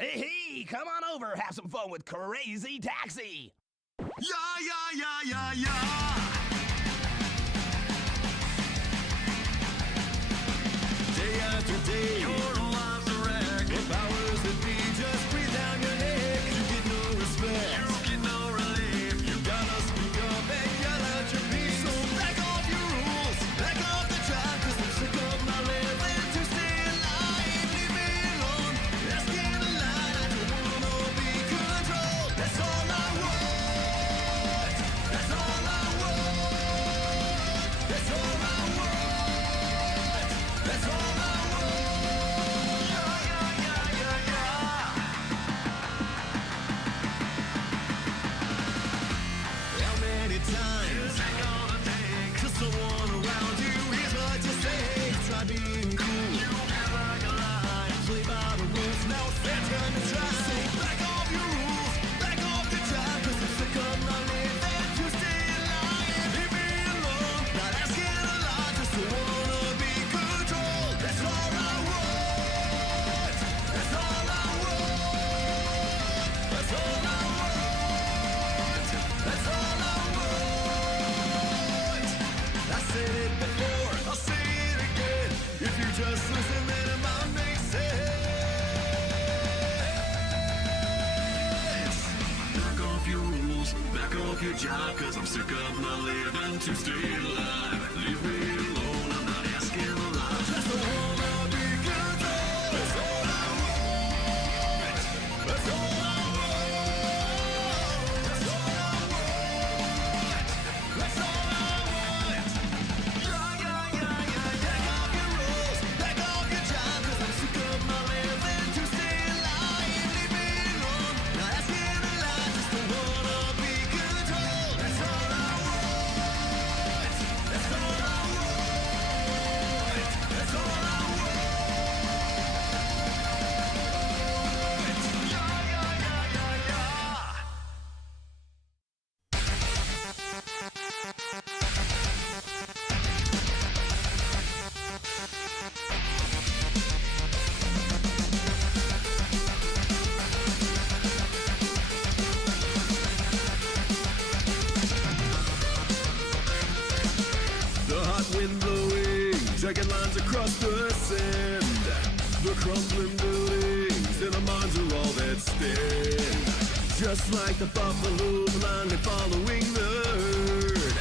Hey, come on over, have some fun with Crazy Taxi! Yeah. Day after day, your life's a wreck. The powers that be just breathe down your neck. You get no respect, you get no relief. You gotta speak up and yell out your piece. So back off your rules, back off the track, 'cause I'm sick of my living to stay alive. Leave me alone, let's get a line. I don't wanna be controlled. That's all I want. That's all I want. That's all I want. That's all I want. Yeah. How many times till someone around you hears what you say? Try being cool, you act like a lie, play by the rules. Now it's their turn to try. So back off your rules, back off the track, 'cause I'm sick of not living to stay alive. Leave me alone, not asking a lot, just to wanna be controlled. That's all I want. That's all I want. That's all I want. That's all I want. I said it before, I'll say it again. If you just listen, then it might make sense. Back off your rules, back off your job, 'cause I'm sick of not living to stay alive. Leave me alone, I'm not asking a lot. Just wanna be controlled. That's all I want. That's all I want. That's all I want. That's all I want. Yeah. Back off your rules, back off your job, 'cause I'm sick of not living to stay alive. Leave me alone, not asking a lot, just to wanna be controlled. That's all I want. That's all I want. That's all I want. Yeah. The hot wind blowing, jagged lines across the sand. The crumbling buildings and the mines are all that stand. Just like the buffalo blindly following the herd,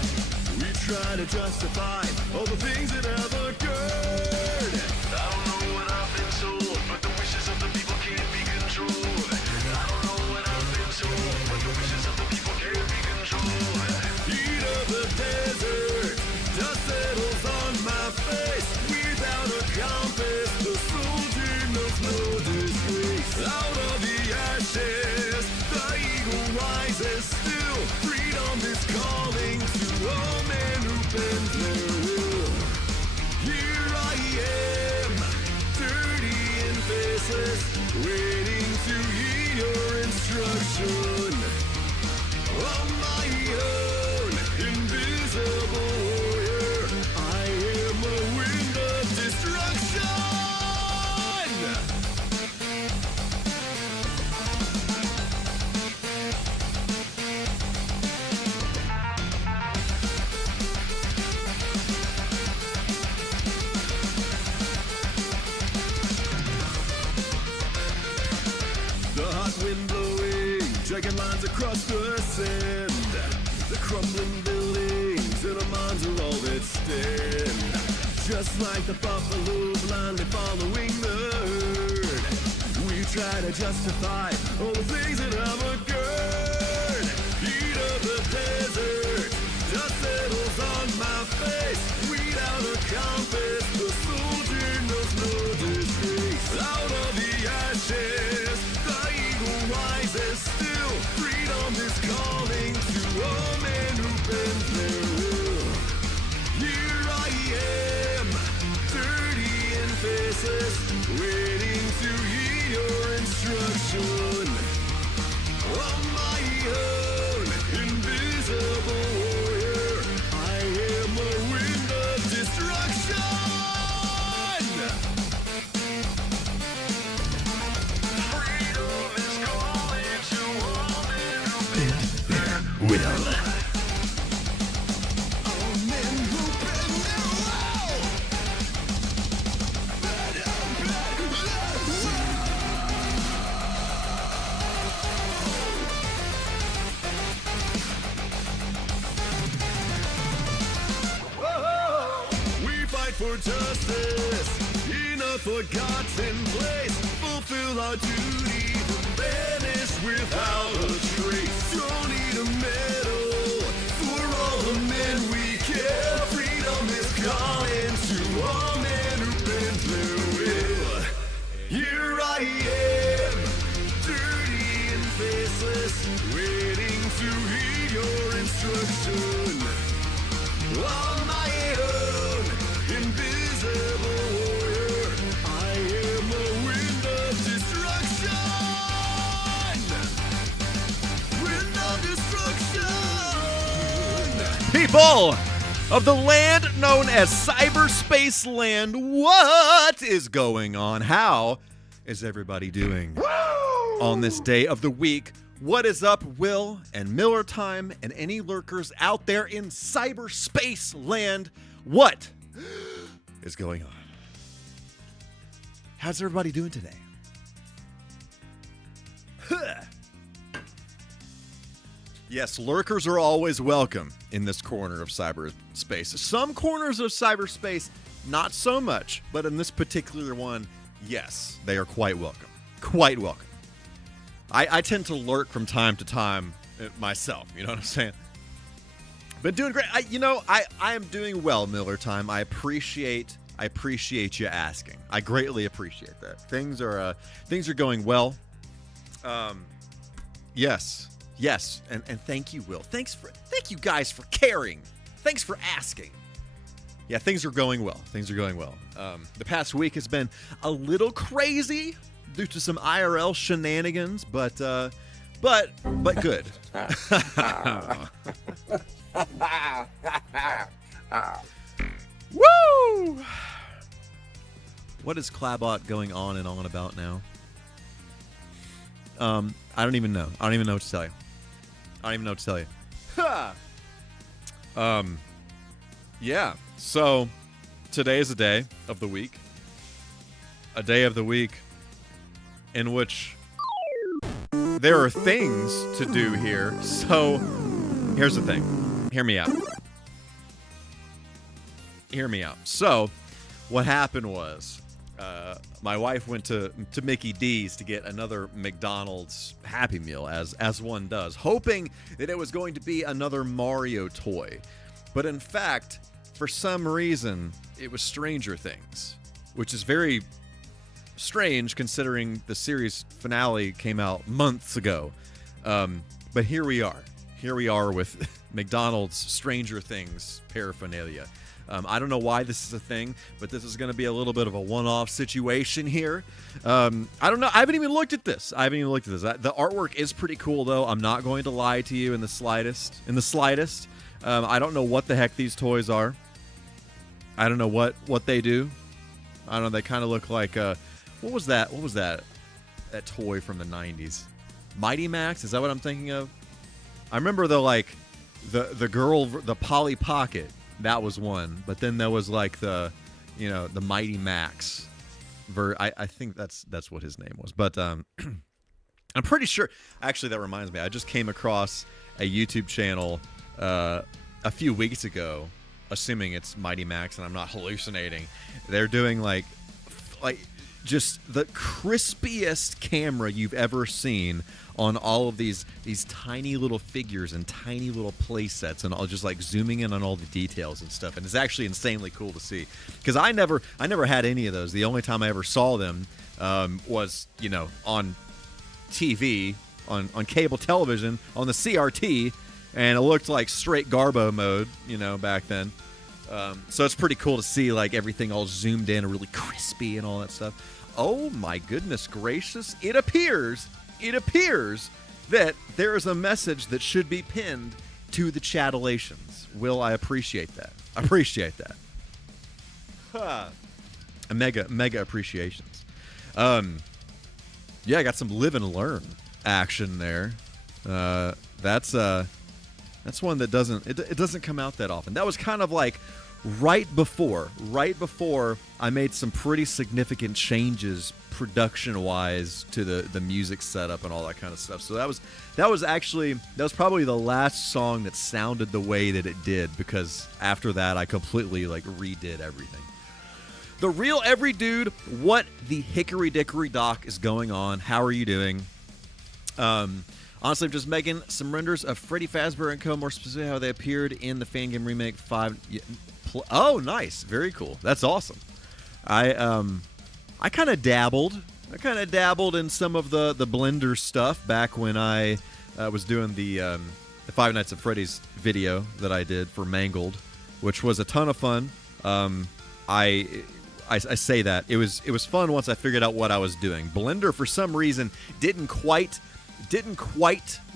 we try to justify all the things that have occurred. I don't know what I've been told, but the wishes of the people can't be controlled. I don't know what I've been told, but the wishes of the people can't be controlled. Heat of the desert, dust settles on my face. Without a compass, the soldier knows no disgrace. Out of the ashes, the eagle rises still. Freedom is calling to all men who bend their will. Here I am, dirty and faceless, waiting to hear your instruction. On my own, invisible warrior, I am a wind of destruction. The hot wind blowing, jagged lines across the sand. The crumbling buildings and the mines are all that stand. Just like the buffalo blindly following the herd, we try to justify all the things that have occurred. Heat of the desert, dust settles on my face. Without a compass, the soldier knows no disgrace. Out of the ashes, the eagle rises still. Freedom is calling to all men who bend their will. Here I am, dirty and faceless, waiting to hear your instruction. On Will. We fight for justice in a forgotten place. Fulfill our duty, vanish without a trace. Don't need a medal for all the men we kill. Freedom is calling to all men who bend their will. Here I am, dirty and faceless, waiting to heed your instruction. On my own, invisible warrior, I am the wind of destruction. Wind of destruction. People of the land known as cyberspace land, what is going on? How is everybody doing on this day of the week? What is up, Will and Miller Time and any lurkers out there in cyberspace land? What is going on? How's everybody doing today? Yes, lurkers are always welcome in this corner of cyberspace. Some corners of cyberspace, not so much, but in this particular one, yes, they are quite welcome. Quite welcome. I tend to lurk from time to time myself, you know what I'm saying? Been doing great. I am doing well, Miller Time. I appreciate you asking. I greatly appreciate that. Things are going well. Yes, and thank you, Will. Thank you guys for caring. Thanks for asking. Yeah, things are going well. The past week has been a little crazy due to some IRL shenanigans, but good. Woo! What is Clabot going on and on about now? I don't even know. I don't even know what to tell you. Yeah. So today is a day of the week in which there are things to do here. So here's the thing. Hear me out. So what happened was my wife went to Mickey D's to get another McDonald's Happy Meal, as one does, hoping that it was going to be another Mario toy. But in fact, for some reason, it was Stranger Things, which is very strange considering the series finale came out months ago. But here we are with McDonald's Stranger Things paraphernalia. I don't know why this is a thing, but this is going to be a little bit of a one-off situation here. I don't know. I haven't even looked at this. The artwork is pretty cool, though. I'm not going to lie to you in the slightest. I don't know what the heck these toys are. I don't know what they do. I don't know. They kind of look like what was that? That toy from the 90s? Mighty Max? Is that what I'm thinking of? I remember the girl, the Polly Pocket. That was one. But then there was like the Mighty Max. I think that's what his name was. But I'm pretty sure. Actually, that reminds me. I just came across a YouTube channel a few weeks ago, assuming it's Mighty Max and I'm not hallucinating. They're doing like just the crispiest camera you've ever seen on all of these tiny little figures and tiny little play sets, and all just like zooming in on all the details and stuff. And it's actually insanely cool to see, because I never had any of those. The only time I ever saw them was on TV, on cable television, on the CRT, and it looked like straight Garbo mode, back then. So it's pretty cool to see like everything all zoomed in and really crispy and all that stuff. Oh my goodness gracious. It appears that there is a message that should be pinned to the chatulations. Will, I appreciate that. A mega appreciations. Yeah, I got some live and learn action there. That's That's one that it doesn't come out that often. That was kind of like right before I made some pretty significant changes production-wise to the music setup and all that kind of stuff. So that was probably the last song that sounded the way that it did, because after that I completely like redid everything. The Real Every Dude, what the hickory dickory dock is going on? How are you doing? Honestly, I'm just making some renders of Freddy Fazbear and Co. More specifically, how they appeared in the fan game remake 5. Oh, nice, very cool. That's awesome. I kind of dabbled. In some of the Blender stuff back when I was doing the Five Nights at Freddy's video that I did for Mangled, which was a ton of fun. I say that it was fun once I figured out what I was doing. Blender for some reason didn't quite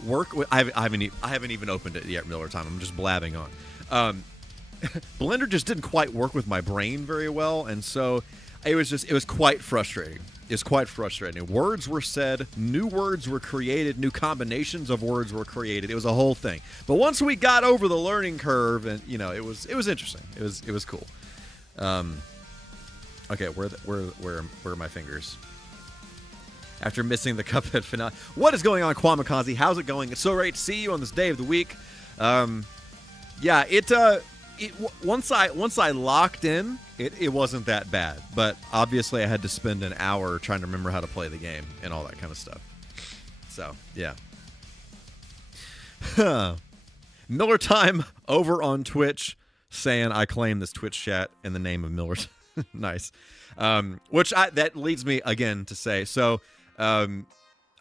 work. I haven't even opened it yet, Miller Time. I'm just blabbing on. Blender just didn't quite work with my brain very well, and so it was quite frustrating. It's quite frustrating. Words were said, new words were created, new combinations of words were created. It was a whole thing. But once we got over the learning curve, and it was interesting. It was cool. Okay, where are my fingers? After missing the Cuphead finale. What is going on, Kwamikaze? How's it going? It's so great to see you on this day of the week. Yeah, once I locked in, it wasn't that bad. But obviously I had to spend an hour trying to remember how to play the game and all that kind of stuff. So, yeah. Miller Time over on Twitch saying I claim this Twitch chat in the name of Miller. Nice. That leads me again to say, so I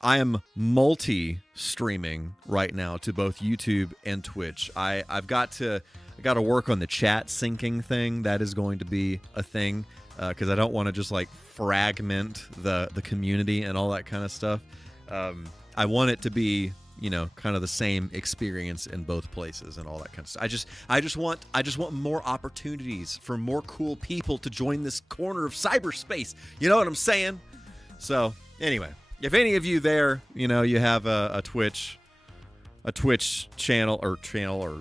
am multi-streaming right now to both YouTube and Twitch. I've got to work on the chat syncing thing. That is going to be a thing, because I don't want to just like fragment the community and all that kind of stuff. I want it to be, kind of the same experience in both places and all that kind of stuff. I just want more opportunities for more cool people to join this corner of cyberspace. You know what I'm saying? So anyway, if any of you there, you have a Twitch channel or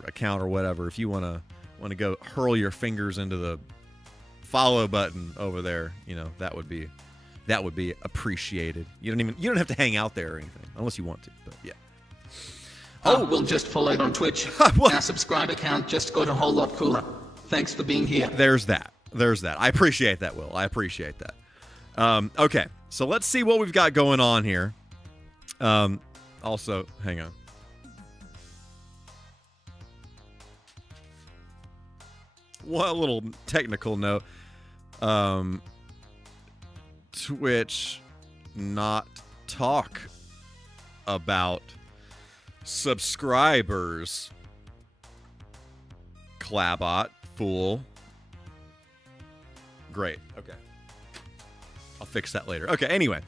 account or whatever, if you want to go hurl your fingers into the follow button over there, that would be appreciated. You don't have to hang out there or anything unless you want to, but yeah. We'll just follow it on Twitch. Our subscribe account, just go to Whole Lot Cooler. Thanks for being here. There's that. I appreciate that, Will. I appreciate that. Okay, so let's see what we've got going on here. Also, hang on. One little technical note. Twitch not talk about subscribers. Clabot, fool. Great. Okay. I'll fix that later. Okay, anyway.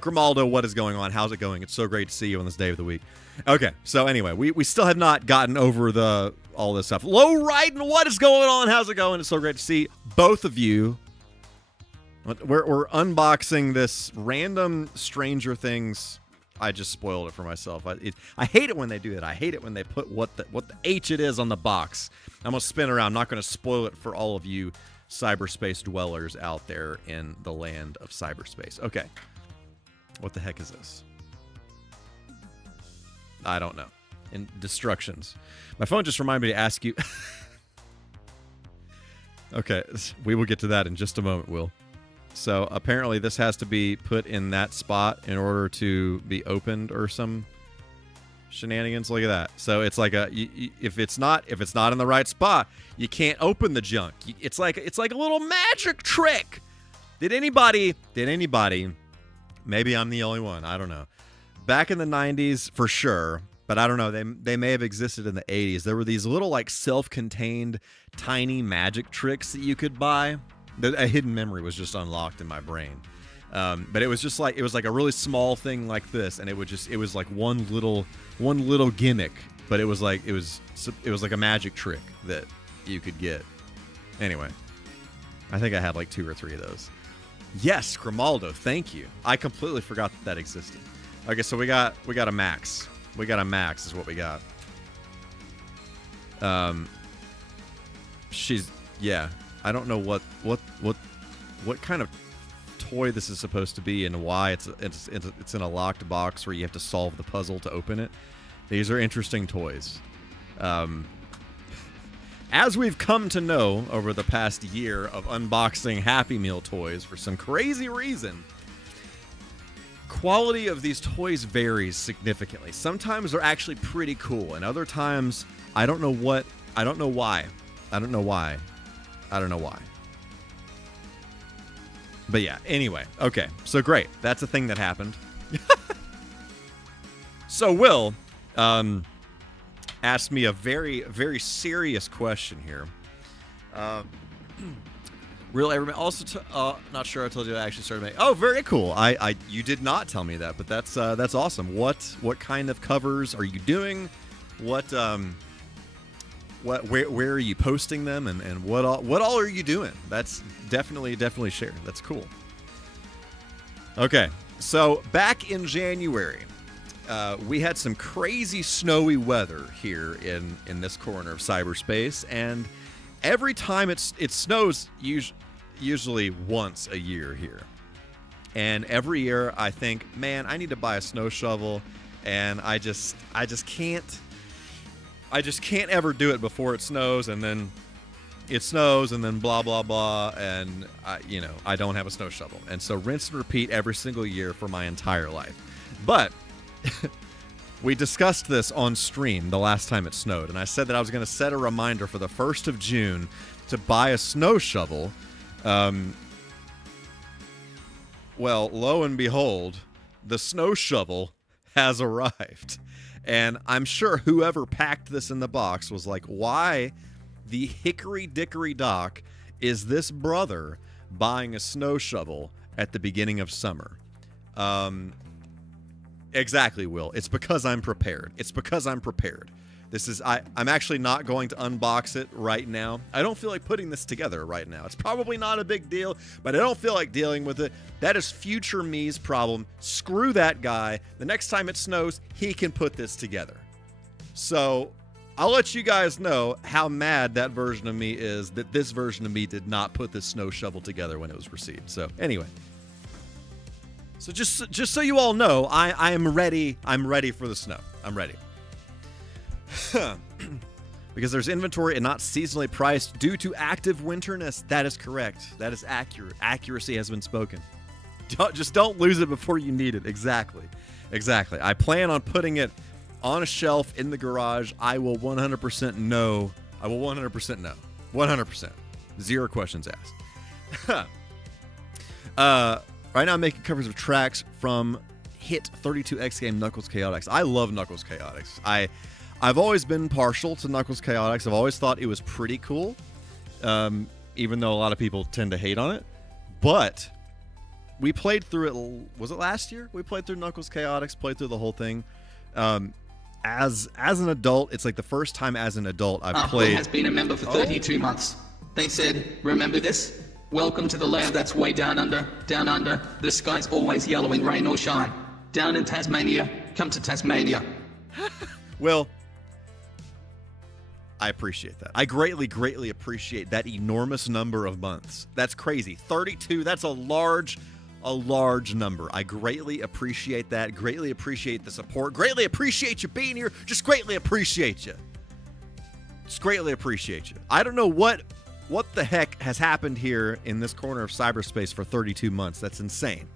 Grimaldo, what is going on? How's it going? It's so great to see you on this day of the week. Okay, so anyway, we still have not gotten over all this stuff. Low Ryden, what is going on? How's it going? It's so great to see both of you. We're unboxing this random Stranger Things. I just spoiled it for myself. I hate it when they do that. I hate it when they put what the H it is on the box. I'm going to spin around. I'm not going to spoil it for all of you cyberspace dwellers out there in the land of cyberspace. Okay. What the heck is this? I don't know. Destructions. My phone just reminded me to ask you. Okay, we will get to that in just a moment, Will. So apparently this has to be put in that spot in order to be opened or some shenanigans. Look at that. So it's like if it's not in the right spot, you can't open the junk. It's like a little magic trick. Did anybody? Maybe I'm the only one. I don't know. Back in the 90s, for sure. But I don't know. They may have existed in the 80s. There were these little like self-contained tiny magic tricks that you could buy. A hidden memory was just unlocked in my brain. But it was like a really small thing like this, and it was like one little gimmick, but it was like a magic trick that you could get. Anyway, I think I had like 2 or 3 of those. Yes, Grimaldo, thank you. I completely forgot that existed. Okay, so we got a max. We got a max is what we got. She's yeah. I don't know what kind of toy this is supposed to be and why it's in a locked box where you have to solve the puzzle to open it. These are interesting toys. As we've come to know over the past year of unboxing Happy Meal toys for some crazy reason, quality of these toys varies significantly. Sometimes they're actually pretty cool, and other times I don't know why. But yeah, anyway, okay, so great. That's a thing that happened. So Will asked me a very, very serious question here. Really, also, not sure I told you I actually started making. Oh, very cool. You did not tell me that, but that's awesome. What kind of covers are you doing? Where are you posting them, and what all are you doing? That's definitely share. That's cool. Okay, so back in January, we had some crazy snowy weather here in this corner of cyberspace, and every time it snows, usually once a year here, and every year I think, man, I need to buy a snow shovel, and I just can't ever do it before it snows, and then it snows, and then blah blah blah, and I don't have a snow shovel, and so rinse and repeat every single year for my entire life. But we discussed this on stream the last time it snowed, and I said that I was going to set a reminder for the 1st of June to buy a snow shovel. Well, lo and behold, the snow shovel has arrived. And I'm sure whoever packed this in the box was like, why the hickory dickory dock is this brother buying a snow shovel at the beginning of summer? Exactly, Will. It's because I'm prepared. I'm actually not going to unbox it right now. I don't feel like putting this together right now. It's probably not a big deal, but I don't feel like dealing with it. That is future me's problem. Screw that guy. The next time it snows, he can put this together. So I'll let you guys know how mad that version of me is that this version of me did not put this snow shovel together when it was received. So anyway. So just so you all know, I am ready. I'm ready for the snow. I'm ready. Because there's inventory and not seasonally priced due to active winterness. That is correct. That is accurate. Accuracy has been spoken. Don't lose it before you need it. Exactly. I plan on putting it on a shelf in the garage. I will 100% know. 100%. Zero questions asked. Right now I'm making covers of tracks from hit 32X game Knuckles Chaotix. I love Knuckles Chaotix. I've always been partial to Knuckles Chaotix. I've always thought it was pretty cool, even though a lot of people tend to hate on it. But we played through it. Was it last year? We played through Knuckles Chaotix, played through the whole thing. As an adult, it's like the first time as an adult I've played. Will has been a member for 32 months. They said, remember this? Welcome to the land that's way down under. Down under, the sky's always yellow in rain or shine. Down in Tasmania, come to Tasmania. Well, I appreciate that. I greatly appreciate that enormous number of months. That's crazy. 32, that's a large number. I greatly appreciate that. Greatly appreciate the support. Greatly appreciate you being here. Just greatly appreciate you. I don't know what the heck has happened here in this corner of cyberspace for 32 months. That's insane.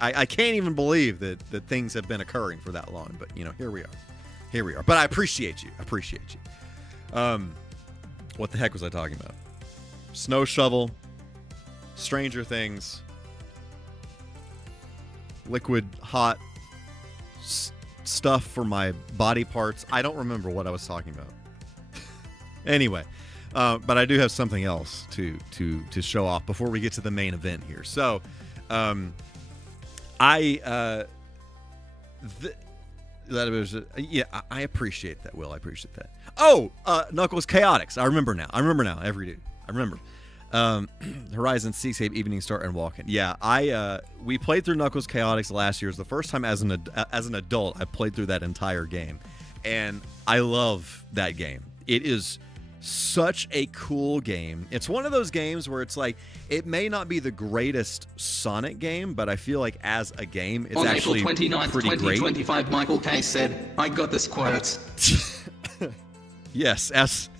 I can't even believe that things have been occurring for that long. But, here we are. But I appreciate you. What the heck was I talking about? Snow shovel, Stranger Things, liquid hot stuff for my body parts. I don't remember what I was talking about. Anyway, but I do have something else to show off before we get to the main event here. So, I appreciate that, Will. I appreciate that. Oh, Knuckles Chaotix. I remember now. Every dude. I remember. Horizon, Seascape, Evening Star, and Walking. Yeah, we played through Knuckles Chaotix last year. It was the first time as an adult I played through that entire game, and I love that game. It is such a cool game. It's one of those games where it's like, it may not be the greatest Sonic game, but I feel like as a game, it's On actually April 29th, pretty great. 2025, MichaelK said, I got this quote. Yes, as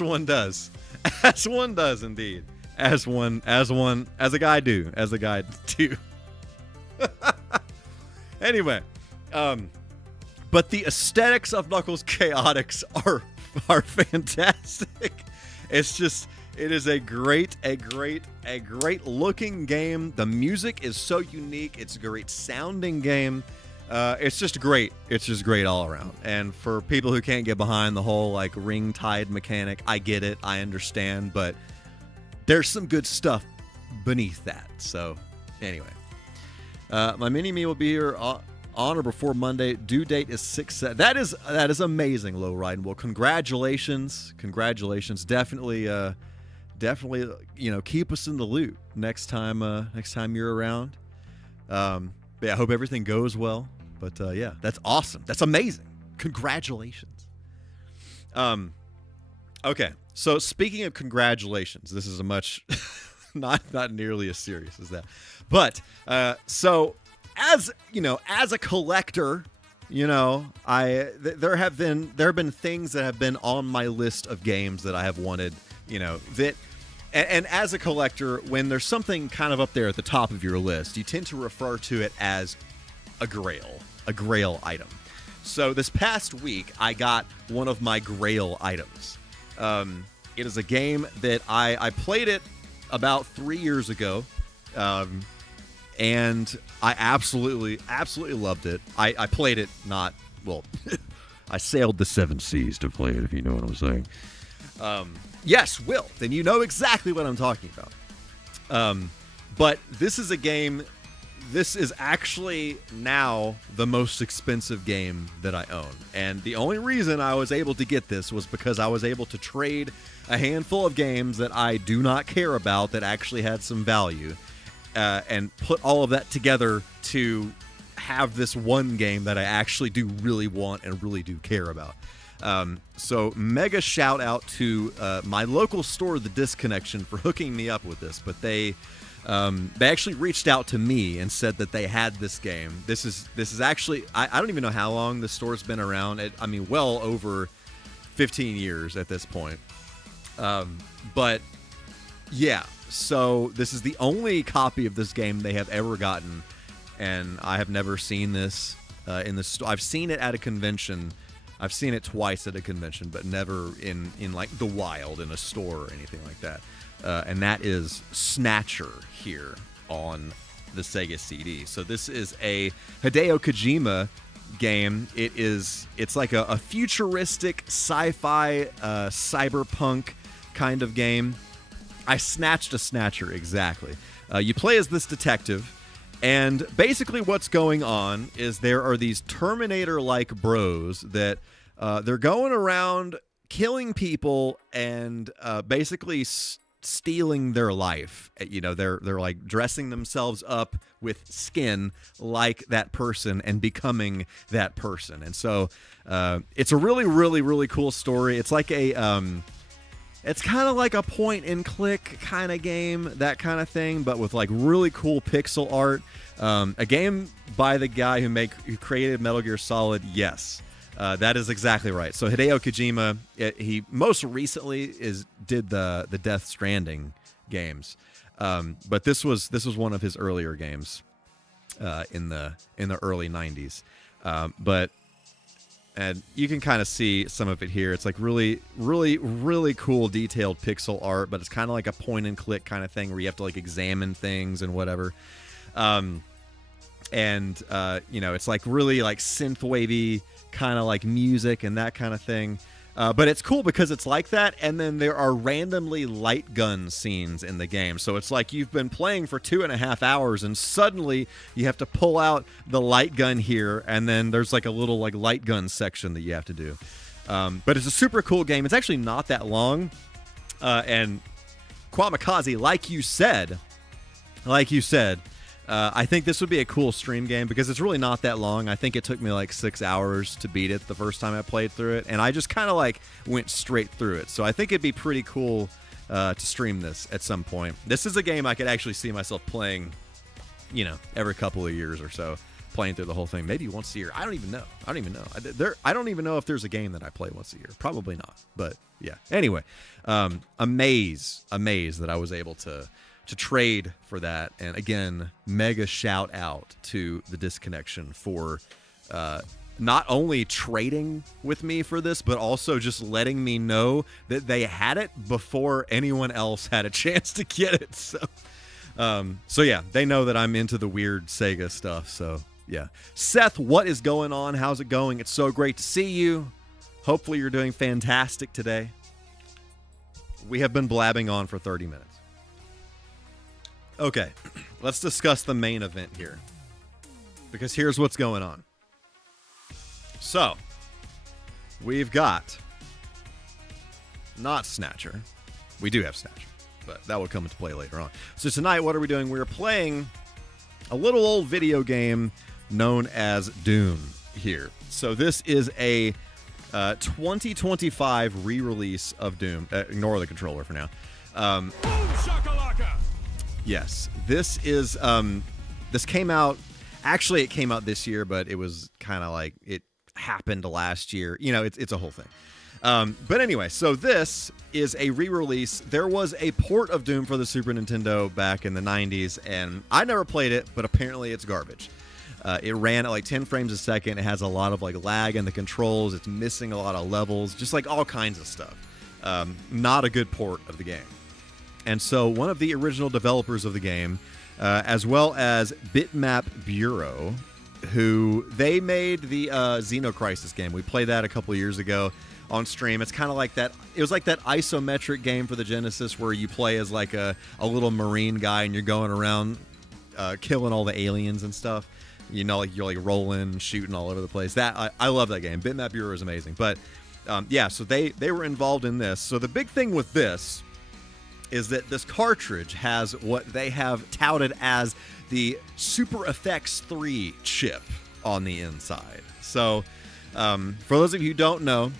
one does. As one does indeed. As a guy do. Anyway, but the aesthetics of Knuckles Chaotix are fantastic. It is a great looking game. The music is so unique. It's a great sounding game. It's just great. It's just great all around. And for people who can't get behind the whole like ring tide mechanic, I get it. I understand, but there's some good stuff beneath that. So anyway, my mini-me will be here on or before Monday. Due date is 6/7. That is amazing, Lowride. Well, congratulations. Definitely, keep us in the loop next time you're around. Yeah, I hope everything goes well. But yeah, that's awesome. That's amazing. Congratulations. Okay. So speaking of congratulations, this is a much not nearly as serious as that. But so as a collector, there have been things that have been on my list of games that I have wanted, and as a collector, when there's something kind of up there at the top of your list, you tend to refer to it as a grail item. So this past week, I got one of my grail items. It is a game that I played it about 3 years ago, and I absolutely loved it. I played it I sailed the 7 seas to play it, if you know what I'm saying. Yes, Will, then you know exactly what I'm talking about. But this is a game, this is actually now the most expensive game that I own. And the only reason I was able to get this was because I was able to trade a handful of games that I do not care about that actually had some value, and put all of that together to have this one game that I actually do really want and really do care about. So mega shout out to my local store, The Disconnection, for hooking me up with this. But they actually reached out to me and said that they had this game. This is actually, I don't even know how long the store's been around. Well over 15 years at this point. But yeah, so this is the only copy of this game they have ever gotten, and I have never seen this in the store. I've seen it at a convention. I've seen it twice at a convention, but never in like the wild in a store or anything like that. And that is Snatcher here on the Sega CD. So this is a Hideo Kojima game. It's like a futuristic sci-fi cyberpunk kind of game. I snatched a Snatcher, exactly. You play as this detective, and basically what's going on is there are these Terminator-like bros that they're going around killing people and basically stealing their life. They're like dressing themselves up with skin like that person and becoming that person. And so it's a really, really, really cool story. It's like it's kind of like a point and click kind of game, that kind of thing, but with like really cool pixel art. A game by the guy who created Metal Gear Solid. Yes, that is exactly right. So Hideo Kojima, he most recently did the Death Stranding games, but this was one of his earlier games in the early 90s. And you can kind of see some of it here. It's like really, really, really cool detailed pixel art, but it's kind of like a point and click kind of thing where you have to like examine things and whatever. It's like really like synth wavy kind of like music and that kind of thing. But it's cool because it's like that, and then there are randomly light gun scenes in the game. So it's like you've been playing for 2.5 hours, and suddenly you have to pull out the light gun here, and then there's like a little like light gun section that you have to do. But it's a super cool game. It's actually not that long. And Kwamikaze, like you said, I think this would be a cool stream game because it's really not that long. I think it took me like 6 hours to beat it the first time I played through it, and I just kind of like went straight through it. So I think it'd be pretty cool to stream this at some point. This is a game I could actually see myself playing, every couple of years or so, playing through the whole thing. Maybe once a year. I don't even know. I don't even know if there's a game that I play once a year. Probably not. But yeah. Anyway, amazed that I was able to trade for that. And again, mega shout out to the Disconnection for not only trading with me for this, but also just letting me know that they had it before anyone else had a chance to get it. So yeah, they know that I'm into the weird Sega stuff. So yeah. Seth, what is going on? How's it going? It's so great to see you. Hopefully you're doing fantastic today. We have been blabbing on for 30 minutes. Okay, let's discuss the main event here. Because here's what's going on. So, we've got not Snatcher. We do have Snatcher, but that will come into play later on. So tonight, what are we doing? We're playing a little old video game known as Doom here. So this is a 2025 re-release of Doom. Ignore the controller for now. Boom shakalaka! Yes, this is this came out. Actually, it came out this year, but it was kind of like it happened last year. It's a whole thing. But anyway, so this is a re-release. There was a port of Doom for the Super Nintendo back in the 90s, and I never played it, but apparently it's garbage. It ran at like 10 frames a second. It has a lot of like lag in the controls. It's missing a lot of levels, just like all kinds of stuff. Not a good port of the game. And so one of the original developers of the game, as well as Bitmap Bureau, who they made the Xenocrisis game. We played that a couple of years ago on stream. It's kind of like that. It was like that isometric game for the Genesis where you play as like a little marine guy and you're going around killing all the aliens and stuff. Like you're like rolling, shooting all over the place. I love that game. Bitmap Bureau is amazing. But yeah, so they were involved in this. So the big thing with this is that this cartridge has what they have touted as the Super Effects 3 chip on the inside. So for those of you who don't know,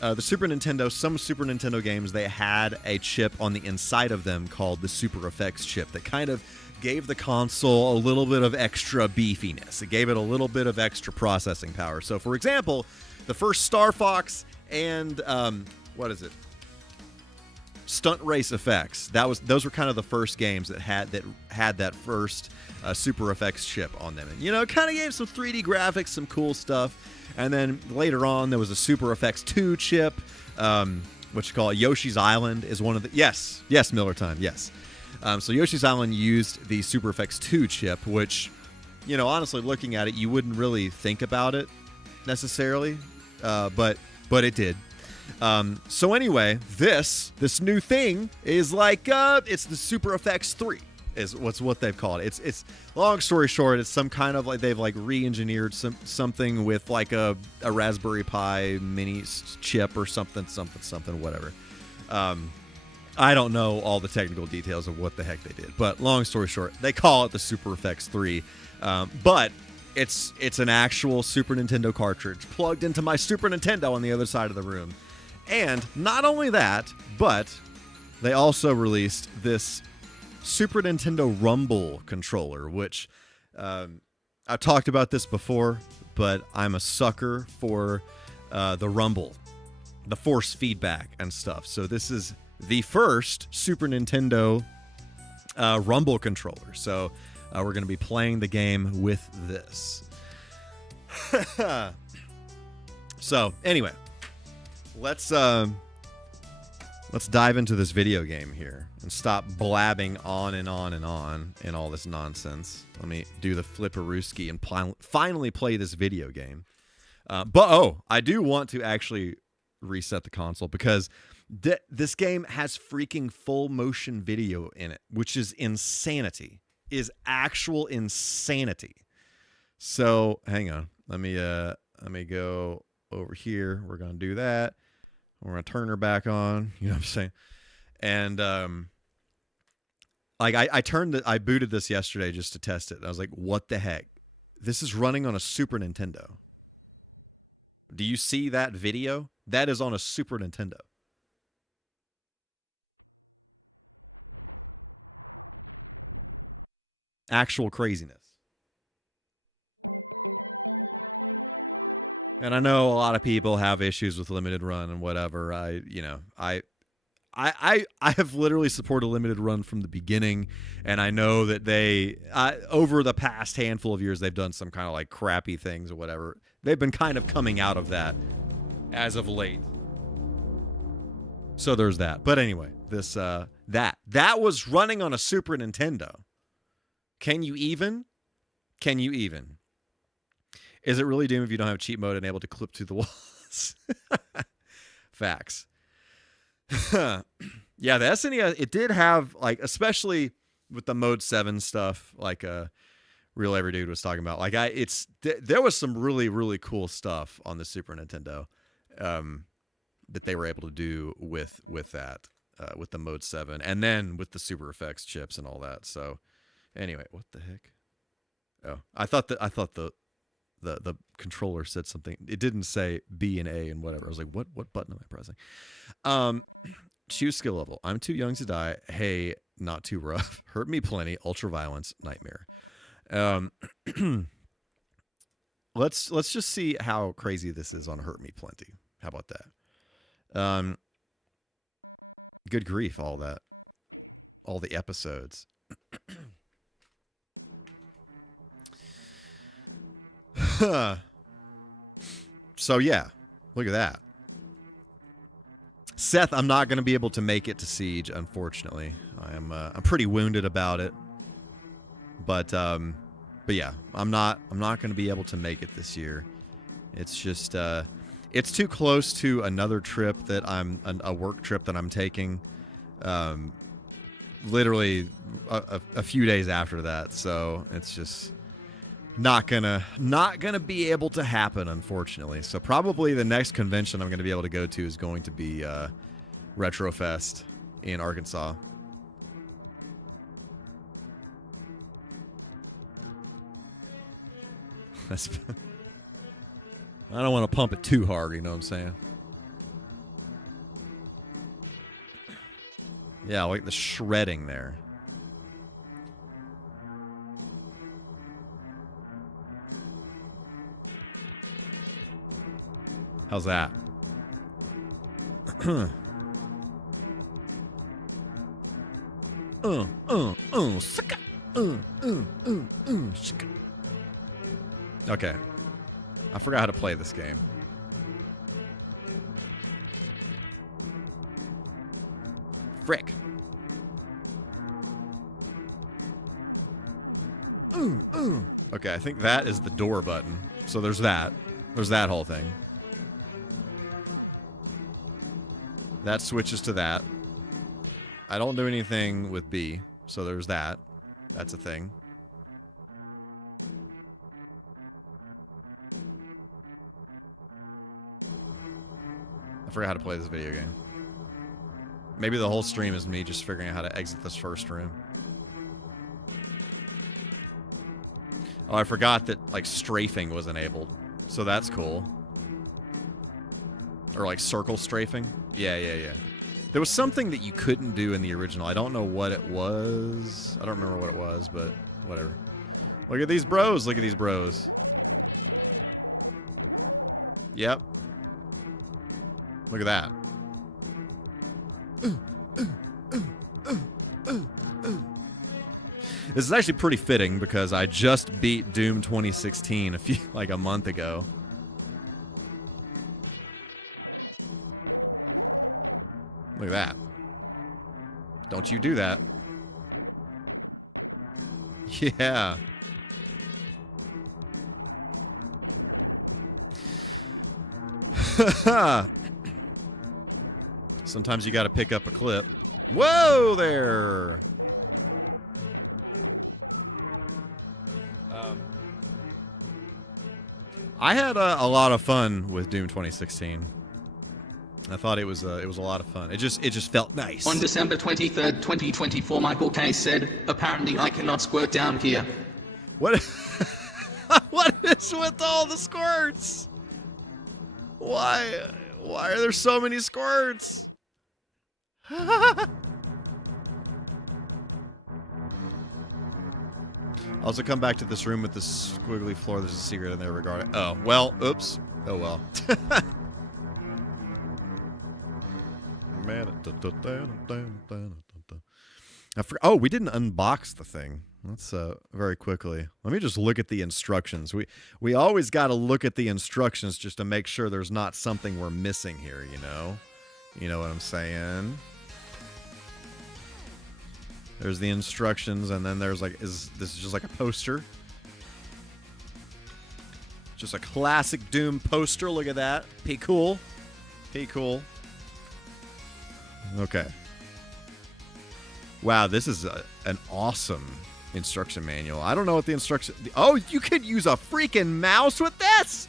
the Super Nintendo, some Super Nintendo games, they had a chip on the inside of them called the Super Effects chip that kind of gave the console a little bit of extra beefiness. It gave it a little bit of extra processing power. So for example, the first Star Fox and Stunt Race Effects. Those were kind of the first games that had that first Super Effects chip on them, and it kind of gave some 3D graphics, some cool stuff. And then later on, there was a Super Effects 2 chip, which you call Yoshi's Island is one of the yes Miller time yes. So Yoshi's Island used the Super Effects 2 chip, which honestly looking at it, you wouldn't really think about it necessarily, but it did. So anyway, this new thing is like it's the Super Effects 3 is what they've called it. It's long story short, it's some kind of like they've like re-engineered something with like a Raspberry Pi mini chip or something whatever. I don't know all the technical details of what the heck they did, but long story short, they call it the Super Effects 3. But it's an actual Super Nintendo cartridge plugged into my Super Nintendo on the other side of the room. And not only that, but they also released this Super Nintendo Rumble controller, which I've talked about this before, but I'm a sucker for the rumble, the force feedback and stuff. So this is the first Super Nintendo Rumble controller. So we're going to be playing the game with this. So anyway, let's dive into this video game here and stop blabbing on and on and on and all this nonsense. Let me do the flipperooski and finally play this video game. But I do want to actually reset the console because this game has freaking full motion video in it, which is insanity. Is actual insanity. So hang on. Let me go over here. We're gonna do that. We're gonna turn her back on. You know what I'm saying? And Like I booted this yesterday just to test it. And I was like, what the heck? This is running on a Super Nintendo. Do you see that video? That is on a Super Nintendo. Actual craziness. And I know a lot of people have issues with limited run and whatever. I have literally supported limited run from the beginning, and I know that they over the past handful of years they've done some kind of like crappy things or whatever. They've been kind of coming out of that as of late. So there's that. But anyway, this that was running on a Super Nintendo. Can you even? Can you even? Is it really Doom if you don't have cheat mode and able to clip through the walls? Facts. Yeah, the SNES, it did have, like, especially with the Mode 7 stuff, like Real Every Dude was talking about. Like, there was some really, really cool stuff on the Super Nintendo that they were able to do with that, with the Mode 7, and then with the Super Effects chips and all that. So, anyway, what the heck? Oh, I thought the controller said something. It didn't say B and A and whatever. I was like, what button am I pressing? Choose skill level. I'm too young to die. Hey, not too rough. Hurt me plenty. Ultra violence. Nightmare. Let's just see how crazy this is on Hurt Me Plenty. How about that? Good grief, all that. All the episodes. So yeah, look at that. Seth, I'm not going to be able to make it to Siege, unfortunately. I'm pretty wounded about it. But yeah, I'm not going to be able to make it this year. It's just it's too close to another trip that a work trip that I'm taking. Literally a few days after that, so it's just not gonna be able to happen, unfortunately. So probably the next convention I'm gonna be able to go to is going to be Retrofest in Arkansas. I don't want to pump it too hard, you know what I'm saying? Yeah, like the shredding there. How's that? Okay. I forgot how to play this game. Frick. Okay, I think that is the door button. So there's that. There's that whole thing. That switches to that. I don't do anything with B, so there's that. That's a thing. I forgot how to play this video game. Maybe the whole stream is me just figuring out how to exit this first room. Oh, I forgot that, like, strafing was enabled. So that's cool. Or, like, circle strafing. Yeah. There was something that you couldn't do in the original. I don't know what it was. I don't remember what it was, but whatever. Look at these bros. Look at these bros. Yep. Look at that. This is actually pretty fitting because I just beat Doom 2016 a month ago. Look at that. Don't you do that. Yeah. Sometimes you got to pick up a clip. Whoa there. I had a lot of fun with Doom 2016. I thought it was a lot of fun. It just felt nice. On December 23rd, 2024, MichaelK said, "Apparently I cannot squirt down here." What? What is with all the squirts? Why are there so many squirts? Also, come back to this room with this squiggly floor. There's a secret in there regarding. Oh well. Oops. Oh well. Man. Oh, we didn't unbox the thing. Let's very quickly. Let me just look at the instructions. We always got to look at the instructions just to make sure there's not something we're missing here, you know? You know what I'm saying? There's the instructions, and then there's like, this is just like a poster? Just a classic Doom poster. Look at that. Be cool. Be cool. Okay. Wow, this is an awesome instruction manual. I don't know what the instruction... Oh, you could use a freaking mouse with this?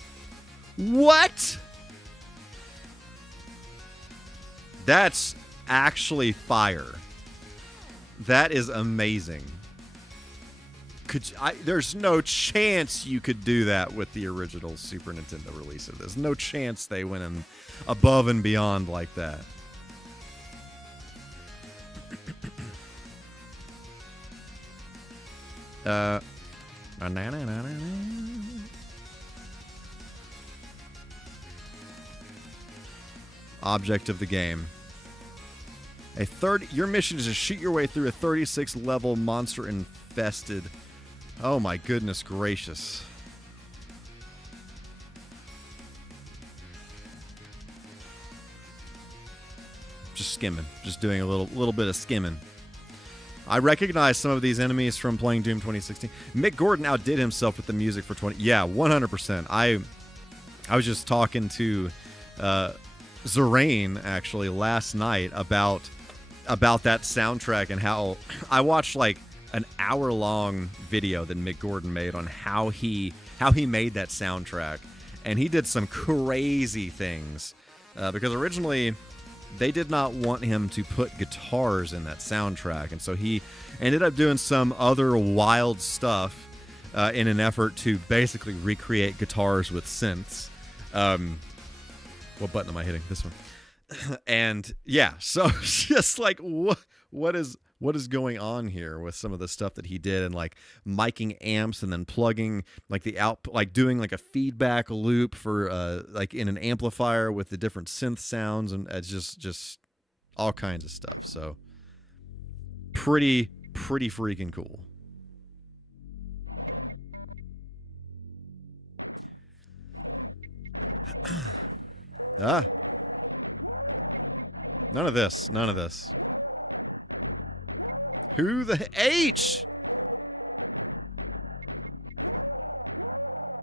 What? That's actually fire. That is amazing. There's no chance you could do that with the original Super Nintendo release of this. No chance they went in above and beyond like that. Object of the game. Your mission is to shoot your way through a 36 level monster infested. Oh my goodness gracious. Just skimming. Just doing a little bit of skimming. I recognize some of these enemies from playing Doom 2016. Mick Gordon outdid himself with the music for 20... Yeah, 100%. I was just talking to Zerain, actually, last night about that soundtrack and how... I watched, like, an hour-long video that Mick Gordon made on how he made that soundtrack. And he did some crazy things. Because originally... they did not want him to put guitars in that soundtrack, and so he ended up doing some other wild stuff in an effort to basically recreate guitars with synths. What button am I hitting? This one. And yeah, so just like what is going on here with some of the stuff that he did, and like miking amps and then plugging like the out, like doing like a feedback loop for like in an amplifier with the different synth sounds, and it's just all kinds of stuff. So pretty freaking cool. None of this. Who the H?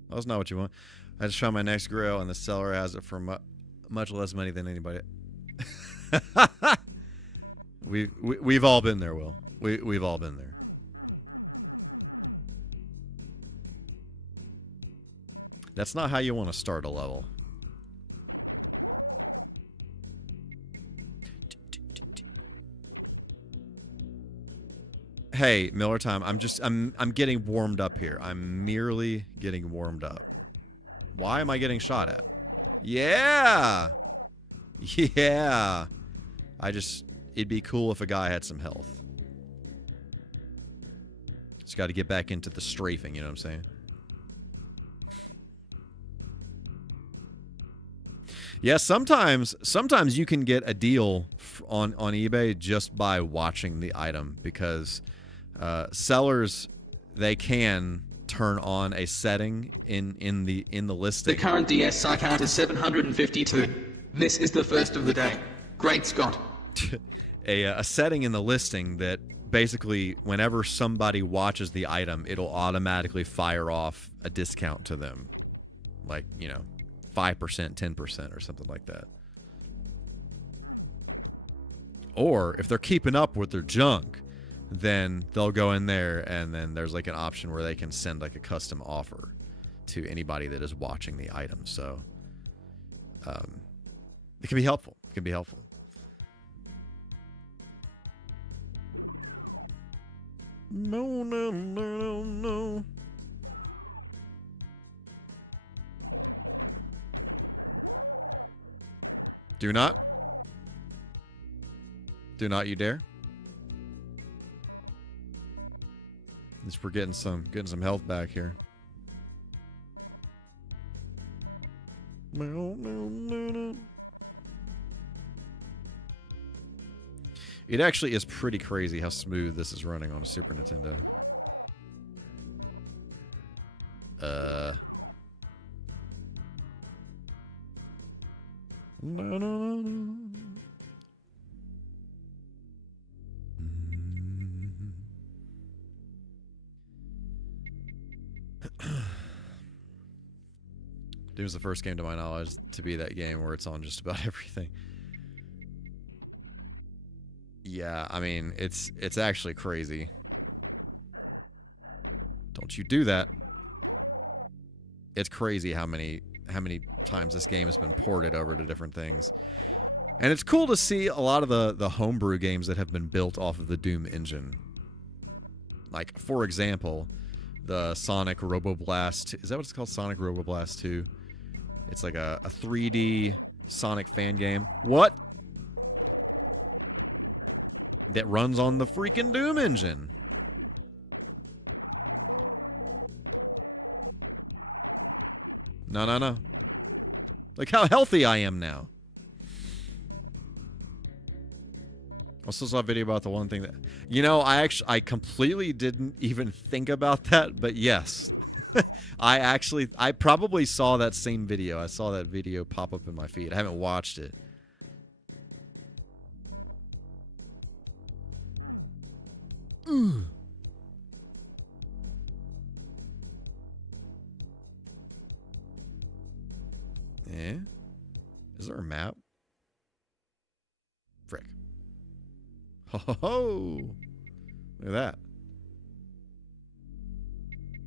That's not what you want. I just found my next grill, and the seller has it for much less money than anybody. We've all been there, Will. We've all been there. That's not how you want to start a level. Hey, Miller Time, I'm getting warmed up here. I'm merely getting warmed up. Why am I getting shot at? Yeah! Yeah! It'd be cool if a guy had some health. Just got to get back into the strafing, you know what I'm saying? Yeah, sometimes you can get a deal on eBay just by watching the item, because sellers, they can turn on a setting in the listing. The current DSI count is 752. This is the first of the day. Great Scott. a setting in the listing that basically whenever somebody watches the item, it'll automatically fire off a discount to them. Like, 5%, 10% or something like that. Or if they're keeping up with their junk, then they'll go in there, and then there's like an option where they can send like a custom offer to anybody that is watching the item. So it can be helpful. can be helpful. No, no, no, no, no. Do not. Do not you dare. At least we're getting some health back here. No, no, no, no. It actually is pretty crazy how smooth this is running on a Super Nintendo. No, no, no, no. Doom's the first game to my knowledge to be that game where it's on just about everything. Yeah, I mean, it's actually crazy. Don't you do that. It's crazy how many times this game has been ported over to different things. And it's cool to see a lot of the homebrew games that have been built off of the Doom engine. Like, for example, the Sonic Roboblast. Is that what it's called? Sonic Roboblast 2? It's like a 3D Sonic fan game. What? That runs on the freaking Doom engine. No, no, no. Look how healthy I am now. I also saw a video about the one thing that... You know, I completely didn't even think about that, but yes. I probably saw that same video. I saw that video pop up in my feed. I haven't watched it. Ooh. Eh? Is there a map? Frick. Ho ho ho! Look at that.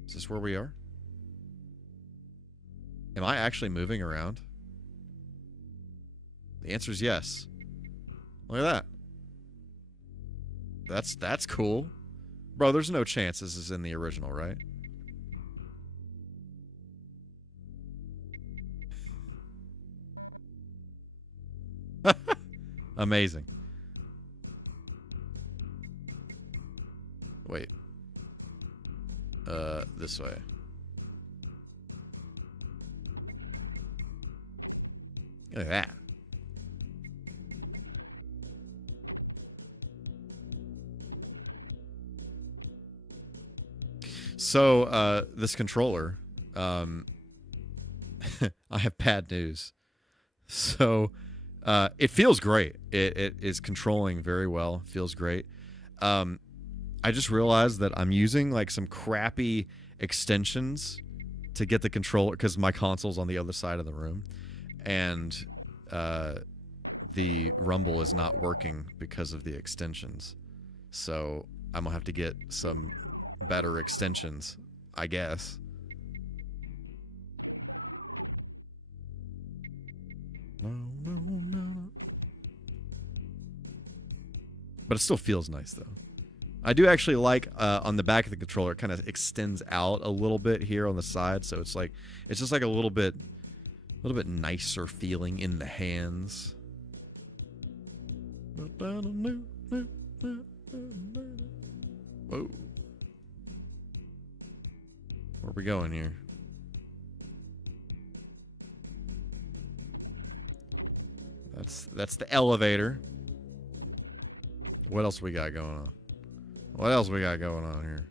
Is this where we are? Am I actually moving around? The answer is yes. Look at that. That's cool. Bro, there's no chance this is in the original, right? Amazing. Wait. This way. Look at that. So, this controller, I have bad news. So, it feels great. It is controlling very well. Feels great. I just realized that I'm using like some crappy extensions to get the controller because my console's on the other side of the room, and the rumble is not working because of the extensions. So I'm gonna have to get some better extensions, I guess. No, no, no, no. But it still feels nice though. I do actually like on the back of the controller, it kind of extends out a little bit here on the side, so it's just like a little bit nicer feeling in the hands. Whoa. Where are we going here? That's the elevator. What else we got going on? What else we got going on here?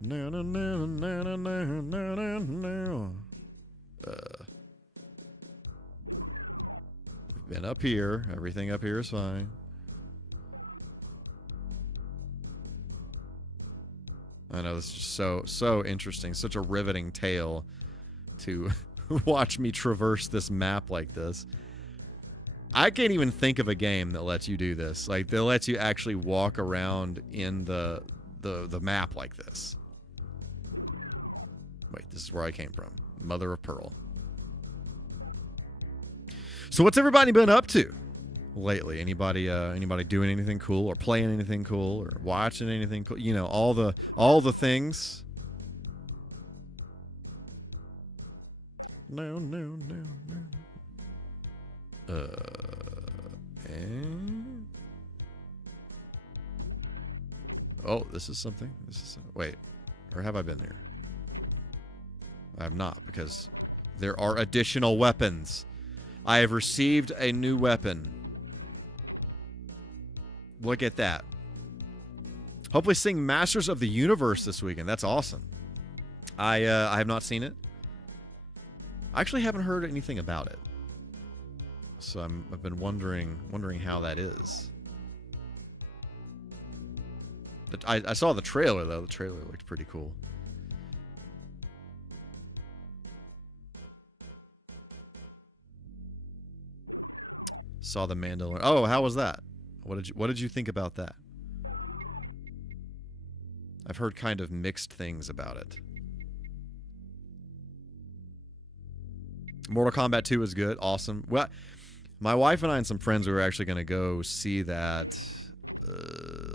No, no, no, no, no, no, no, no, no. We've been up here. Everything up here is fine. I know, this is just so interesting. Such a riveting tale to watch me traverse this map like this. I can't even think of a game that lets you do this. Like, that lets you actually walk around in the map like this. Wait, this is where I came from. Mother of Pearl. So what's everybody been up to lately? Anybody doing anything cool, or playing anything cool, or watching anything cool? You know, all the things. No. And... Oh, this is something. Wait, or have I been there? I have not, because there are additional weapons. I have received a new weapon. Look at that. Hopefully seeing Masters of the Universe this weekend. That's awesome. I have not seen it. I actually haven't heard anything about it. So I've been wondering how that is. I saw the trailer, though. The trailer looked pretty cool. Saw the Mandalorian. Oh, how was that? What did you think about that? I've heard kind of mixed things about it. Mortal Kombat 2 was good. Awesome. Well, my wife and I and some friends, we were actually going to go see that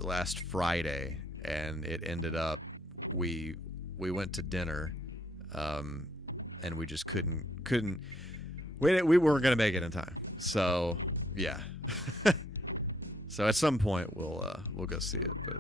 last Friday, and it ended up we went to dinner, and we just couldn't we weren't going to make it in time. So yeah. So at some point we'll go see it, but.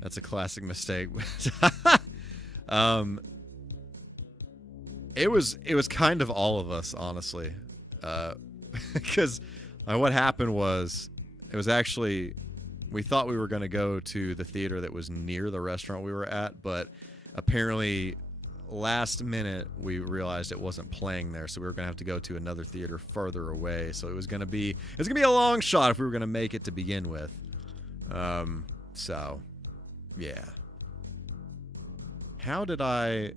That's a classic mistake. It was kind of all of us, honestly, because what happened was, it was actually, we thought we were going to go to the theater that was near the restaurant we were at, but apparently last minute we realized it wasn't playing there, so we were going to have to go to another theater further away. So it was going to be a long shot if we were going to make it to begin with. So yeah. How did I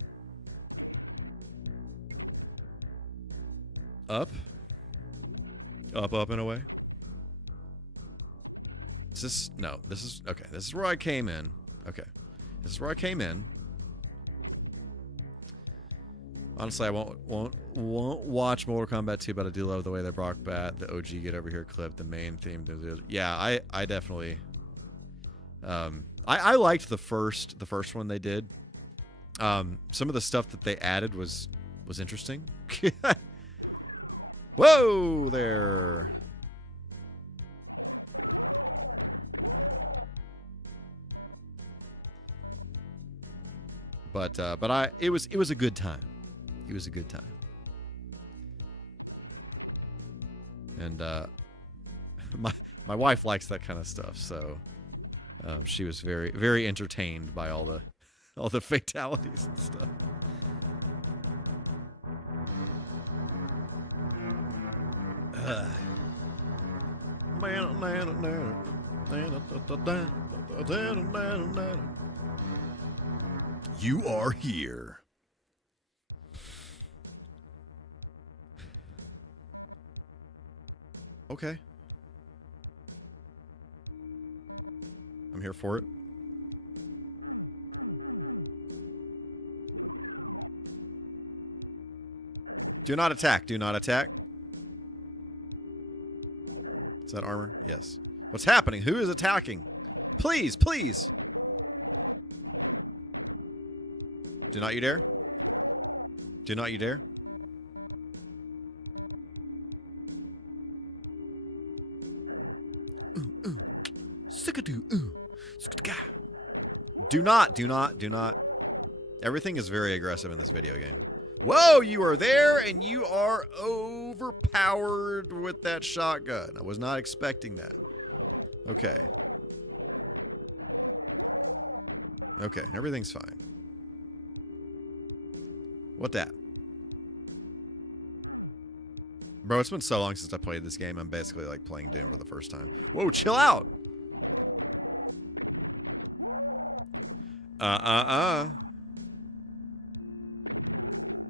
up and away? Is this, no, this is okay. This is where I came in. Okay, this is where I came in. Honestly, I won't watch Mortal Kombat 2, but I do love the way they brought back the OG Get Over Here clip, the main theme. Yeah, I definitely. I liked the first one they did. Some of the stuff that they added was interesting. Whoa there. But it was a good time. It was a good time. And my wife likes that kind of stuff, so she was very, very entertained by all the fatalities and stuff. You are here. Okay. I'm here for it. Do not attack. Do not attack. Is that armor? Yes. What's happening? Who is attacking? Please, please. Do not you dare. Do not you dare. Do not. Everything is very aggressive in this video game. Whoa, you are there, and you are overpowered with that shotgun. I was not expecting that. Okay. Okay, everything's fine. What that? Bro, it's been so long since I played this game, I'm basically like playing Doom for the first time. Whoa, chill out!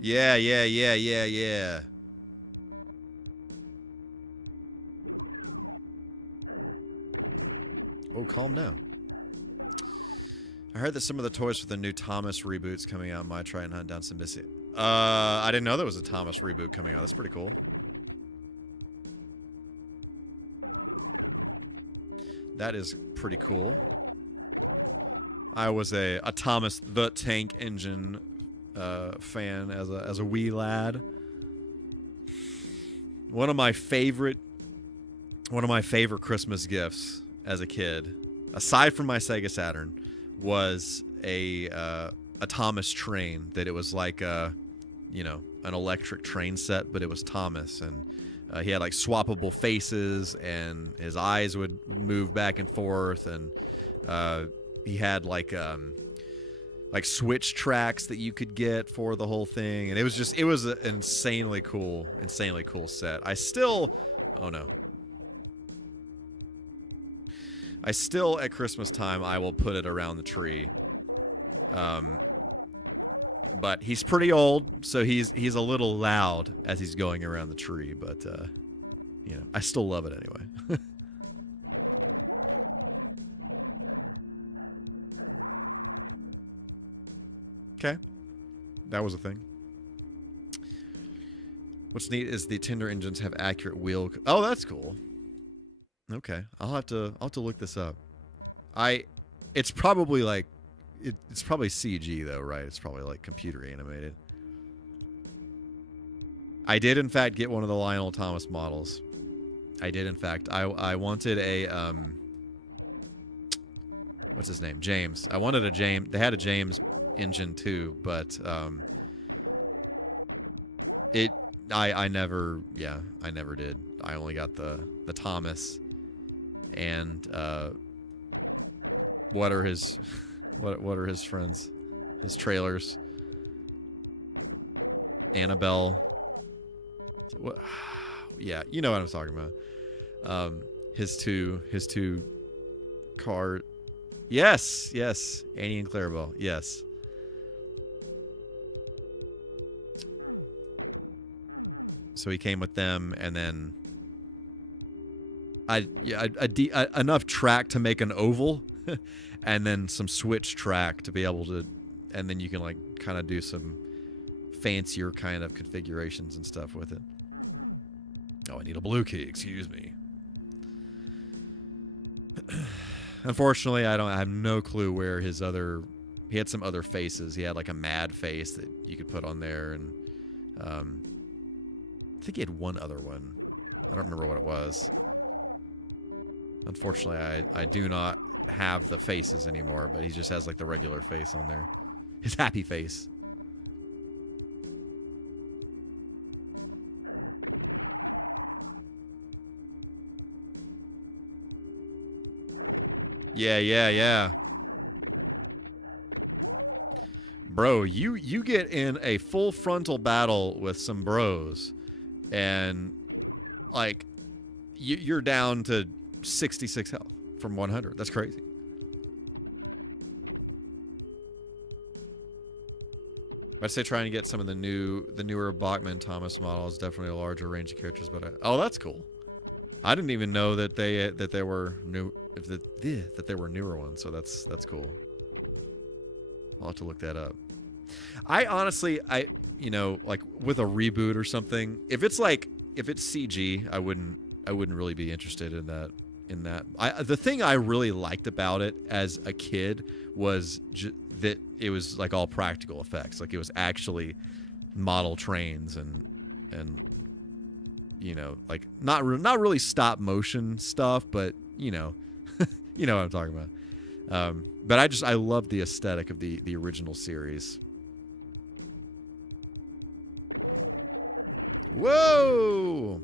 Yeah, yeah, yeah, yeah, yeah. Oh, calm down. I heard that some of the toys for the new Thomas reboots coming out might try and hunt down some missing. I didn't know there was a Thomas reboot coming out. That's pretty cool. That is pretty cool. I was a Thomas the Tank Engine fan as a wee lad. One of my favorite Christmas gifts as a kid, aside from my Sega Saturn, was a Thomas train. That it was like an electric train set, but it was Thomas, and he had like swappable faces, and his eyes would move back and forth, and he had like switch tracks that you could get for the whole thing, and it was an insanely cool set. I still at Christmas time I will put it around the tree. But he's pretty old, so he's a little loud as he's going around the tree, but I still love it anyway. Okay. That was a thing. What's neat is the Tinder engines have accurate wheel. Oh, that's cool. Okay. I'll have to look this up. It's probably like it's probably CG though, right? It's probably like computer animated. I did in fact get one of the Lionel Thomas models. I did in fact. I wanted a what's his name? James. I wanted a James. They had a James engine too, but I never did. I only got the Thomas. And what are his friends? His trailers. Annabelle. What? Yeah, you know what I'm talking about. His two car. Yes, Annie and Clarabelle. Yes. So he came with them, and then enough track to make an oval, and then some switch track to be able to, and then you can like kind of do some fancier kind of configurations and stuff with it. Oh, I need a blue key. Excuse me. Unfortunately, I have no clue where he had some other faces. He had like a mad face that you could put on there, and I think he had one other one. I don't remember what it was. Unfortunately, I do not have the faces anymore, but he just has like the regular face on there. His happy face. Yeah. Bro, you get in a full frontal battle with some bros, and like you're down to 66 health from 100. That's crazy. I'd say trying to get some of the newer Bachman Thomas models. Definitely a larger range of characters, but that's cool. I didn't even know that they were new, that they were newer ones. So that's cool. I'll have to look that up. I honestly, like with a reboot or something, if it's CG, I wouldn't really be interested in that. The thing I really liked about it as a kid was that it was like all practical effects. Like it was actually model trains and like not really stop motion stuff, but you know what I'm talking about. But I love the aesthetic of the original series. Whoa!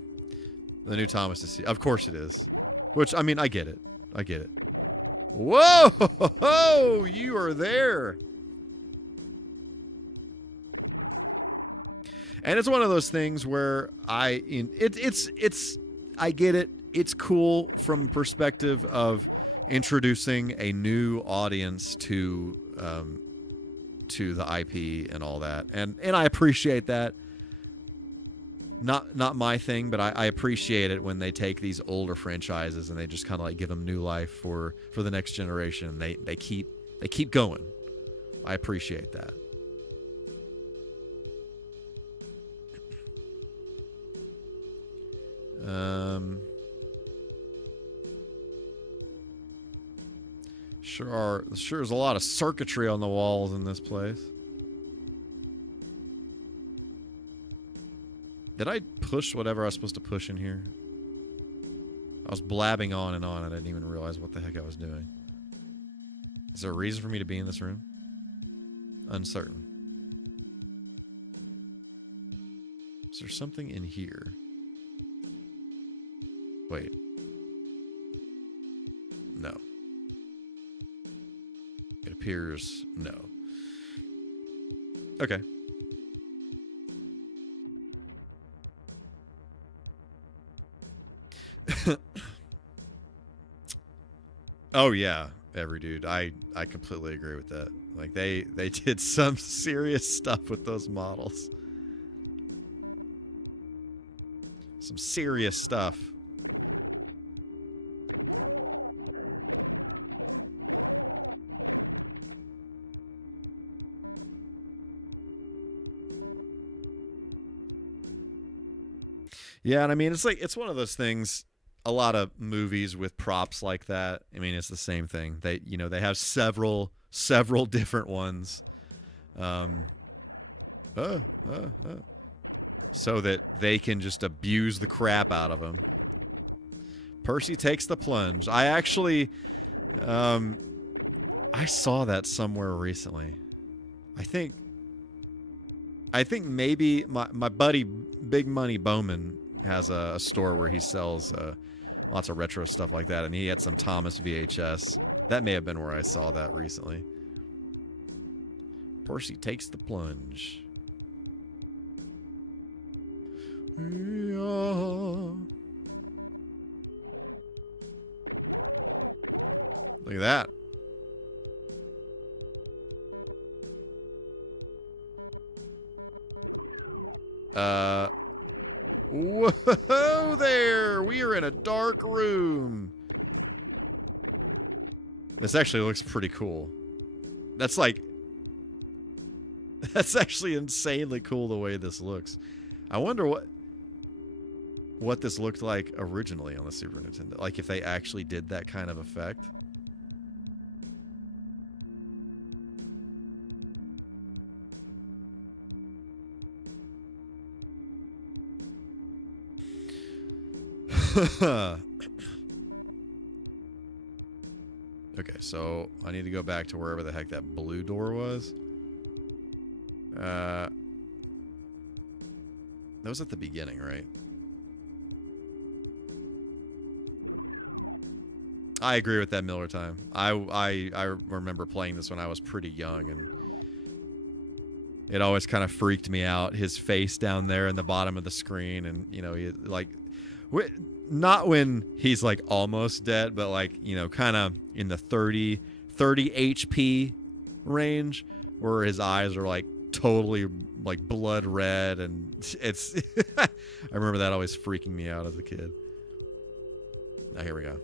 The new Thomas is, of course it is. Which, I mean, I get it. Whoa! You are there. And it's one of those things where I get it. It's cool from perspective of introducing a new audience to to the IP and all that, and I appreciate that. Not my thing, but I appreciate it when they take these older franchises and they just kind of like give them new life for the next generation. They keep going. I appreciate that. Sure is a lot of circuitry on the walls in this place. Did I push whatever I was supposed to push in here? I was blabbing on and on. I didn't even realize what the heck I was doing. Is there a reason for me to be in this room? Uncertain. Is there something in here? Wait. No. It appears no. Okay. Oh yeah, every dude. I completely agree with that. Like they did some serious stuff with those models. Some serious stuff. Yeah, and I mean it's one of those things. A lot of movies with props like that. I mean, it's the same thing. They have several different ones, so that they can just abuse the crap out of them. Percy takes the plunge. I actually, I saw that somewhere recently. I think maybe my buddy Big Money Bowman has a store where he sells lots of retro stuff like that, and he had some Thomas VHS. That may have been where I saw that recently. Percy takes the plunge. Look at that. Whoa there! We are in a dark room. This actually looks pretty cool. That's actually insanely cool the way this looks. I wonder what this looked like originally on the Super Nintendo. Like if they actually did that kind of effect. Okay, so I need to go back to wherever the heck that blue door was. That was at the beginning, right? I agree with that, Miller Time. I remember playing this when I was pretty young, and it always kind of freaked me out. His face down there in the bottom of the screen, and he like. Not when he's like almost dead, but like, kind of in the 30 HP range where his eyes are like totally like blood red, and it's I remember that always freaking me out as a kid. Now here we go.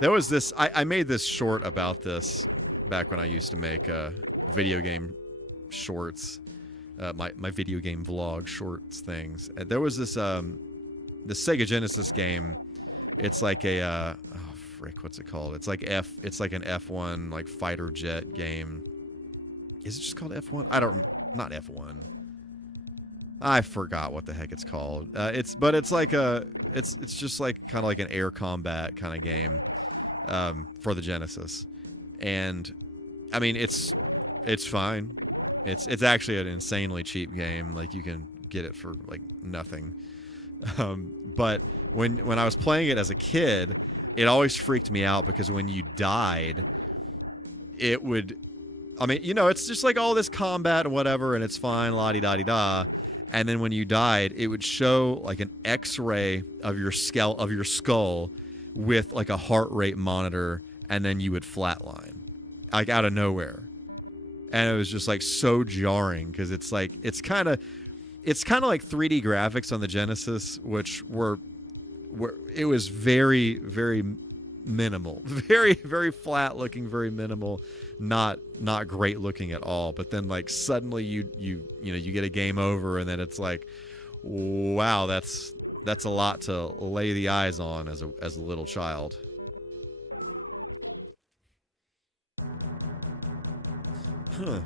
There was this I made this short about this back when I used to make video game shorts. My video game vlog shorts things. There was this the Sega Genesis game. It's like a what's it called? It's like an F1 like fighter jet game. Is it just called F1? Not F1. I forgot what the heck it's called. It's just like kind of like an air combat kind of game for the Genesis. And I mean it's fine. It's actually an insanely cheap game. Like you can get it for like nothing. But when I was playing it as a kid, it always freaked me out because when you died, it would. I mean, it's just like all this combat and whatever, and it's fine, la-di-da-di-da. And then when you died, it would show like an X-ray of your skull with like a heart rate monitor and then you would flatline, like out of nowhere. And it was just like so jarring because it's like it's kind of like 3D graphics on the Genesis, which were it was very, very minimal, very, very flat looking, very minimal, not great looking at all. But then like suddenly you get a game over, and then it's like, wow, that's a lot to lay the eyes on as a little child. Huh.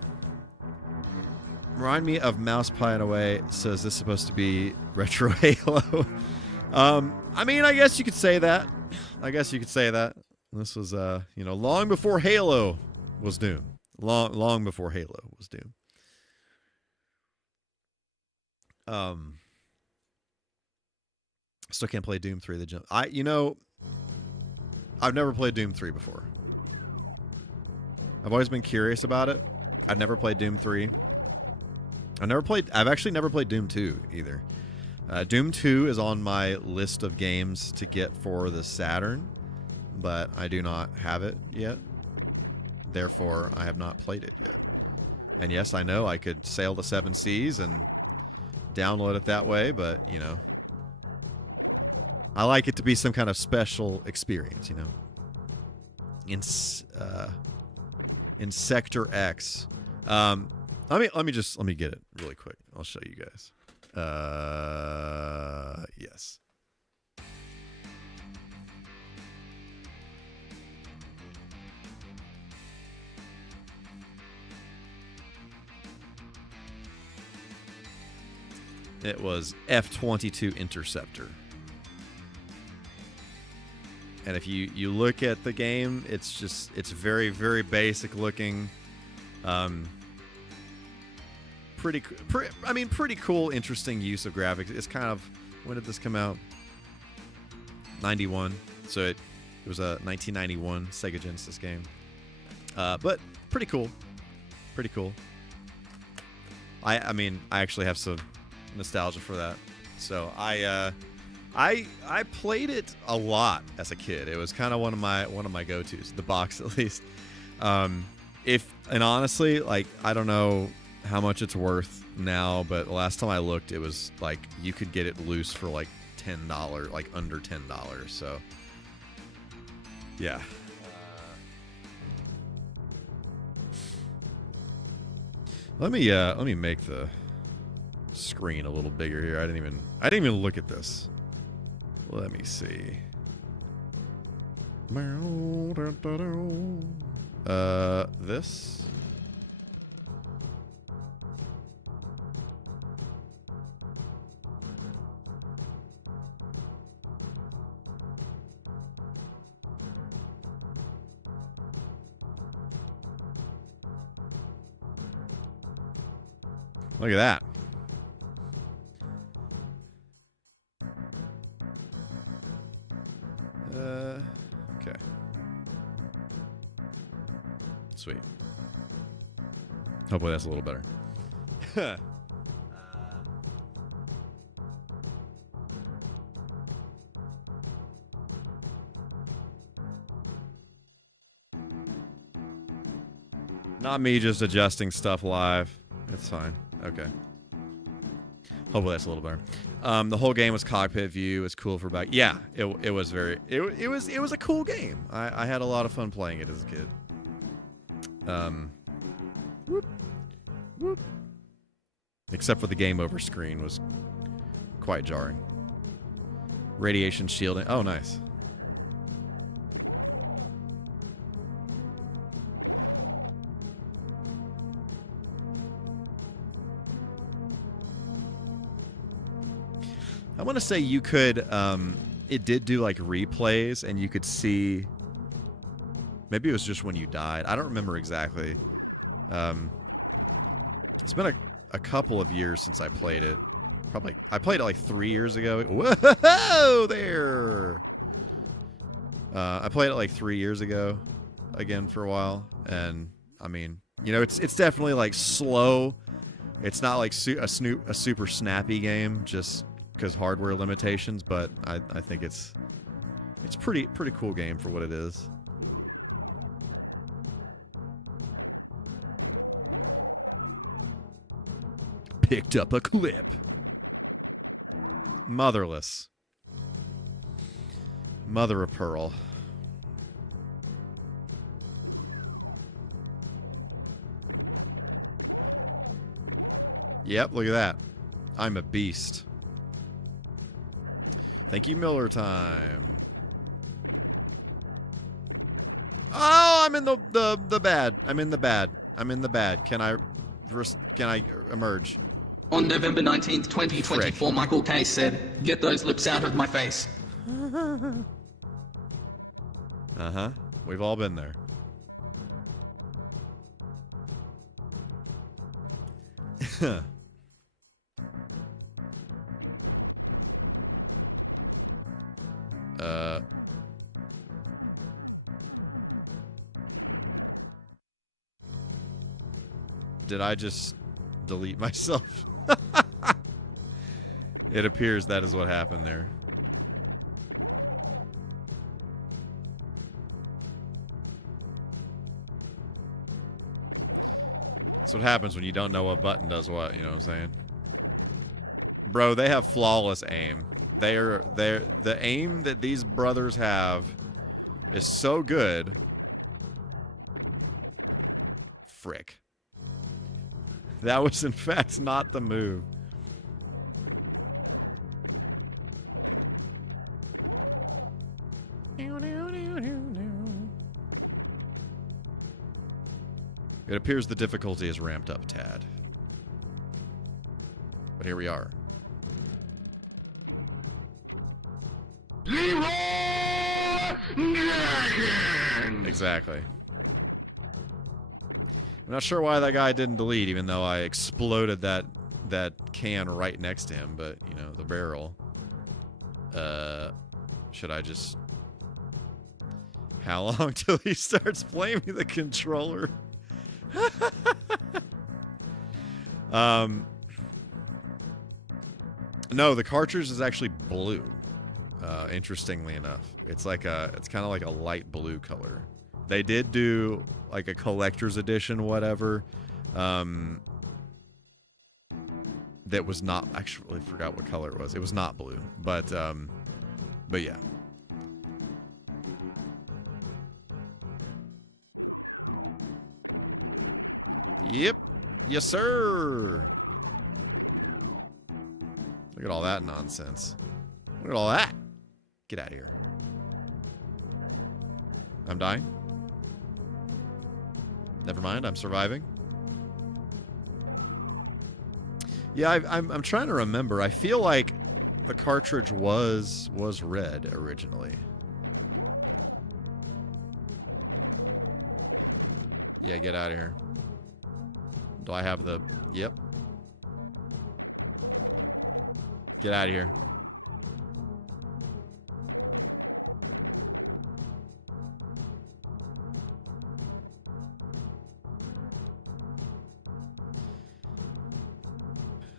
Remind me of Mouse Pie in a Way. Says this is supposed to be retro Halo. I mean, I guess you could say that. This was long before Halo was doomed. Long before Halo was doomed. Still can't play Doom 3 the jump. I've never played Doom 3 before. I've always been curious about it. I've never played Doom 3. I've actually never played Doom 2 either. Doom 2 is on my list of games to get for the Saturn, but I do not have it yet. Therefore, I have not played it yet. And yes, I know I could sail the 7 seas and download it that way, but, I like it to be some kind of special experience, In Sector X. Let me get it really quick. I'll show you guys. Yes. It was F-22 Interceptor. And if you look at the game, it's very, very basic looking. Pretty cool, interesting use of graphics. It's kind of, when did this come out? 91. So it was a 1991 Sega Genesis game. But pretty cool. Pretty cool. I actually have some nostalgia for that. So I played it a lot as a kid. It was kind of one of my go-tos, the box at least. And honestly, like, I don't know how much it's worth now, but the last time I looked, it was like you could get it loose for like $10, like under $10. So yeah. Let me make the screen a little bigger here. I didn't even look at this. Let me see. This. Look at that. Okay. Sweet. Hopefully that's a little better. Not me just adjusting stuff live. It's fine. Okay. Hopefully that's a little better. The whole game was cockpit view. It's cool for back. Yeah, it was very. It was a cool game. I had a lot of fun playing it as a kid. Whoop, whoop. Except for the game over screen was quite jarring. Radiation shielding. Oh, nice. I want to say you could, it did do like replays and you could see, maybe it was just when you died. I don't remember exactly. It's been a couple of years since I played it. Probably, I played it like 3 years ago. Whoa there! I played it like 3 years ago again for a while. And I mean, it's definitely like slow. It's not like a super snappy game, just because hardware limitations, but I think it's pretty cool game for what it is. picked up a clip. Motherless. Mother of pearl. Yep, look at that. I'm a beast. Thank you, Miller Time. Oh, I'm in the bad. I'm in the bad. I'm in the bad. Can I emerge? On November 19th, 2024, MichaelK said, "Get those lips out of my face." Uh-huh. We've all been there. Did I just delete myself? It appears that is what happened there. That's what happens when you don't know what button does what, you know what I'm saying? Bro, they have flawless aim. The aim that these brothers have is so good. Frick. That was in fact not the move. It appears the difficulty is ramped up a tad. But here we are. Exactly. I'm not sure why that guy didn't delete, even though I exploded that can right next to him, but, you know, the barrel. Should I just... How long till he starts blaming the controller? No, the cartridge is actually blue. Interestingly enough, it's kind of like a light blue color. They did do like a collector's edition, whatever. That was not, actually forgot what color it was. It was not blue, but yeah. Yep. Yes, sir. Look at all that nonsense. Look at all that. Get out of here. I'm dying. Never mind, I'm surviving. Yeah, I'm trying to remember. I feel like the cartridge was red originally. Yeah, get out of here. Do I have the... Yep. Get out of here.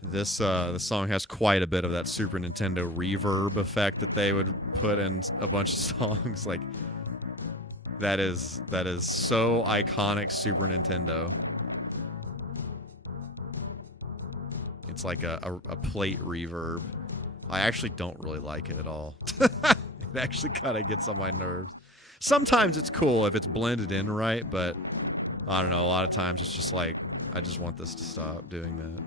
This song has quite a bit of that Super Nintendo reverb effect that they would put in a bunch of songs. Like, that is so iconic Super Nintendo. It's like a plate reverb. I actually don't really like it at all. It actually kind of gets on my nerves. Sometimes it's cool if it's blended in right, but I don't know. A lot of times it's just like, I just want this to stop doing that.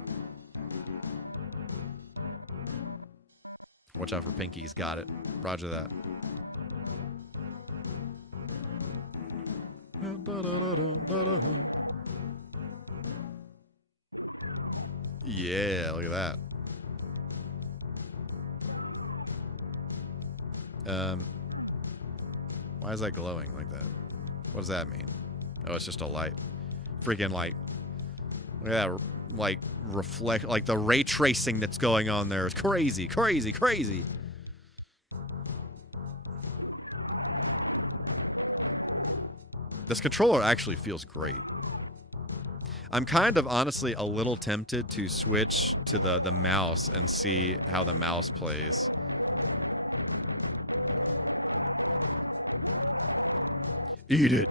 Watch out for Pinkies. Got it. Roger that. Yeah, look at that. Why is that glowing like that? What does that mean? Oh, it's just a light. Freaking light. Look at that. Like, reflect, like the ray tracing that's going on there is crazy, crazy, crazy. This controller actually feels great. I'm kind of honestly a little tempted to switch to the mouse and see how the mouse plays. Eat it.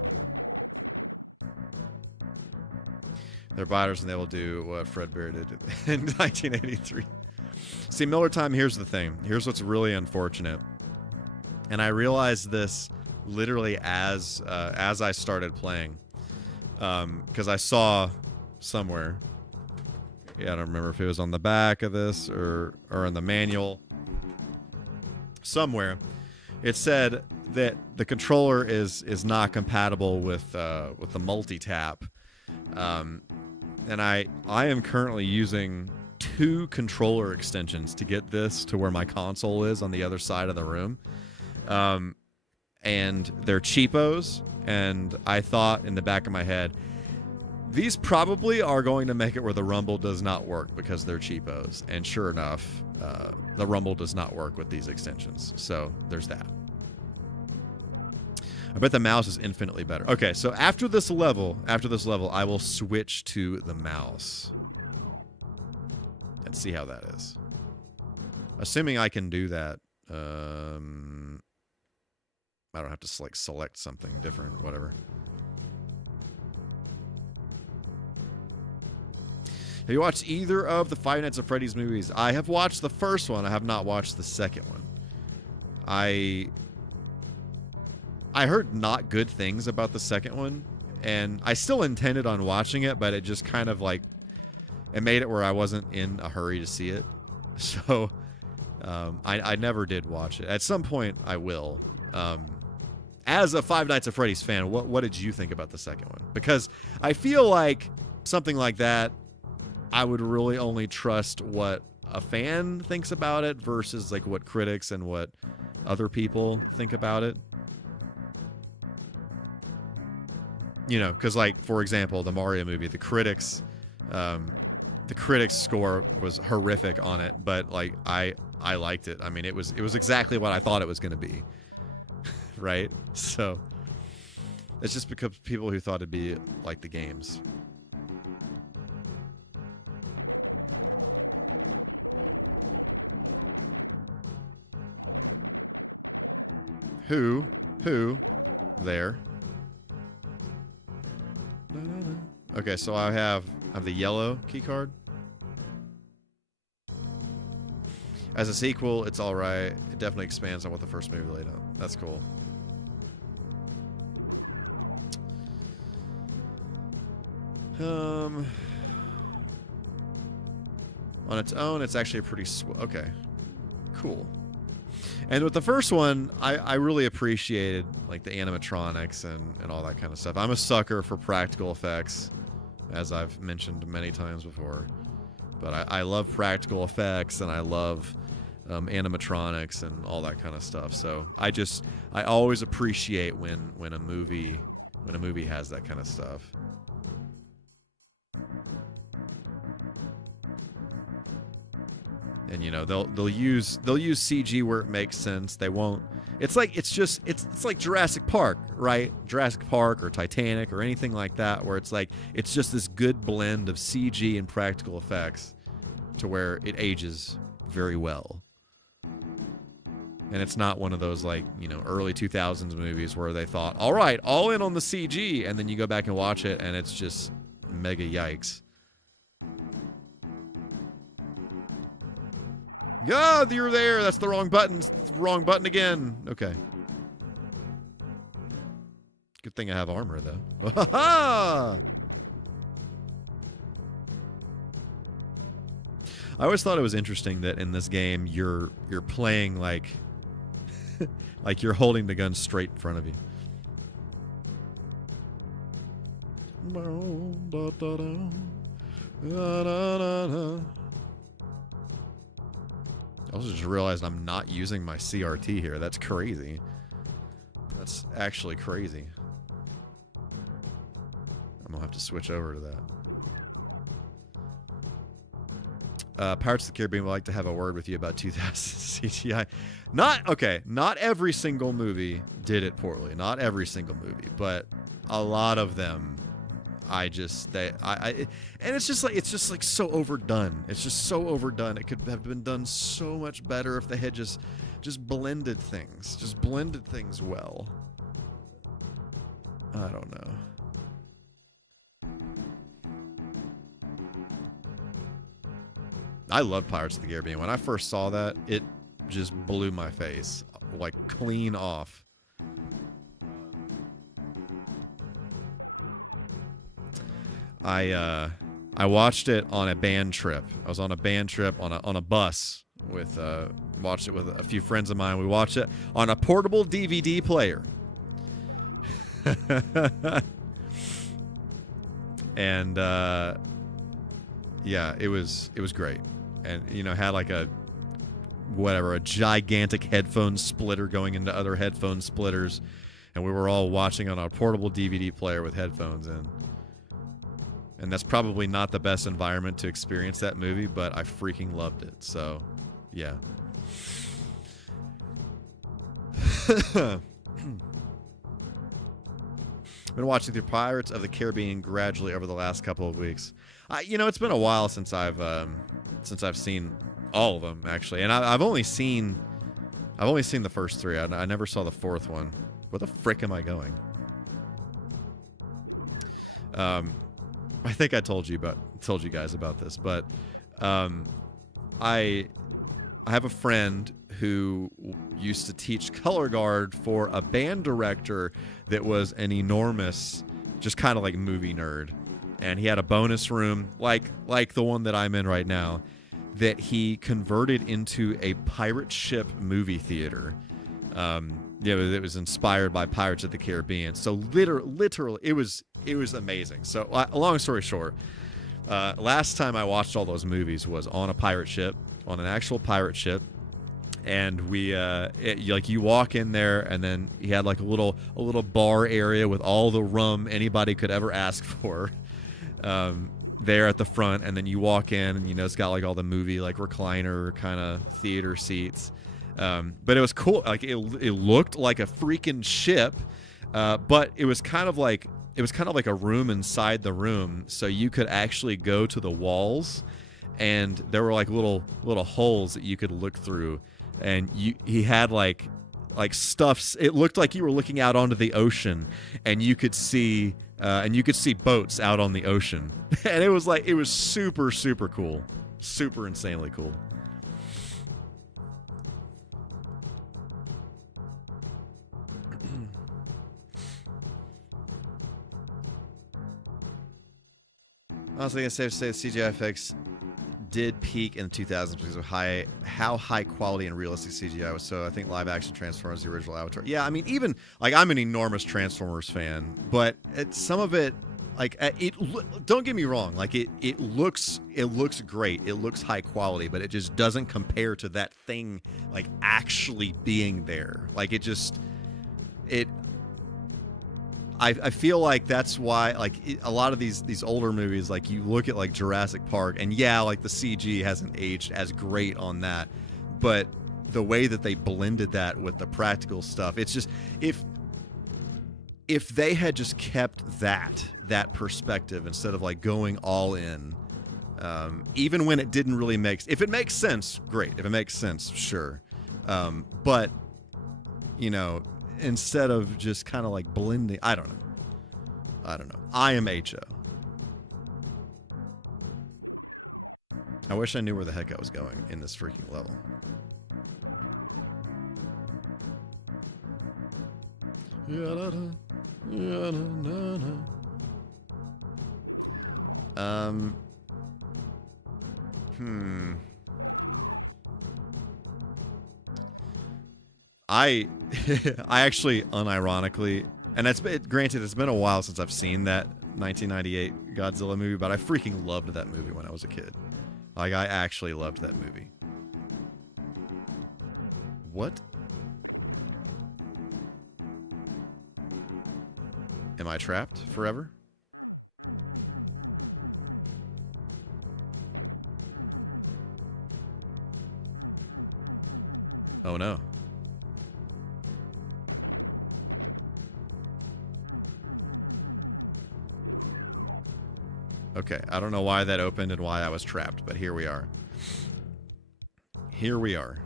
They're biters and they will do what Fred Bear did in 1983. See, Miller Time, here's the thing. Here's what's really unfortunate. And I realized this literally as I started playing. Because I saw somewhere, I don't remember if it was on the back of this or in the manual, somewhere, it said that the controller is not compatible with the multi-tap. And I am currently using 2 controller extensions to get this to where my console is on the other side of the room. And they're cheapos, and I thought in the back of my head, these probably are going to make it where the rumble does not work because they're cheapos. And sure enough, the rumble does not work with these extensions. So there's that. I bet the mouse is infinitely better. Okay, so after this level, I will switch to the mouse. Let's see how that is. Assuming I can do that. I don't have to like select something different or whatever. Have you watched either of the Five Nights at Freddy's movies? I have watched the first one. I have not watched the second one. I heard not good things about the second one, and I still intended on watching it, but it just kind of like, it made it where I wasn't in a hurry to see it. So I never did watch it. At some point, I will. As a Five Nights at Freddy's fan, what did you think about the second one? Because I feel like something like that, I would really only trust what a fan thinks about it versus like what critics and what other people think about it. You know, because like, for example, the Mario movie, the critics score was horrific on it, but like I liked it. I mean, it was exactly what I thought it was going to be. Right? So it's just because people who thought it'd be like the games. Who there? Okay, so I have the yellow key card. As a sequel, it's all right. It definitely expands on what the first movie laid out. That's cool. On its own, it's actually a pretty okay, cool. And with the first one, I really appreciated like the animatronics and all that kind of stuff. I'm a sucker for practical effects, as I've mentioned many times before. But I love practical effects, and I love animatronics and all that kind of stuff. So I always appreciate when a movie has that kind of stuff. And you know, they'll use CG where it makes sense. They won't. It's like Jurassic Park, right? Jurassic Park or Titanic or anything like that, where it's like it's just this good blend of CG and practical effects to where it ages very well. And it's not one of those like, you know, early 2000s movies where they thought, all right, all in on the CG, and then you go back and watch it and it's just mega yikes. Yeah, you're there. That's the wrong button. It's the wrong button again. Okay. Good thing I have armor, though. I always thought it was interesting that in this game you're playing like like you're holding the gun straight in front of you. I also just realized I'm not using my CRT here. That's crazy. That's actually crazy. I'm gonna have to switch over to that. Pirates of the Caribbean would like to have a word with you about 2000 CGI. Not every single movie did it poorly. Not every single movie, but a lot of them. And it's just like so overdone. It's just so overdone. It could have been done so much better if they had just blended things well. I don't know. I love Pirates of the Caribbean. When I first saw that, it just blew my face, like clean off. I watched it on a band trip. I was on a band trip on a bus with watched it with a few friends of mine. We watched it on a portable DVD player. And yeah, it was great. And had like a gigantic headphone splitter going into other headphone splitters, and we were all watching on a portable DVD player with headphones in. And that's probably not the best environment to experience that movie, but I freaking loved it. So, yeah. Been watching the Pirates of the Caribbean gradually over the last couple of weeks. It's been a while since I've seen all of them, actually, and I've only seen the first three. I never saw the fourth one. Where the frick am I going? I think I told you guys about this, but I have a friend who used to teach color guard for a band director that was an enormous, just kind of like movie nerd, and he had a bonus room like the one that I'm in right now that he converted into a pirate ship movie theater. It was inspired by Pirates of the Caribbean. So literally, it was amazing. So long story short, last time I watched all those movies was on a pirate ship, on an actual pirate ship, and we you walk in there, and then he had like a little bar area with all the rum anybody could ever ask for. There at the front, and then you walk in, and it's got like all the movie like recliner kind of theater seats. But it was cool. Like it looked like a freaking ship, but it was kind of like a room inside the room, so you could actually go to the walls, and there were like little holes that you could look through, and he had like stuffs. It looked like you were looking out onto the ocean, and you could see boats out on the ocean, and it was super, super cool, super insanely cool. Honestly, I say the CGI effects did peak in the 2000s because of how high quality and realistic CGI was. So I think live action Transformers, the original Avatar. Yeah, I mean, even like I'm an enormous Transformers fan, but some of it, like don't get me wrong, like it looks great, it looks high quality, but it just doesn't compare to that thing like actually being there. Like I feel like that's why, like, a lot of these older movies, like, you look at, like, Jurassic Park, and yeah, like, the CG hasn't aged as great on that, but the way that they blended that with the practical stuff, it's just, if they had just kept that perspective instead of, like, going all in, even when it didn't really if it makes sense, great. If it makes sense, sure. But, instead of just kind of like blending, I don't know. I am HO. I wish I knew where the heck I was going in this freaking level. I actually, unironically, and granted, it's been a while since I've seen that 1998 Godzilla movie, but I freaking loved that movie when I was a kid. Like, I actually loved that movie. What? Am I trapped forever? Oh no. Okay, I don't know why that opened and why I was trapped, but here we are. Here we are.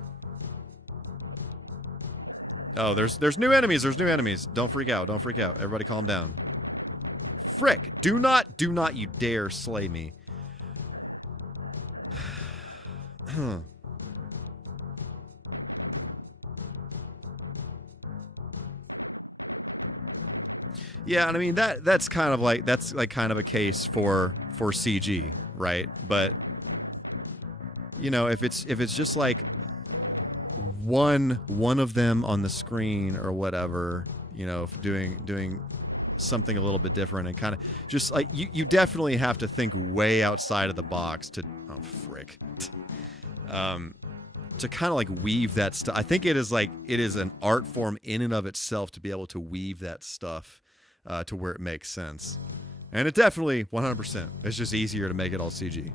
Oh, there's new enemies. There's new enemies. Don't freak out. Don't freak out. Everybody calm down. Frick. Do not you dare slay me. Yeah, and I mean that's kind of like kind of a case for CG, right? But you know, if it's just like one of them on the screen or whatever, you know, doing something a little bit different and kind of just like you definitely have to think way outside of the box to to kind of like weave that stuff. I think it is an art form in and of itself to be able to weave that stuff to where it makes sense. And it definitely 100%. It's just easier to make it all CG.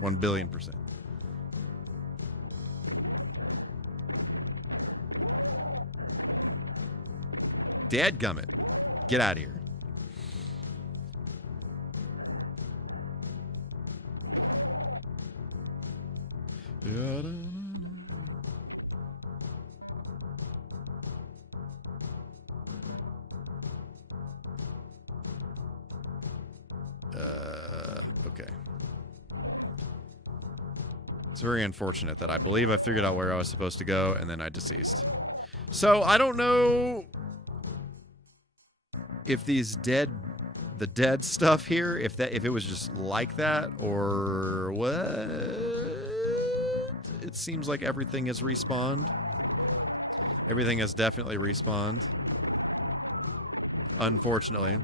1,000,000,000%. Dadgummit. Get out of here. Okay. It's very unfortunate that I believe I figured out where I was supposed to go and then I deceased. So I don't know if the dead stuff here, if it was just like that or what. It seems like everything has respawned. Everything has definitely respawned. Unfortunately.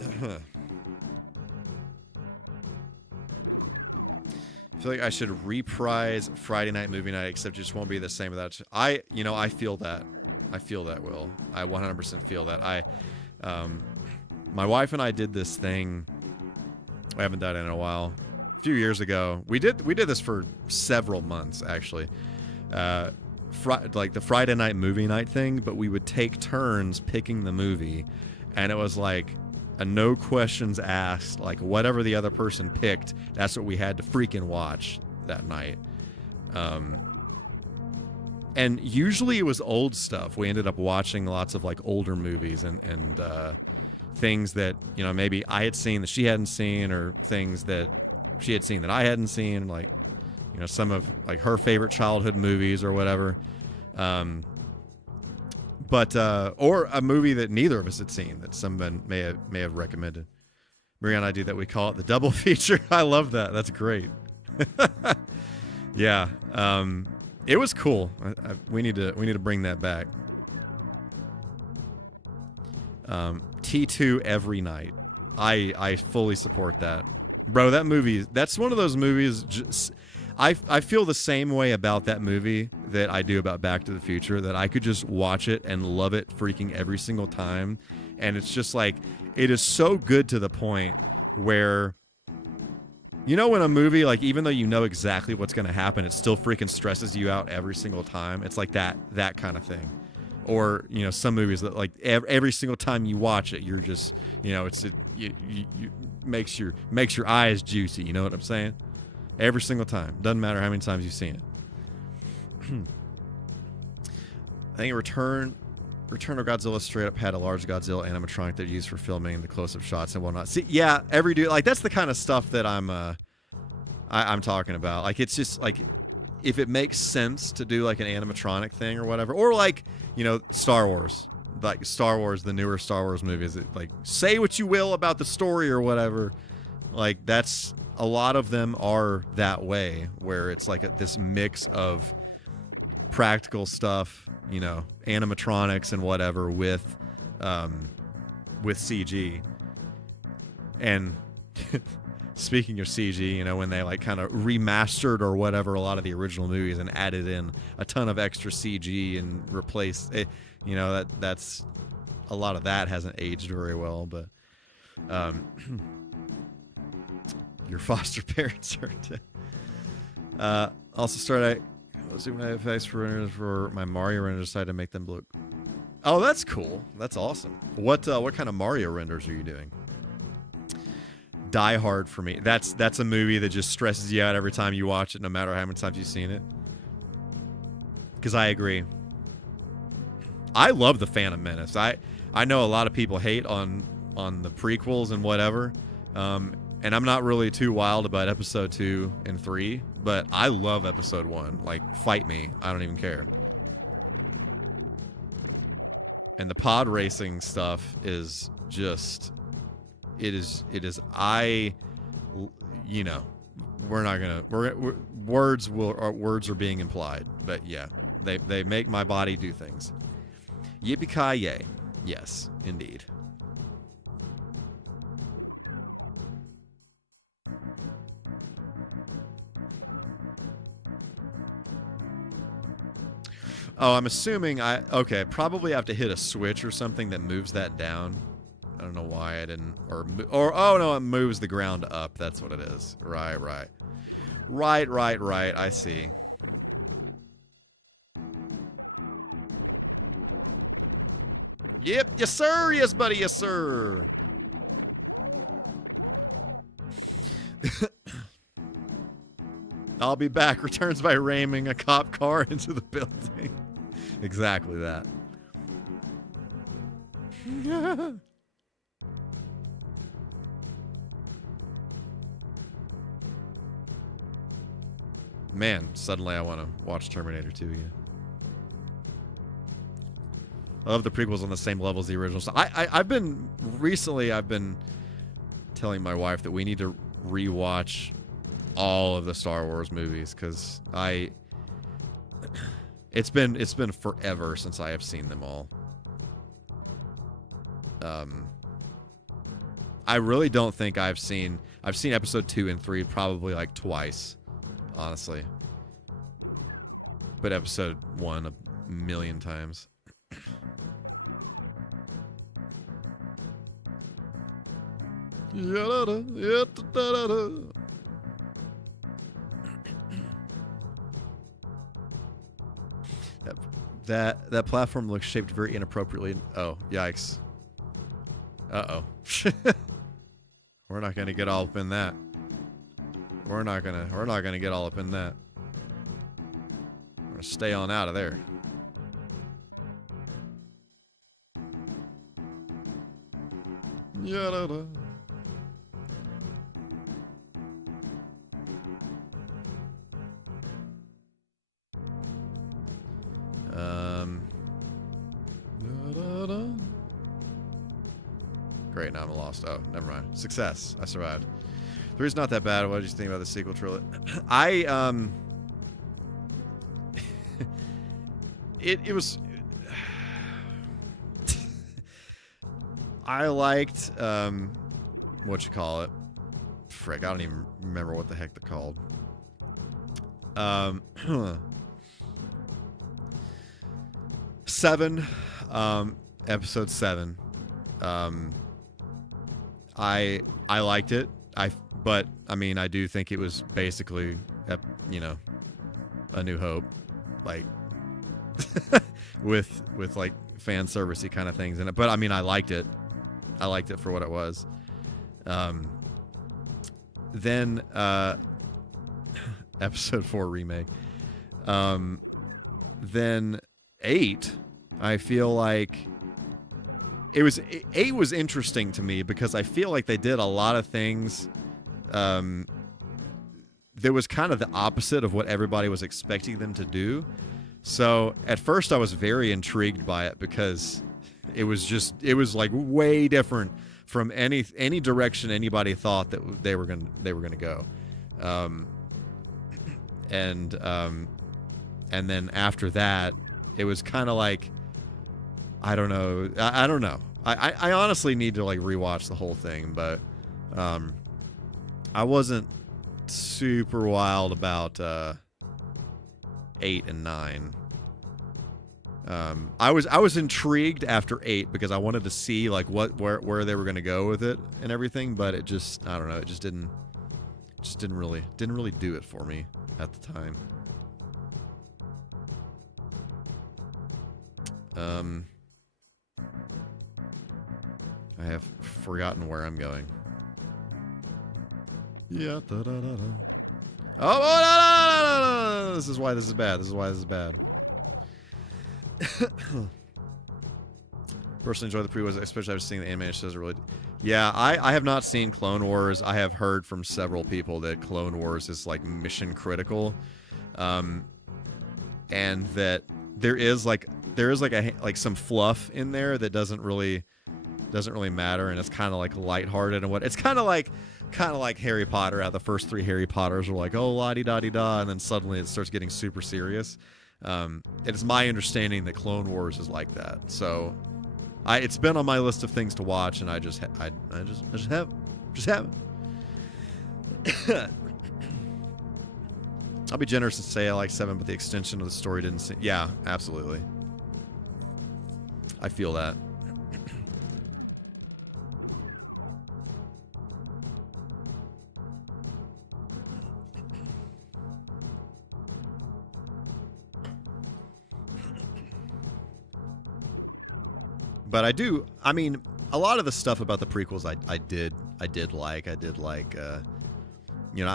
I feel like I should reprise Friday Night Movie Night, except it just won't be the same without. I feel that. I feel that, Will. I 100% feel that. My wife and I did this thing. I haven't done it in a while. A few years ago, we did this for several months actually. Like the Friday Night Movie Night thing, but we would take turns picking the movie, and it was like a no questions asked, like whatever the other person picked, that's what we had to freaking watch that night. And usually it was old stuff. We ended up watching lots of like older movies and things that, you know, maybe I had seen that she hadn't seen, or things that she had seen that I hadn't seen, like, you know, some of like her favorite childhood movies or whatever. But or a movie that neither of us had seen that someone may have recommended. Maria and I do that. We call it the double feature. I love that. That's great. Yeah. It was cool. We need to bring that back. T2 every night. I fully support that, bro. That movie. That's one of those movies. I feel the same way about that movie that I do about Back to the Future, that I could just watch it and love it freaking every single time. And it's just like, it is so good to the point where, you know, when a movie, like, even though you know exactly what's going to happen, it still freaking stresses you out every single time. It's like that kind of thing. Or, you know, some movies that, like, every single time you watch it, you're just, you know, it makes your eyes juicy. You know what I'm saying? Every single time. Doesn't matter how many times you've seen it. I think Return of Godzilla straight up had a large Godzilla animatronic that used for filming the close-up shots and whatnot. See, yeah, every dude, like, that's the kind of stuff that I'm talking about. Like, it's just like, if it makes sense to do like an animatronic thing or whatever, or like, you know, Star Wars, the newer Star Wars movies, like, say what you will about the story or whatever, like, that's, a lot of them are that way, where it's like this mix of practical stuff, you know, animatronics and whatever with CG. And speaking of CG, you know, when they like kind of remastered or whatever a lot of the original movies and added in a ton of extra CG and replaced it, you know, that's a lot of that hasn't aged very well, but your foster parents are also started using my effects for renders for my Mario renders, decided to make them look. Oh, that's cool. That's awesome. What kind of Mario renders are you doing? Die Hard for me. That's a movie that just stresses you out every time you watch it, no matter how many times you've seen it. Because I agree. I love The Phantom Menace. I know a lot of people hate on the prequels and whatever. And I'm not really too wild about episode 2 and 3, but I love episode 1. Like, fight me. I don't even care. And the pod racing stuff is just, you know, we're not gonna, words are being implied, but yeah, they make my body do things. Yippee-ki-yay. Yes, indeed. Oh, I'm assuming okay, probably have to hit a switch or something that moves that down. I don't know why I didn't, or oh no, it moves the ground up. That's what it is. Right. I see. Yep, yes sir, yes buddy, yes sir. I'll be back. Returns by ramming a cop car into the building. Exactly that. Man, suddenly I want to watch Terminator 2 again. I love the prequels on the same level as the original. So I've been telling my wife that we need to rewatch all of the Star Wars movies because it's been forever since I have seen them all. I really don't think I've seen episode 2 and 3 probably like twice, honestly. But episode 1 a million times. That platform looks shaped very inappropriately. Oh, yikes. Uh-oh. We're not gonna get all up in that. We're not gonna get all up in that. We're gonna stay on out of there. Yada. Great, now I'm lost. Oh, never mind. Success. I survived. 3's not that bad. What did you think about the sequel trilogy? It was I liked what you call it. Frick, I don't even remember what the heck they're called. Episode 7. I liked it. But I mean, I do think it was basically, you know, A New Hope, like with like fan servicey kind of things in it. But I mean, I liked it. I liked it for what it was. Then episode 4 remake. Then 8, I feel like eight was interesting to me because I feel like they did a lot of things. There was kind of the opposite of what everybody was expecting them to do. So at first I was very intrigued by it because it was like way different from any direction anybody thought that they were gonna go. And then after that, it was kind of like, I don't know. I don't know. I honestly need to like rewatch the whole thing, but I wasn't super wild about 8 and 9. I was intrigued after 8 because I wanted to see like where they were going to go with it and everything, but it just, I don't know, it just didn't really do it for me at the time. I have forgotten where I'm going. Yeah. Oh, no. This is why this is bad. Personally enjoy the prequels, especially after seeing the animated shows. Really, yeah. I have not seen Clone Wars. I have heard from several people that Clone Wars is like mission critical, and that there is like some fluff in there that doesn't really matter, and it's kind of like lighthearted and what it's kind of like Harry Potter. How the first 3 Harry Potters were like, oh, la-di-da-di-da, and then suddenly it starts getting super serious. It is my understanding that Clone Wars is like that. So, it's been on my list of things to watch, and I just haven't. I'll be generous and say I like 7, but the extension of the story didn't seem... Yeah, absolutely. I feel that. But I mean, a lot of the stuff about the prequels I did like. I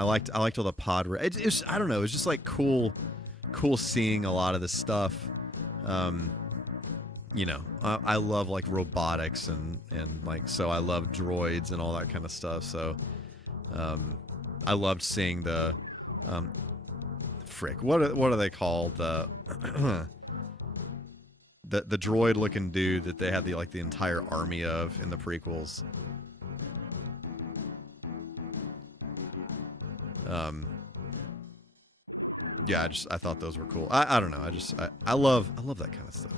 liked all the pod. It's I don't know. It's just like cool seeing a lot of this stuff. I love like robotics and like, so I love droids and all that kind of stuff. So, I loved seeing the, what are they called? The droid-looking dude that they had the entire army of in the prequels. Yeah, I thought those were cool. I don't know. I love that kind of stuff.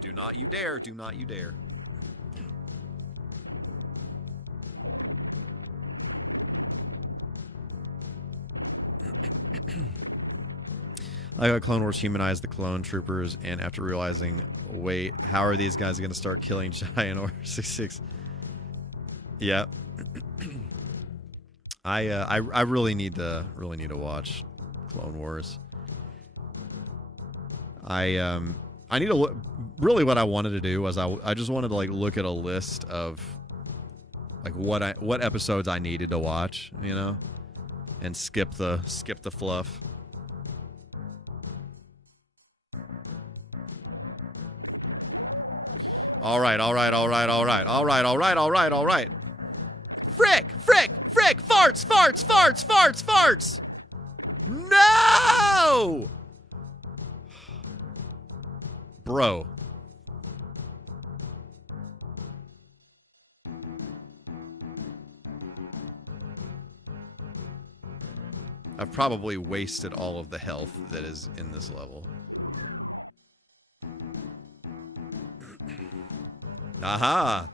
Do not you dare! Do not you dare! I got Clone Wars humanized the clone troopers, and after realizing, wait, how are these guys going to start killing Jedi in Order 66? Yeah. I really need to watch Clone Wars. I need to look. Really, what I wanted to do was I just wanted to like look at a list of like what episodes I needed to watch, and skip the fluff. All right. Frick! Farts! No! Bro. I've probably wasted all of the health that is in this level. Aha!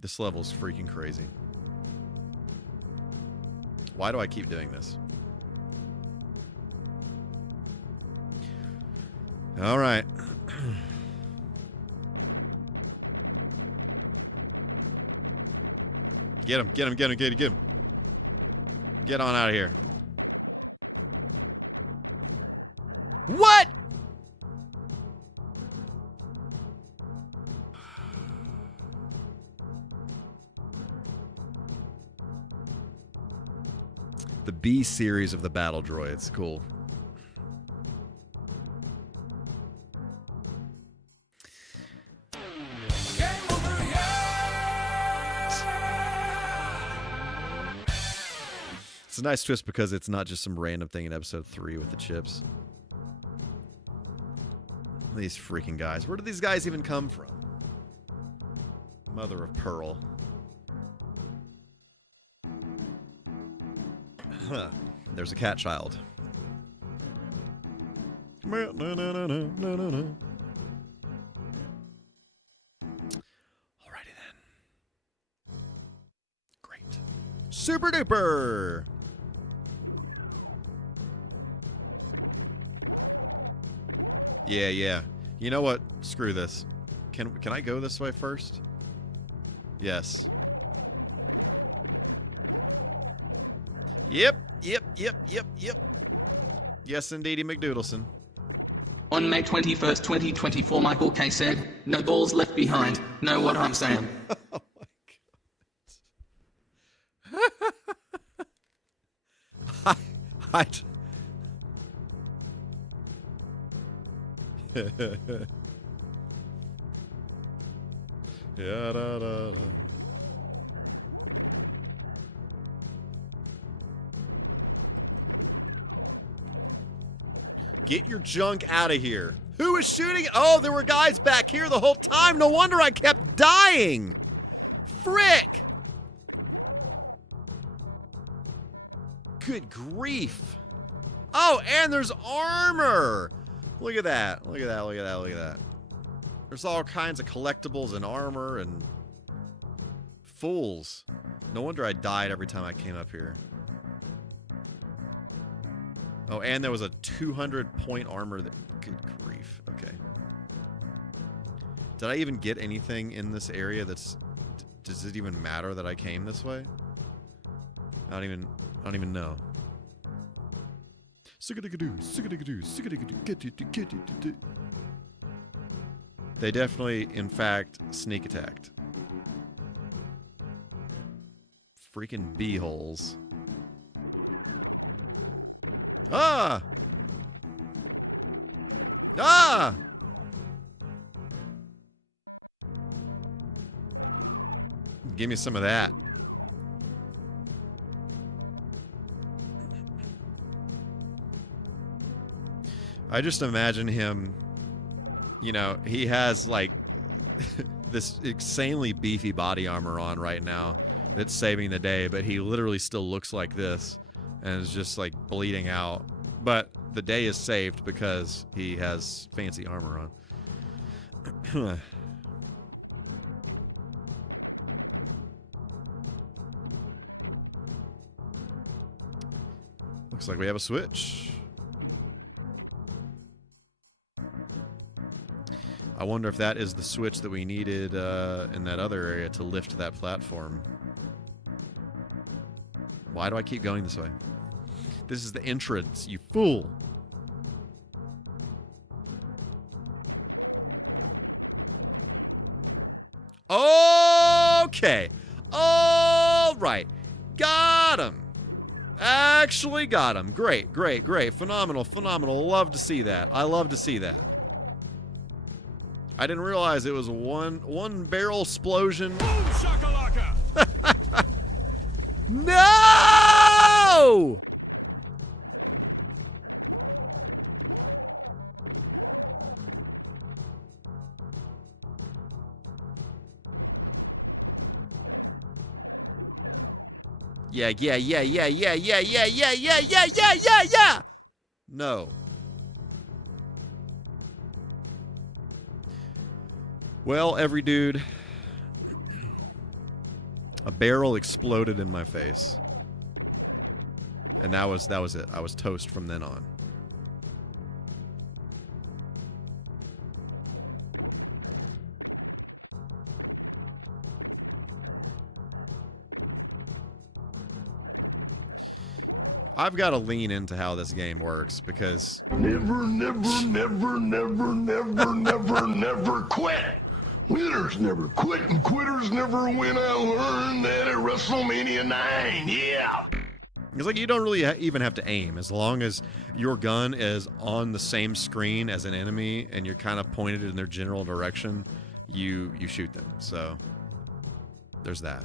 This level's freaking crazy. Why do I keep doing this? All right. Get him. Get on out of here. What? The B series of the battle droids. Cool. It's a nice twist because it's not just some random thing in episode 3 with the chips. These freaking guys. Where did these guys even come from? Mother of pearl. Huh. There's a cat child. Alrighty then. Great. Super duper! Yeah. You know what? Screw this. Can I go this way first? Yes. Yep. Yes, indeedy, McDoodleson. On May 21st, 2024, MichaelK said, "No balls left behind." Know what I'm saying? Oh my god. Right. Yeah, da, da, da. Get your junk out of here. Who is shooting? Oh, there were guys back here the whole time. No wonder I kept dying. Frick. Good grief. Oh, and there's armor. Look at that. Look at that. Look at that. Look at that. There's all kinds of collectibles and armor and fools. No wonder I died every time I came up here. Oh, and there was a 200-point armor. Good grief. Okay. Did I even get anything in this area that's... Does it even matter that I came this way? I don't even know. They definitely, in fact, sneak attacked. Freaking bee-holes. Ah! Ah! Give me some of that. I just imagine him, you know, he has like this insanely beefy body armor on right now that's saving the day, but he literally still looks like this and is just like bleeding out. But the day is saved because he has fancy armor on. Looks like we have a switch. I wonder if that is the switch that we needed in that other area to lift that platform. Why do I keep going this way? This is the entrance, you fool. Okay. All right. Got him. Actually got him. Great, great, great. Phenomenal, phenomenal. Love to see that. I love to see that. I didn't realize it was one barrel explosion. Boom shakalaka! No! Yeah. No. Well, every dude, a barrel exploded in my face. And that was it. I was toast from then on. I've got to lean into how this game works because never quit. Winners never quit and quitters never win. I learned that at WrestleMania 9. Yeah. it's like you don't really even have to aim. As long as your gun is on the same screen as an enemy and you're kind of pointed in their general direction, you shoot them. So there's that.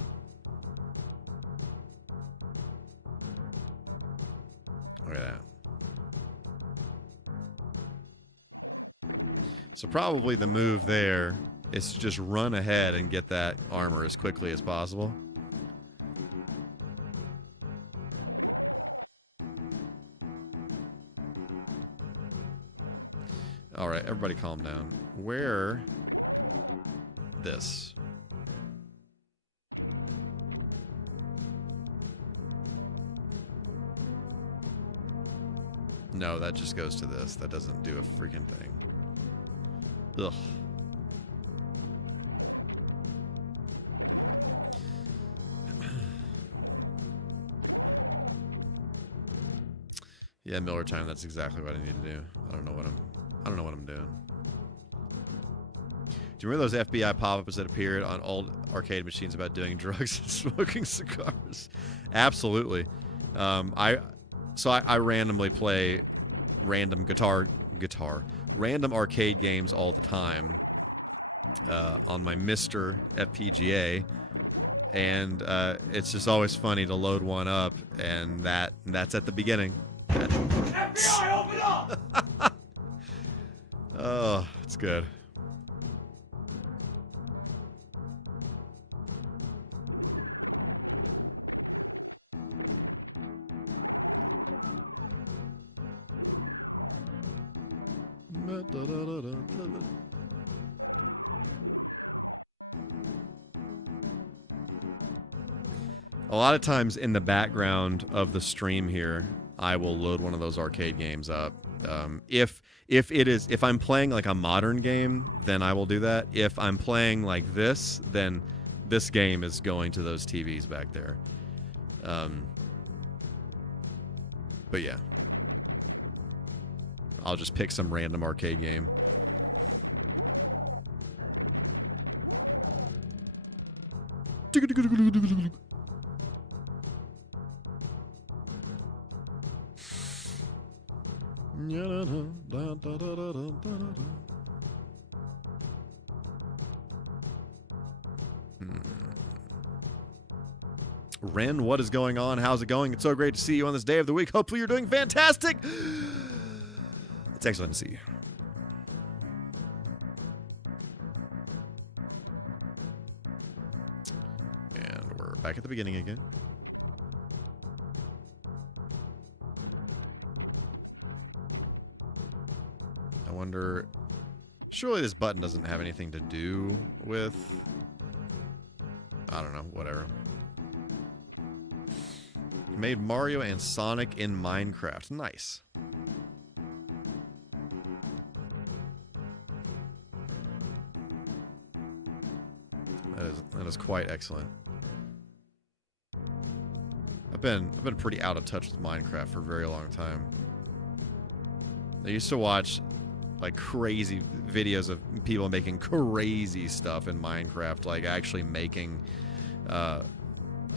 Look at that. So probably the move there is to just run ahead and get that armor as quickly as possible. All right, everybody calm down. Where? This. No, that just goes to this. That doesn't do a freaking thing. Ugh. Yeah, Miller time. That's exactly what I need to do. I don't know what I'm doing. Do you remember those FBI pop-ups that appeared on old arcade machines about doing drugs and smoking cigars? Absolutely. So I randomly play random random arcade games all the time on my Mr. FPGA, and it's just always funny to load one up, and that's at the beginning. FBI, open up! Oh, it's good. A lot of times in the background of the stream here, I will load one of those arcade games up. If I'm playing like a modern game, then I will do that. If I'm playing like this, then this game is going to those TVs back there. But yeah, I'll just pick some random arcade game. Ren, what is going on? How's it going? It's so great to see you on this day of the week. Hopefully you're doing fantastic. It's excellent to see you. And we're back at the beginning again. I wonder, surely this button doesn't have anything to do with, I don't know, whatever. Made Mario and Sonic in Minecraft. Nice. That is quite excellent. I've been pretty out of touch with Minecraft for a very long time. I used to watch like crazy videos of people making crazy stuff in Minecraft, like actually making a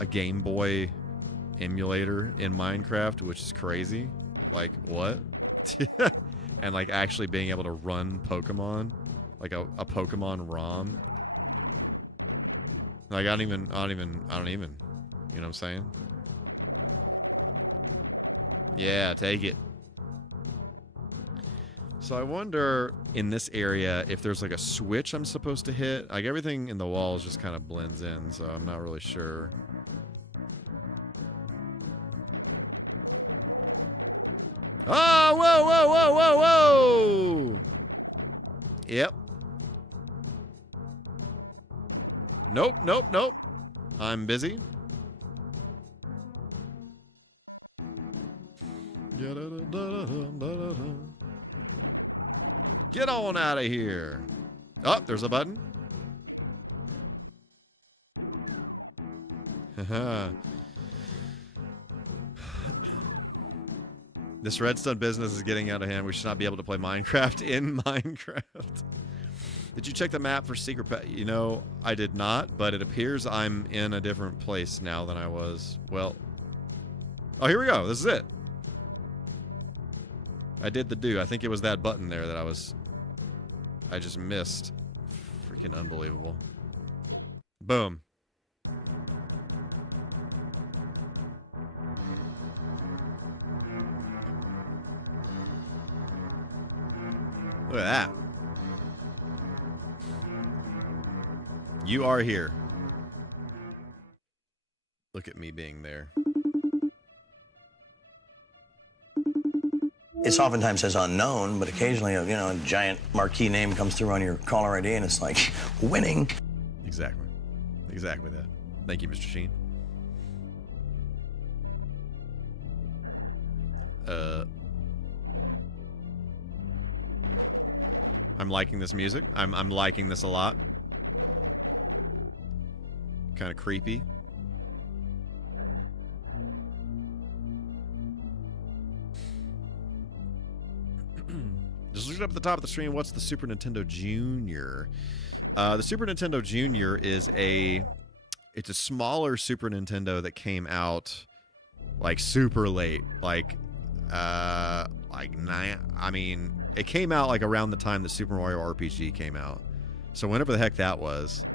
Game Boy emulator in Minecraft, which is crazy. Like, what? And like actually being able to run Pokemon, like a Pokemon ROM. Like I don't even, you know what I'm saying? Yeah, take it. So I wonder in this area if there's like a switch I'm supposed to hit. Like everything in the walls just kind of blends in, so I'm not really sure. Oh, whoa, whoa, whoa, whoa, whoa! Yep. Nope, nope, nope. I'm busy. Get on out of here. Oh, there's a button. This redstone business is getting out of hand. We should not be able to play Minecraft in Minecraft. Did you check the map for secret pet? You know, I did not, but it appears I'm in a different place now than I was. Well, oh, here we go. This is it. I did the do. I think it was that button there that I just missed. Freaking unbelievable. Boom. Look at that. You are here. Look at me being there. It's oftentimes says unknown, but occasionally, you know, a giant marquee name comes through on your caller ID and it's like, winning. Exactly. Exactly that. Thank you, Mr. Sheen. I'm liking this music. I'm liking this a lot. Kind of creepy. Just look up at the top of the screen. What's the Super Nintendo Junior? The Super Nintendo Junior is it's a smaller Super Nintendo that came out like super late. Like Like I mean, it came out like around the time that Super Mario RPG came out. So whenever the heck that was,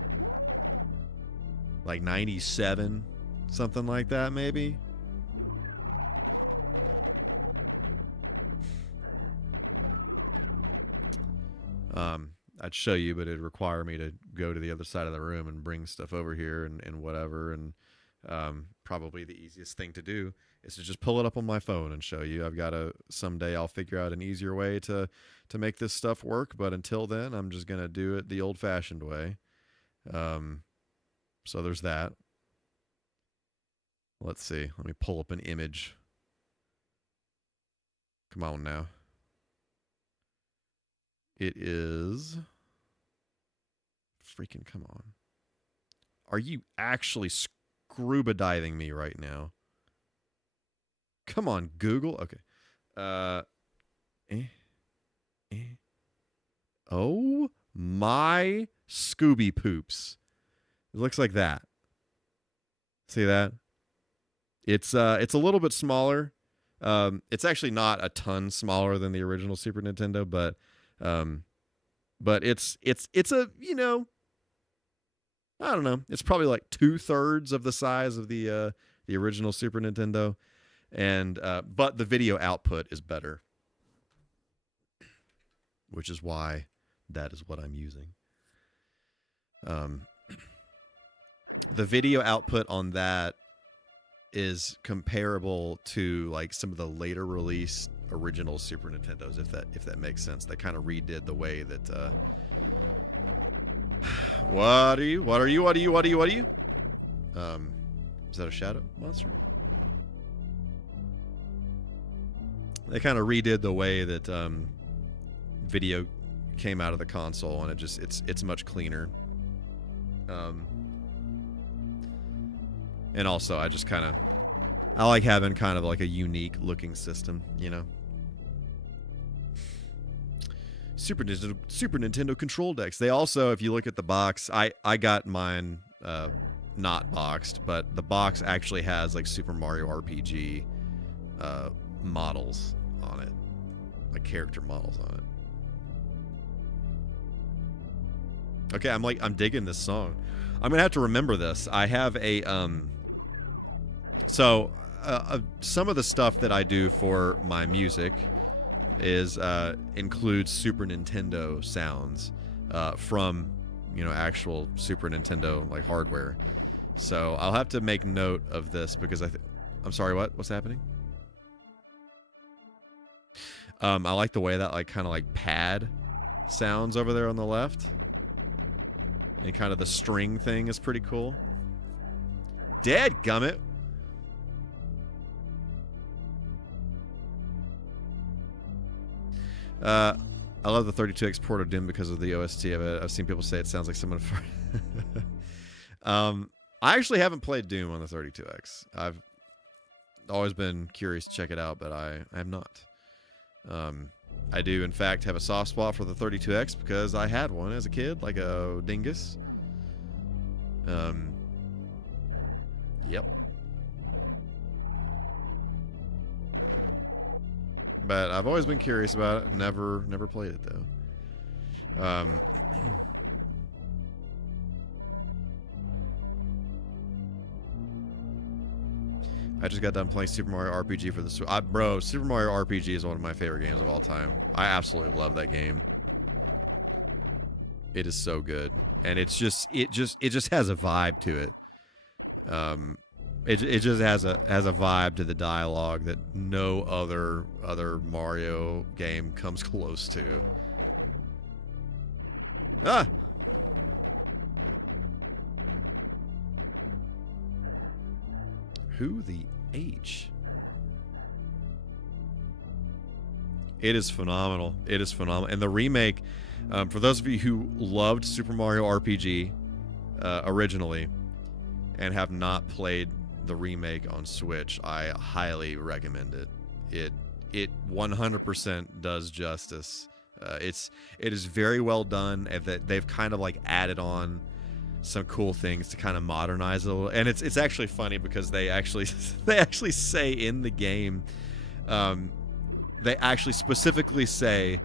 like 97, something like that, maybe. I'd show you, but it'd require me to go to the other side of the room and bring stuff over here and whatever. And probably the easiest thing to do is to just pull it up on my phone and show you. Someday I'll figure out an easier way to make this stuff work. But until then, I'm just going to do it the old fashioned way. So there's that. Let's see. Let me pull up an image. Come on now. It is... Freaking come on. Are you actually scuba diving me right now? Come on, Google. Okay. Oh my Scooby poops. It looks like that. See that? It's a little bit smaller. It's actually not a ton smaller than the original Super Nintendo, but it's a, you know, I don't know. It's probably like 2/3 of the size of the original Super Nintendo, and but the video output is better, which is why that is what I'm using. The video output on that is comparable to like some of the later released original Super Nintendos, if that makes sense. They kind of redid the way that What are you? Is that a shadow monster? They kind of redid the way that video came out of the console, and it's much cleaner. And also I like having kind of like a unique looking system, you know. Super Nintendo control decks. They also, if you look at the box, I got mine not boxed, but the box actually has like Super Mario RPG models on it, like character models on it. Okay, I'm digging this song. I'm gonna have to remember this. I have a some of the stuff that I do for my music is includes Super Nintendo sounds from, you know, actual Super Nintendo like hardware. So I'll have to make note of this because I'm sorry, what's happening? I like the way that like kind of like pad sounds over there on the left, and kind of the string thing is pretty cool. Dadgummit. I love the 32X port of Doom because of the OST of it. I've seen people say it sounds like someone. I actually haven't played Doom on the 32X. I've always been curious to check it out, but I have not. I do, in fact, have a soft spot for the 32X because I had one as a kid, like a dingus. Yep. But I've always been curious about it. Never played it though. I just got done playing Super Mario RPG for the Switch. Bro, Super Mario RPG is one of my favorite games of all time. I absolutely love that game. It is so good, and it just has a vibe to it. It just has a vibe to the dialogue that no other Mario game comes close to. Ah. Who the H? It is phenomenal. It is phenomenal. And the remake, for those of you who loved Super Mario RPG originally and have not played the remake on Switch, I highly recommend it. It 100% does justice. It is very well done, and that they've kind of like added on some cool things to kind of modernize it a little. And it's actually funny because they actually say in the game, they actually specifically say,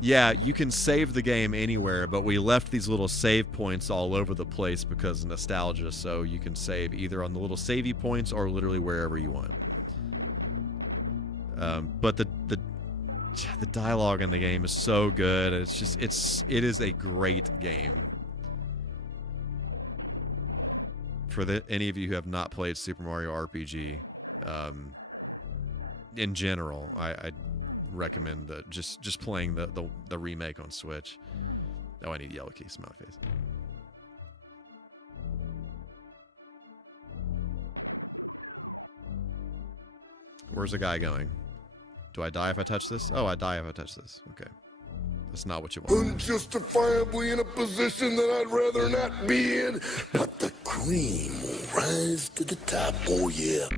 yeah, you can save the game anywhere, but we left these little save points all over the place because of nostalgia, so you can save either on the little savey points or literally wherever you want. But the dialogue in the game is so good. It is a great game. For any of you who have not played Super Mario RPG, in general, I recommend just playing the remake on Switch. Oh, I need yellow key, smiley face. Where's the guy going? Do I die if I touch this? Oh, I die if I touch this. Okay. That's not what you want. Unjustifiably in a position that I'd rather not be in, but the cream will rise to the top. Oh, yeah.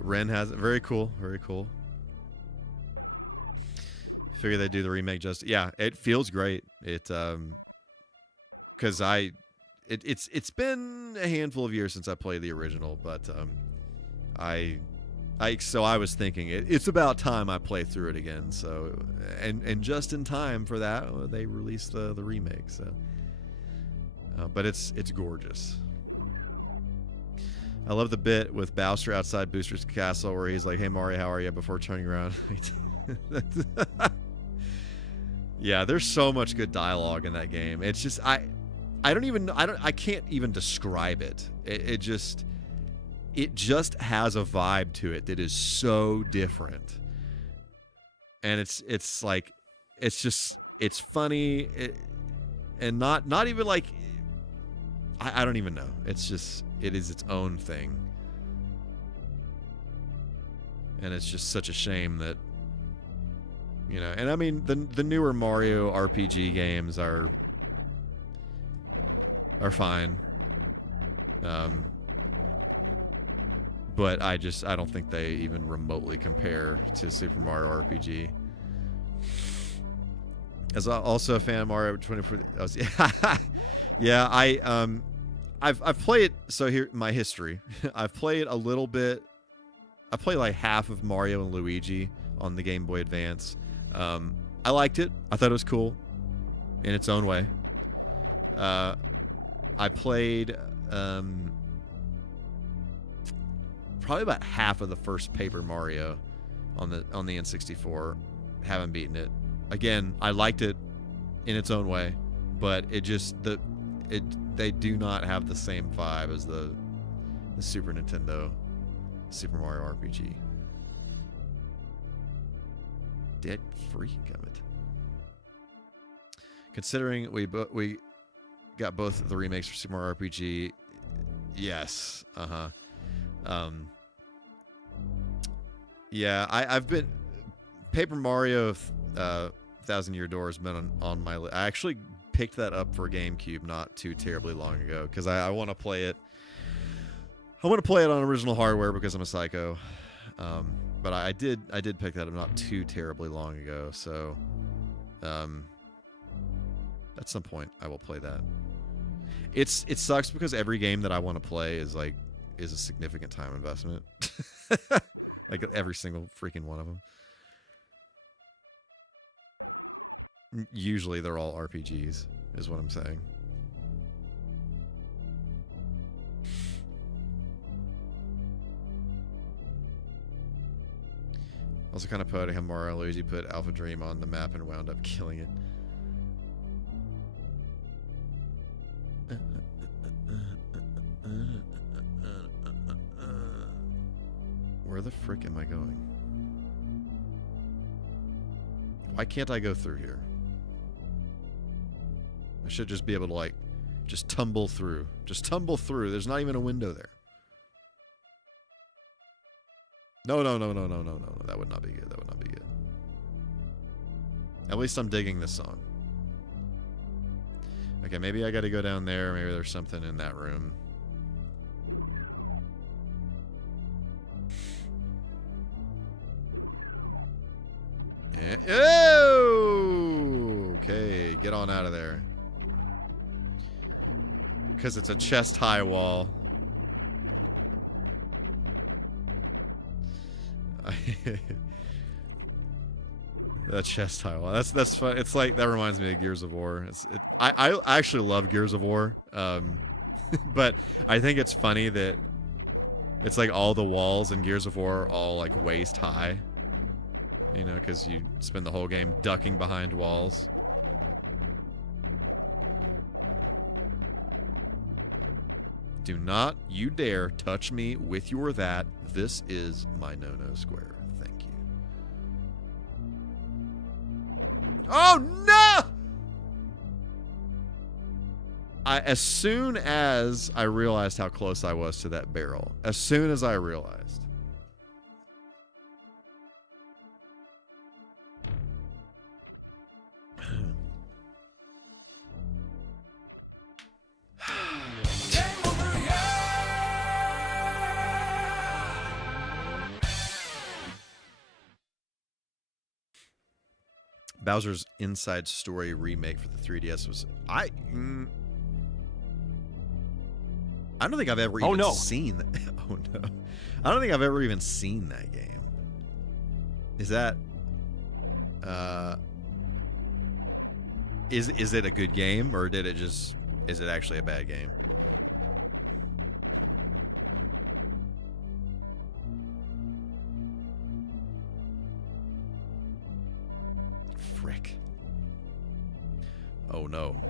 Ren has it. Very cool. Very cool. Figure they do the remake just. Yeah, it feels great. It because it's been a handful of years since I played the original, but I was thinking it's about time I play through it again. So and just in time for that, they released the remake. So, but it's gorgeous. I love the bit with Bowser outside Booster's castle where he's like, "Hey Mario, how are you?" before turning around. Yeah, there's so much good dialogue in that game. It's just I can't even describe it. It just has a vibe to it that is so different. And it's like it's funny and not even like I don't even know. It's just it is its own thing. And it's just such a shame that and I mean the newer Mario RPG games are fine. But I don't think they even remotely compare to Super Mario RPG. As also a fan of Mario 24. Yeah, I've played. So here my history. I've played a little bit. I played like half of Mario and Luigi on the Game Boy Advance. I liked it. I thought it was cool in its own way. I played probably about half of the first Paper Mario on the N64. Haven't beaten it. Again, I liked it in its own way, but they do not have the same vibe as the Super Nintendo Super Mario RPG. Dead freaking gummit. Considering we got both the remakes for Super Mario RPG, yes, yeah, I've been Paper Mario 1,000 Year Door has been on my list. I actually picked that up for GameCube not too terribly long ago because I want to play it. I want to play it on original hardware because I'm a psycho. But I did pick that up not too terribly long ago, so at some point I will play that. It sucks because every game that I want to play is a significant time investment. Like every single freaking one of them. Usually they're all RPGs, is what I'm saying. Also kind of poetic how Mario and Luigi put Alpha Dream on the map and wound up killing it. Where the frick am I going? Why can't I go through here? I should just be able to just tumble through. Just tumble through. There's not even a window there. No. That would not be good. That would not be good. At least I'm digging this song. Okay, maybe I gotta go down there. Maybe there's something in that room. Yeah. Oh! Okay, get on out of there. Because it's a chest-high wall. That chest tile. That's fun. It's like that reminds me of Gears of War. I actually love Gears of War, but I think it's funny that it's like all the walls in Gears of War are all like waist high. You know, because you spend the whole game ducking behind walls. Do not you dare touch me with your that. This is my no-no square. Thank you. Oh no! As soon as I realized how close I was to that barrel, as soon as I realized. Bowser's Inside Story remake for the 3DS was I don't think I've ever even seen that. Oh no. I don't think I've ever even seen that game. Is that is it a good game, or is it actually a bad game? Frick. Oh no.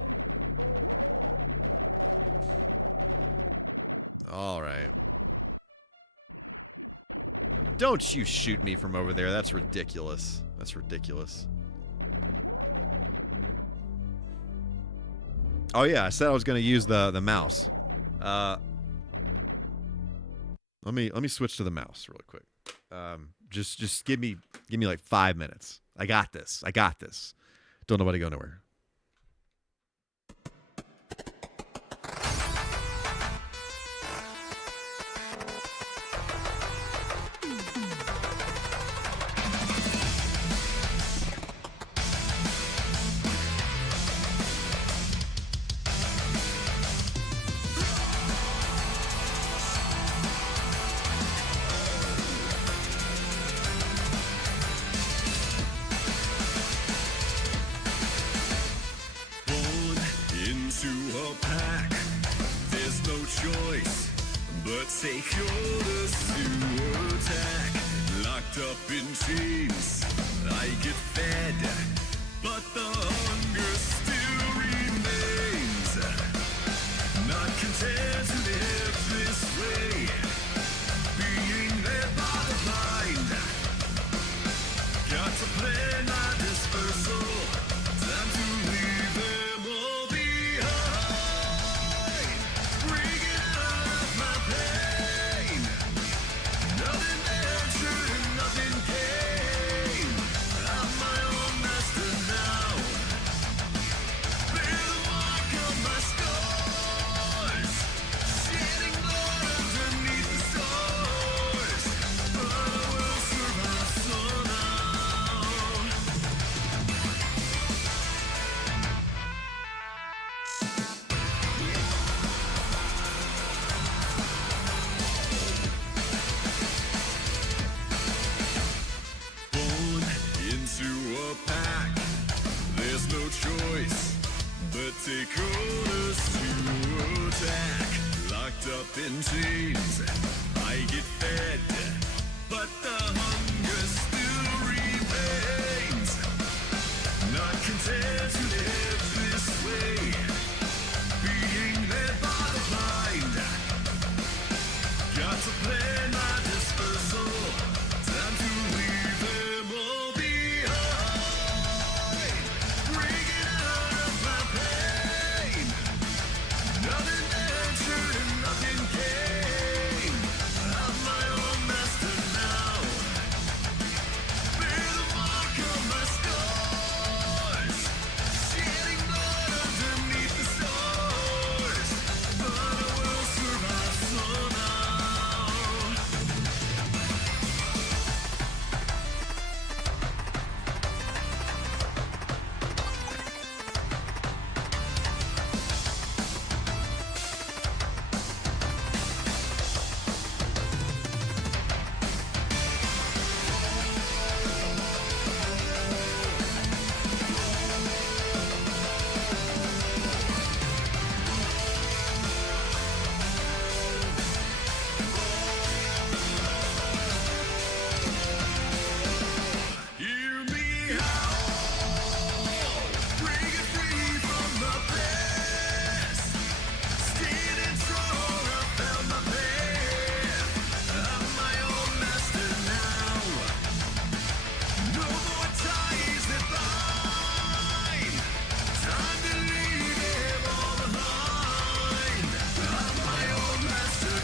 All right. Don't you shoot me from over there. That's ridiculous. That's ridiculous. Oh yeah, I said I was going to use the mouse. Let me switch to the mouse really quick. Just give me like 5 minutes. I got this. I got this. Don't nobody go nowhere.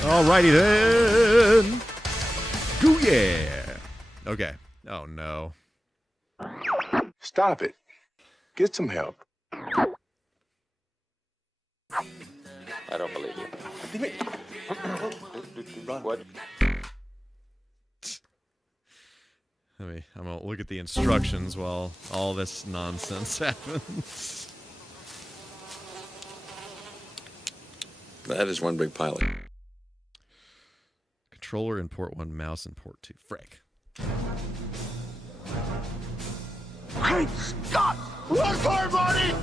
Alrighty then. Go yeah. Okay. Oh no. Stop it. Get some help. I don't believe you. What? I'm gonna look at the instructions while all this nonsense happens. That is one big pilot. Controller in port 1, mouse in port 2. Frick. Great Scott! Run for it, Marty!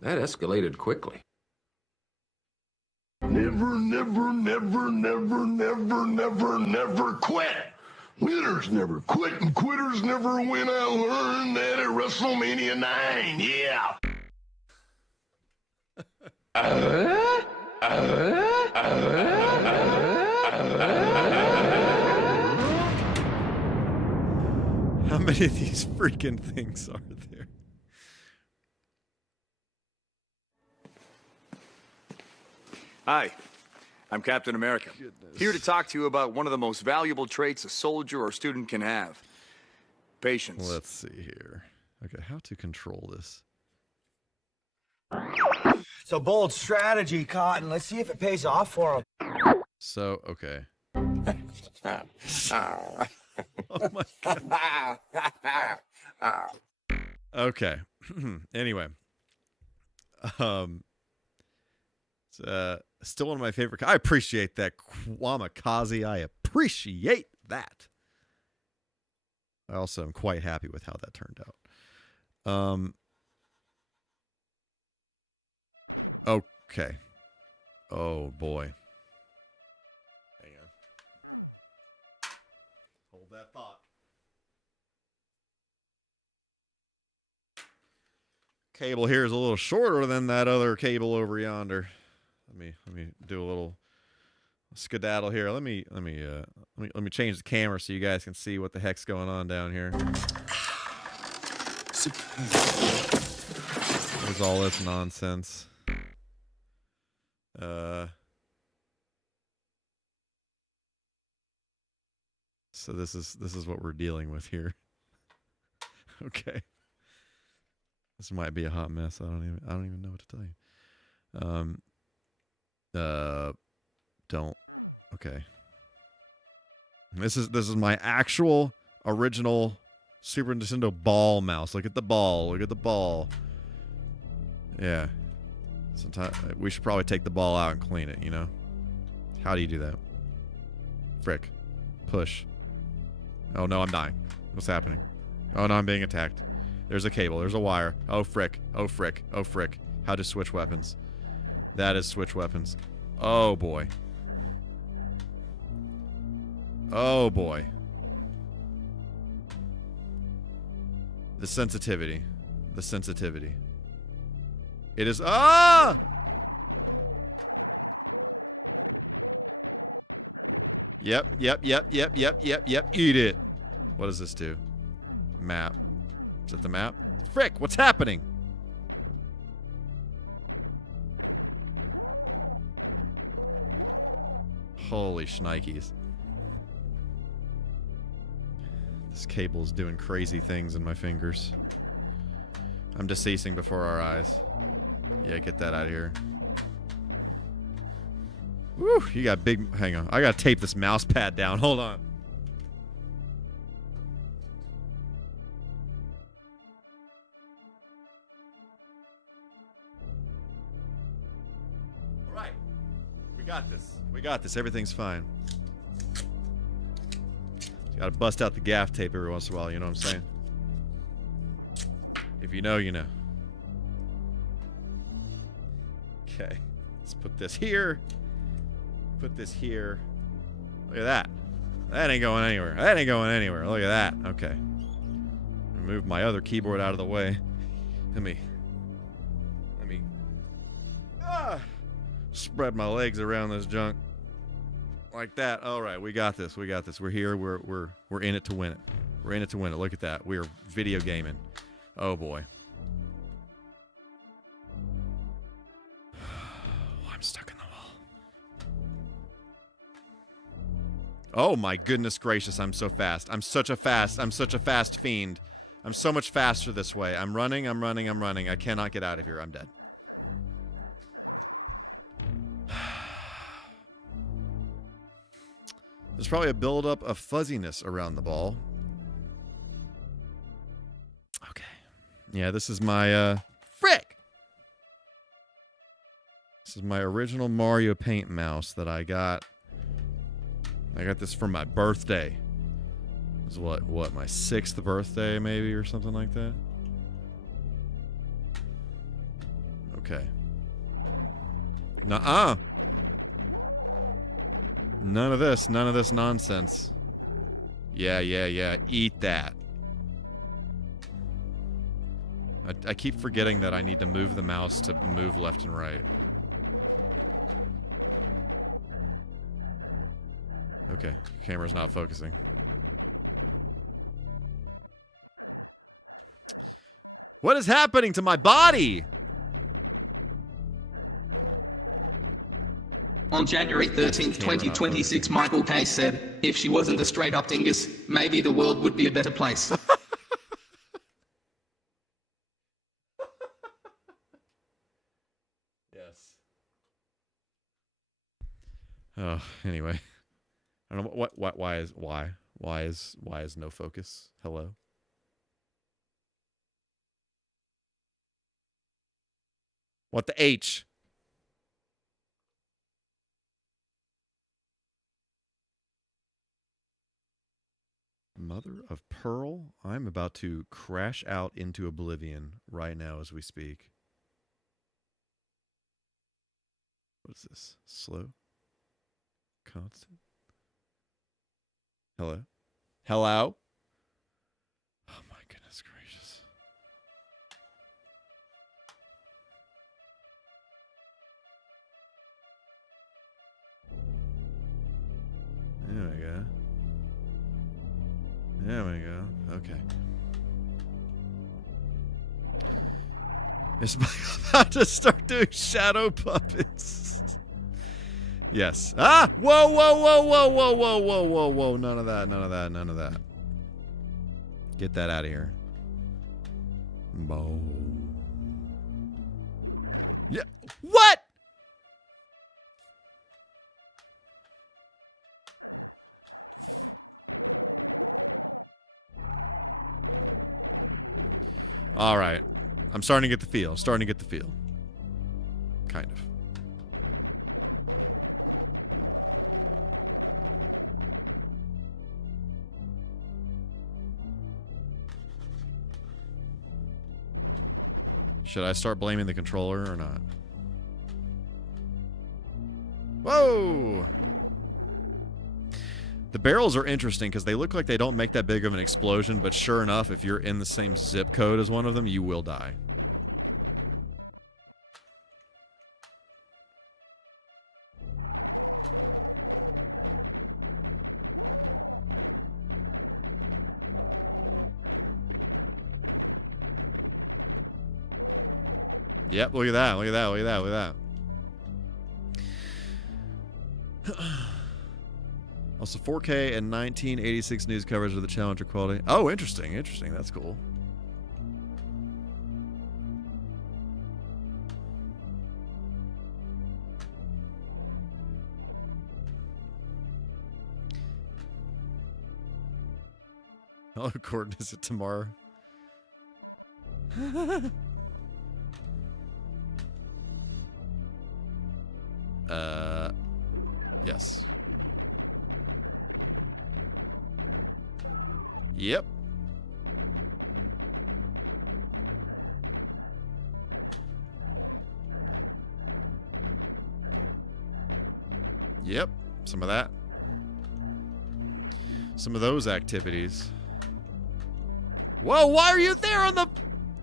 That escalated quickly. Never, never, never, never, never, never, never quit. Winners never quit and quitters never win. I learned that at WrestleMania 9. Yeah. How many of these freaking things are there? Hi, I'm Captain America. Here to talk to you about one of the most valuable traits a soldier or student can have. Patience. Let's see here. Okay, how to control this? It's a bold strategy, Cotton. Let's see if it pays off for him. So, okay. Oh my god. Okay. Anyway. It's still one of my favorite. I appreciate that, Kwamakaze. I appreciate that. I also am quite happy with how that turned out. Okay. Oh boy. Hang on. Hold that thought. Cable here is a little shorter than that other cable over yonder. Let me do a little skedaddle here. Let me change the camera so you guys can see what the heck's going on down here. There's all this nonsense. So this is what we're dealing with here. Okay. This might be a hot mess. I don't even know what to tell you. Don't. Okay. This is my actual original Super Nintendo ball mouse. Look at the ball. Look at the ball. Yeah. Sometimes we should probably take the ball out and clean it, you know? How do you do that? Frick. Push. Oh no, I'm dying. What's happening? Oh no, I'm being attacked. There's a cable. There's a wire. Oh frick. Oh frick. Oh frick. How to switch weapons. That is switch weapons. Oh boy. Oh boy. The sensitivity. The sensitivity. It is. Ah! Yep. Eat it. What does this do? Map. Is that the map? Frick, what's happening? Holy shnikes. This cable is doing crazy things in my fingers. I'm deceasing before our eyes. Yeah, get that out of here. Woo, you got big... Hang on. I gotta tape this mouse pad down. Hold on. Alright. We got this. We got this. Everything's fine. You gotta bust out the gaff tape every once in a while, you know what I'm saying? If you know, you know. Okay. Let's put this here. Put this here. Look at that. That ain't going anywhere. That ain't going anywhere. Look at that. Okay. Move my other keyboard out of the way. Let me spread my legs around this junk. Like that. All right, we got this. We got this. We're here. We're in it to win it. We're in it to win it. Look at that. We're video gaming. Oh boy. Oh my goodness gracious, I'm so fast. I'm such a fast fiend. I'm so much faster this way. I'm running. I cannot get out of here. I'm dead. There's probably a buildup of fuzziness around the ball. Okay. Yeah, this is my, frick! This is my original Mario Paint mouse that I got. I got this for my birthday. It was what, my 6th birthday, maybe, or something like that? Okay. Nuh-uh! None of this nonsense. Yeah. Eat that. I keep forgetting that I need to move the mouse to move left and right. Okay, camera's not focusing. What is happening to my body? On January 13th, 2026, MichaelK said, if she wasn't a straight-up dingus, maybe the world would be a better place. Yes. Oh, anyway. I don't know why is no focus? Hello? What the H? Mother of pearl? I'm about to crash out into oblivion right now as we speak. What is this? Slow? Constant? Hello? Hello? Oh my goodness gracious. There we go. There we go. Okay. Is Mike about to start doing shadow puppets? Yes. Ah! Whoa! None of that. Get that out of here. Bo. Yeah. What? All right. I'm starting to get the feel. Kind of. Should I start blaming the controller or not? Whoa! The barrels are interesting because they look like they don't make that big of an explosion, but sure enough, if you're in the same zip code as one of them, you will die. Yep, look at that. Also, 4K and 1986 news coverage of the Challenger quality. Oh, interesting. That's cool. Hello, Gordon. Is it tomorrow? Yes. Yep. Yep. Some of that. Some of those activities. Whoa, why are you there on the...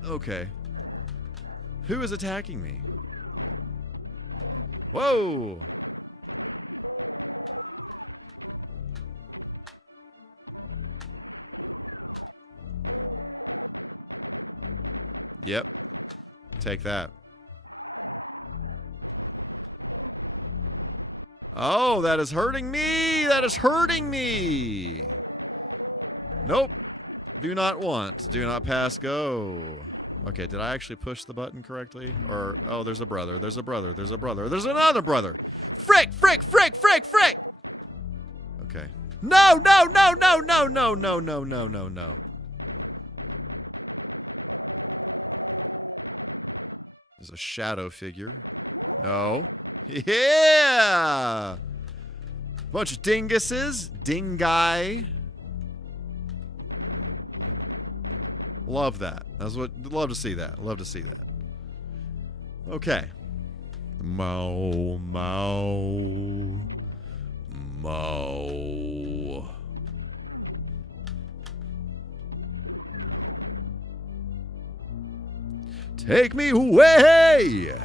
Okay. Who is attacking me? Whoa! Yep. Take that. Oh, that is hurting me. That is hurting me. Nope. Do not want. Do not pass go. Okay, did I actually push the button correctly? Or, oh, there's a brother. There's a brother. There's a brother. There's another brother. Frick, frick, frick, frick, frick. Okay. No, no, no, no, no, no, no, no, no, no, no. There's a shadow figure. No. Yeah! Bunch of dinguses. Dingai. Love that. Love to see that. Love to see that. Okay. Mow, mow, mow. Take me away!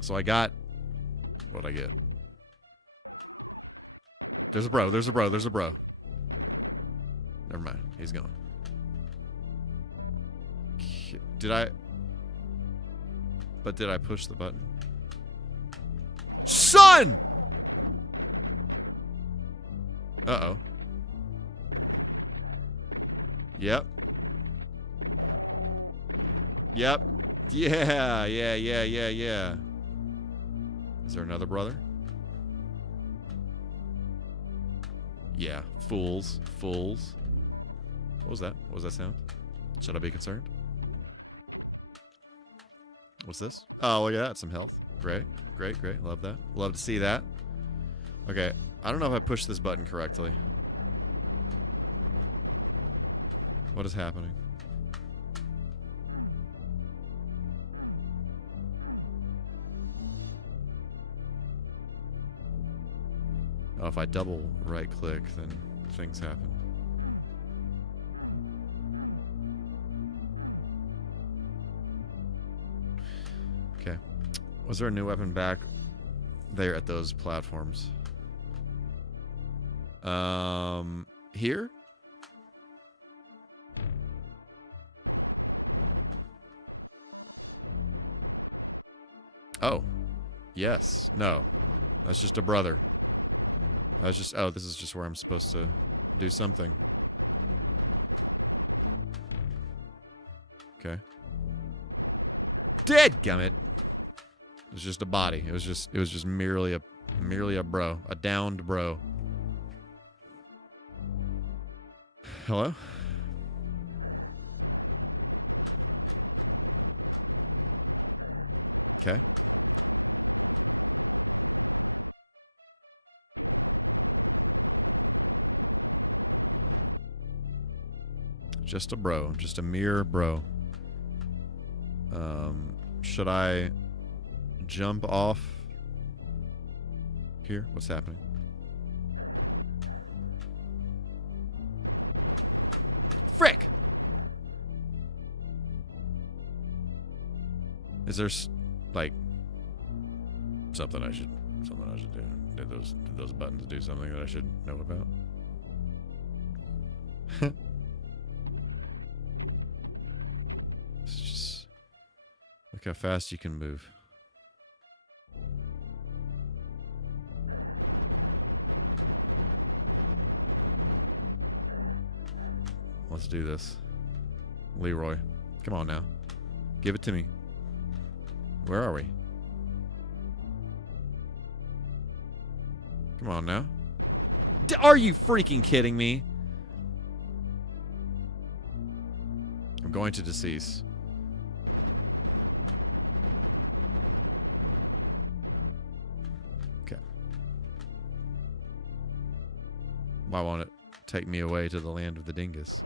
So I got... What'd I get? There's a bro, there's a bro, there's a bro. Never mind, he's gone. Did I push the button? Son! Uh-oh. Yep. Yep. Yeah, yeah, yeah, yeah, yeah. Is there another brother? Yeah. Fools. Fools. What was that? What was that sound? Should I be concerned? What's this? Oh, look at that. Some health. Great. Great, great. Love that. Love to see that. Okay. I don't know if I pushed this button correctly. What is happening? Oh, if I double right click, then things happen. Okay. Was there a new weapon back there at those platforms? Here? Oh. Yes. No. That's just a brother. That's just... Oh, this is just where I'm supposed to do something. Okay. Dadgummit! It was just a body. It was just merely a bro. A downed bro. Hello? Okay. Just a bro. Just a mere bro. Should I jump off here? What's happening? Frick! Is there like something I should do? Did those buttons do something that I should know about? It's just look how fast you can move. Let's do this. Leroy, come on now. Give it to me. Where are we? Come on now. Are you freaking kidding me? I'm going to decease. Okay. Why won't it take me away to the land of the dingus?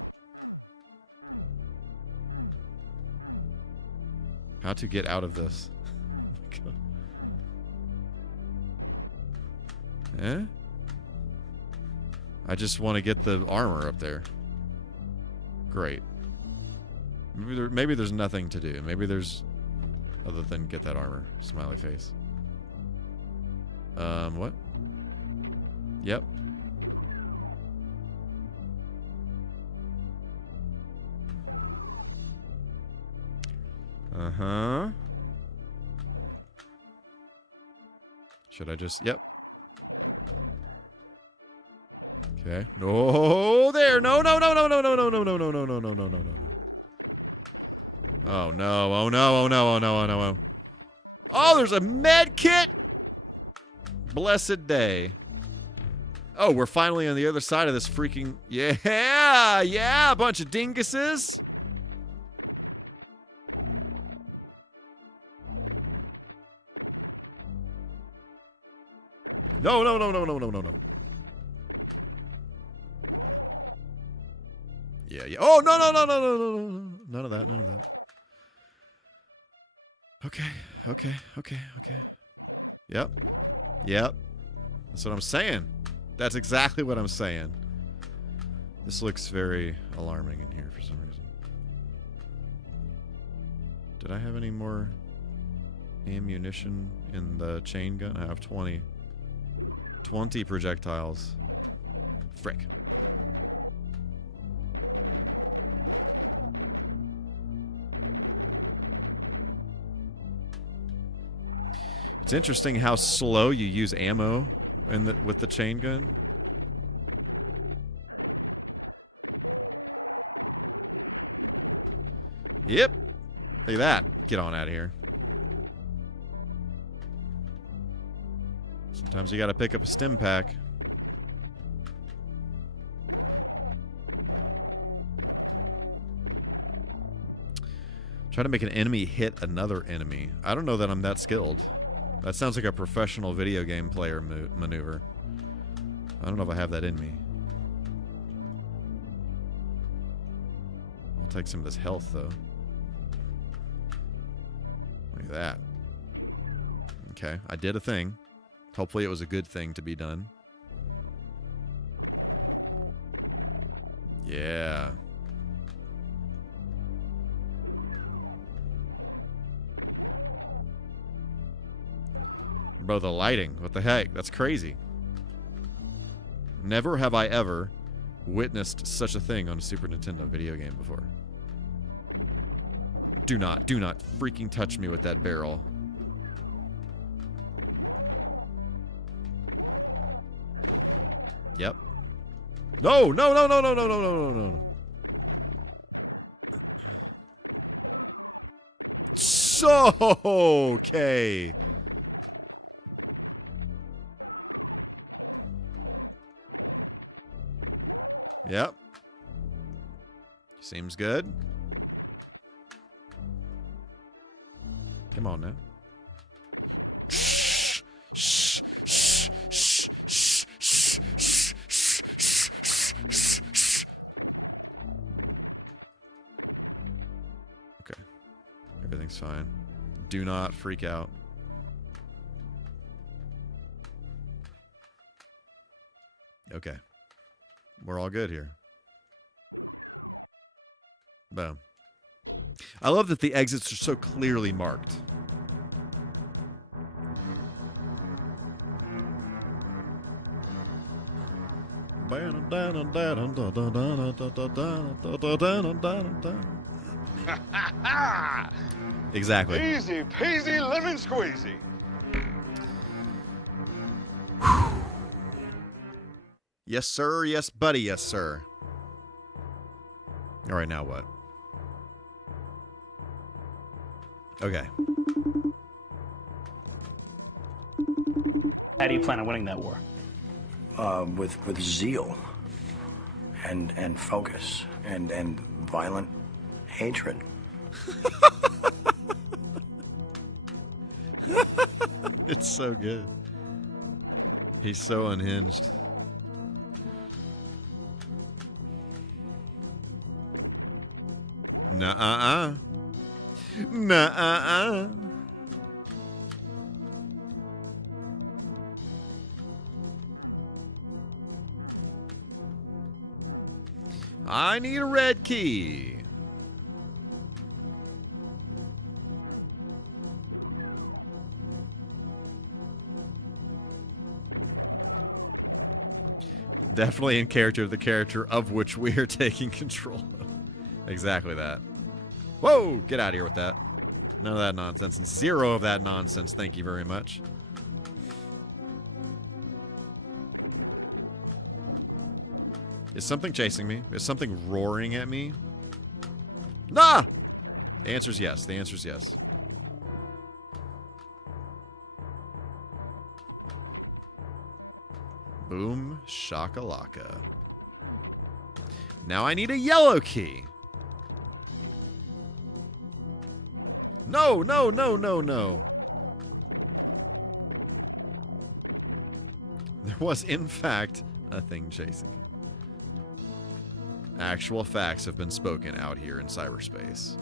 How to get out of this? Oh my God. Eh? I just want to get the armor up there. Great. Maybe there's nothing to do. Maybe there's other than get that armor. Smiley face. What? Yep. Uh-huh. Should I just... Yep. Okay. No, there. No, no, no, no, no, no, no, no, no, no, no, no, no, no, no, no. Oh, no. Oh, no. Oh, no. Oh, no. Oh, no. Oh. Oh, there's a med kit. Blessed day. Oh, we're finally on the other side of this freaking... Yeah. Yeah. A bunch of dinguses. No, no, no, no, no, no, no, no. Yeah, yeah. Oh, no, no, no, no, no, no, no, no. None of that, none of that. Okay, okay, okay, okay. Yep. Yep. That's what I'm saying. That's exactly what I'm saying. This looks very alarming in here for some reason. Did I have any more ammunition in the chain gun? I have 20. 20 projectiles. Frick. It's interesting how slow you use ammo with the chain gun. Yep. Look at that. Get on out of here. Sometimes you gotta pick up a stim pack. Try to make an enemy hit another enemy. I don't know that I'm that skilled. That sounds like a professional video game player maneuver. I don't know if I have that in me. I'll take some of this health, though. Look at that. Okay, I did a thing. Hopefully it was a good thing to be done. Yeah. Bro, the lighting. What the heck? That's crazy. Never have I ever witnessed such a thing on a Super Nintendo video game before. Do not freaking touch me with that barrel. Yep. No, no, no, no, no, no, no, no, no, no. So, okay. Yep. Seems good. Come on now. Okay. Everything's fine. Do not freak out. Okay. We're all good here. Boom. I love that the exits are so clearly marked. Exactly. Easy peasy lemon squeezy. Yes, sir. Yes, buddy. Yes, sir. All right, now what? Okay. How do you plan on winning that war? With zeal and focus and violent hatred. It's so good. He's so unhinged. Nuh-uh-uh. Nuh-uh-uh. I need a red key. Definitely in character of the character of which we are taking control of. Exactly that. Whoa! Get out of here with that. None of that nonsense. And zero of that nonsense. Thank you very much. Is something chasing me? Is something roaring at me? Nah! The answer's yes. The answer's yes. Boom shakalaka. Now I need a yellow key. No, no, no, no, no. There was, in fact, a thing chasing. Actual facts have been spoken out here in cyberspace.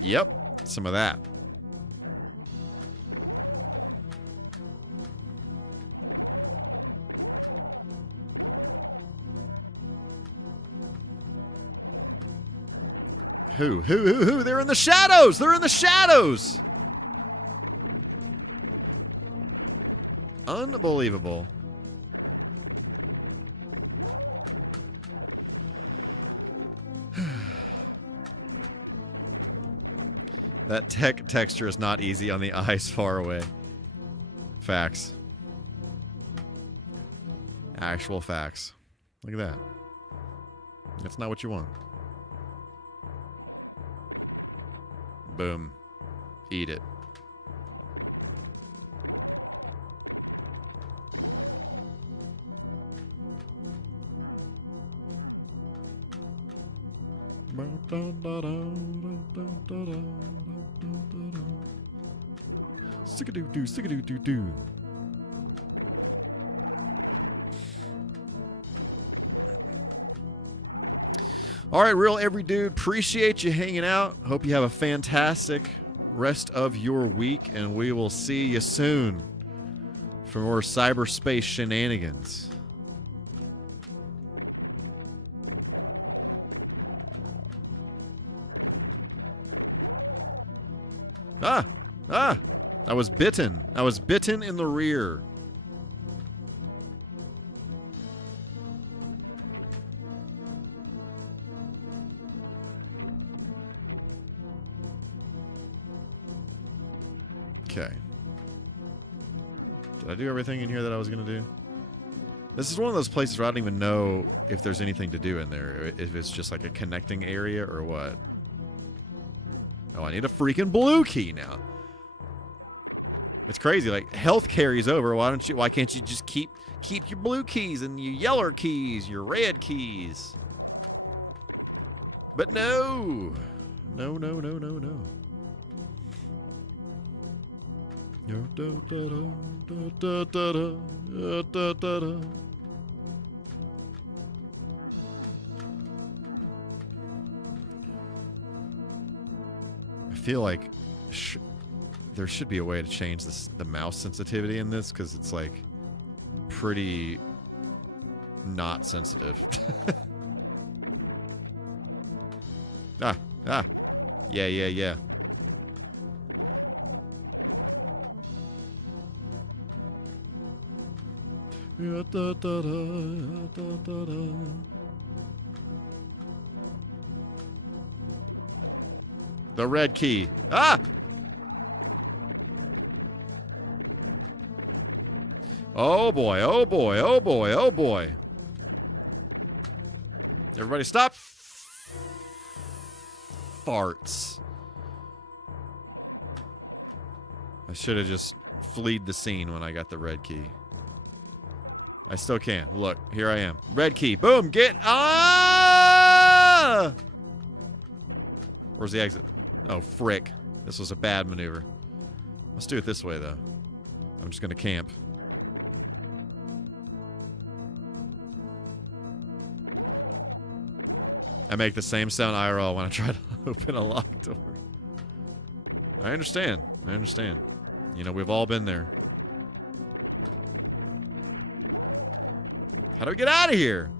Yep, some of that. Who? They're in the shadows! They're in the shadows! Unbelievable. That texture is not easy on the eyes far away. Facts. Actual facts. Look at that. That's not what you want. Boom. Eat it. Sick-a-doo-doo, sick-a-doo-doo-doo. All right, real every dude, appreciate you hanging out. Hope you have a fantastic rest of your week, and we will see you soon for more cyberspace shenanigans. I was bitten. I was bitten in the rear. Okay. Did I do everything in here that I was going to do? This is one of those places where I don't even know if there's anything to do in there. If it's just like a connecting area or what. Oh, I need a freaking blue key now. It's crazy. Like, health carries over. Why can't you just keep your blue keys and your yellow keys, your red keys? But no. No. I feel like there should be a way to change the mouse sensitivity in this, because it's like pretty not sensitive. Yeah. The red key. Oh boy. Everybody stop. Farts. I should have just fled the scene when I got the red key. I still can. Look, here I am. Red key. Boom. Get. Where's the exit? Oh, frick. This was a bad maneuver. Let's do it this way, though. I'm just going to camp. I make the same sound IRL when I try to open a locked door. I understand. You know, we've all been there. How do we get out of here?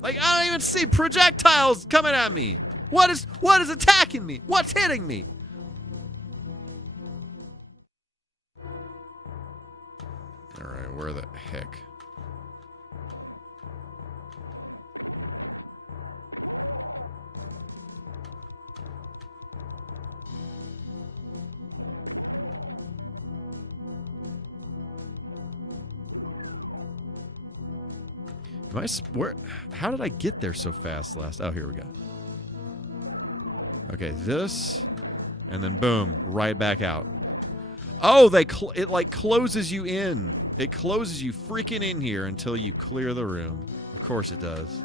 Like, I don't even see projectiles coming at me. What is attacking me? What's hitting me? All right, where the heck? Where? How did I get there so fast last? Oh, here we go. Okay, this, and then boom, right back out. Oh, it like closes you in. It closes you freaking in here until you clear the room. Of course it does.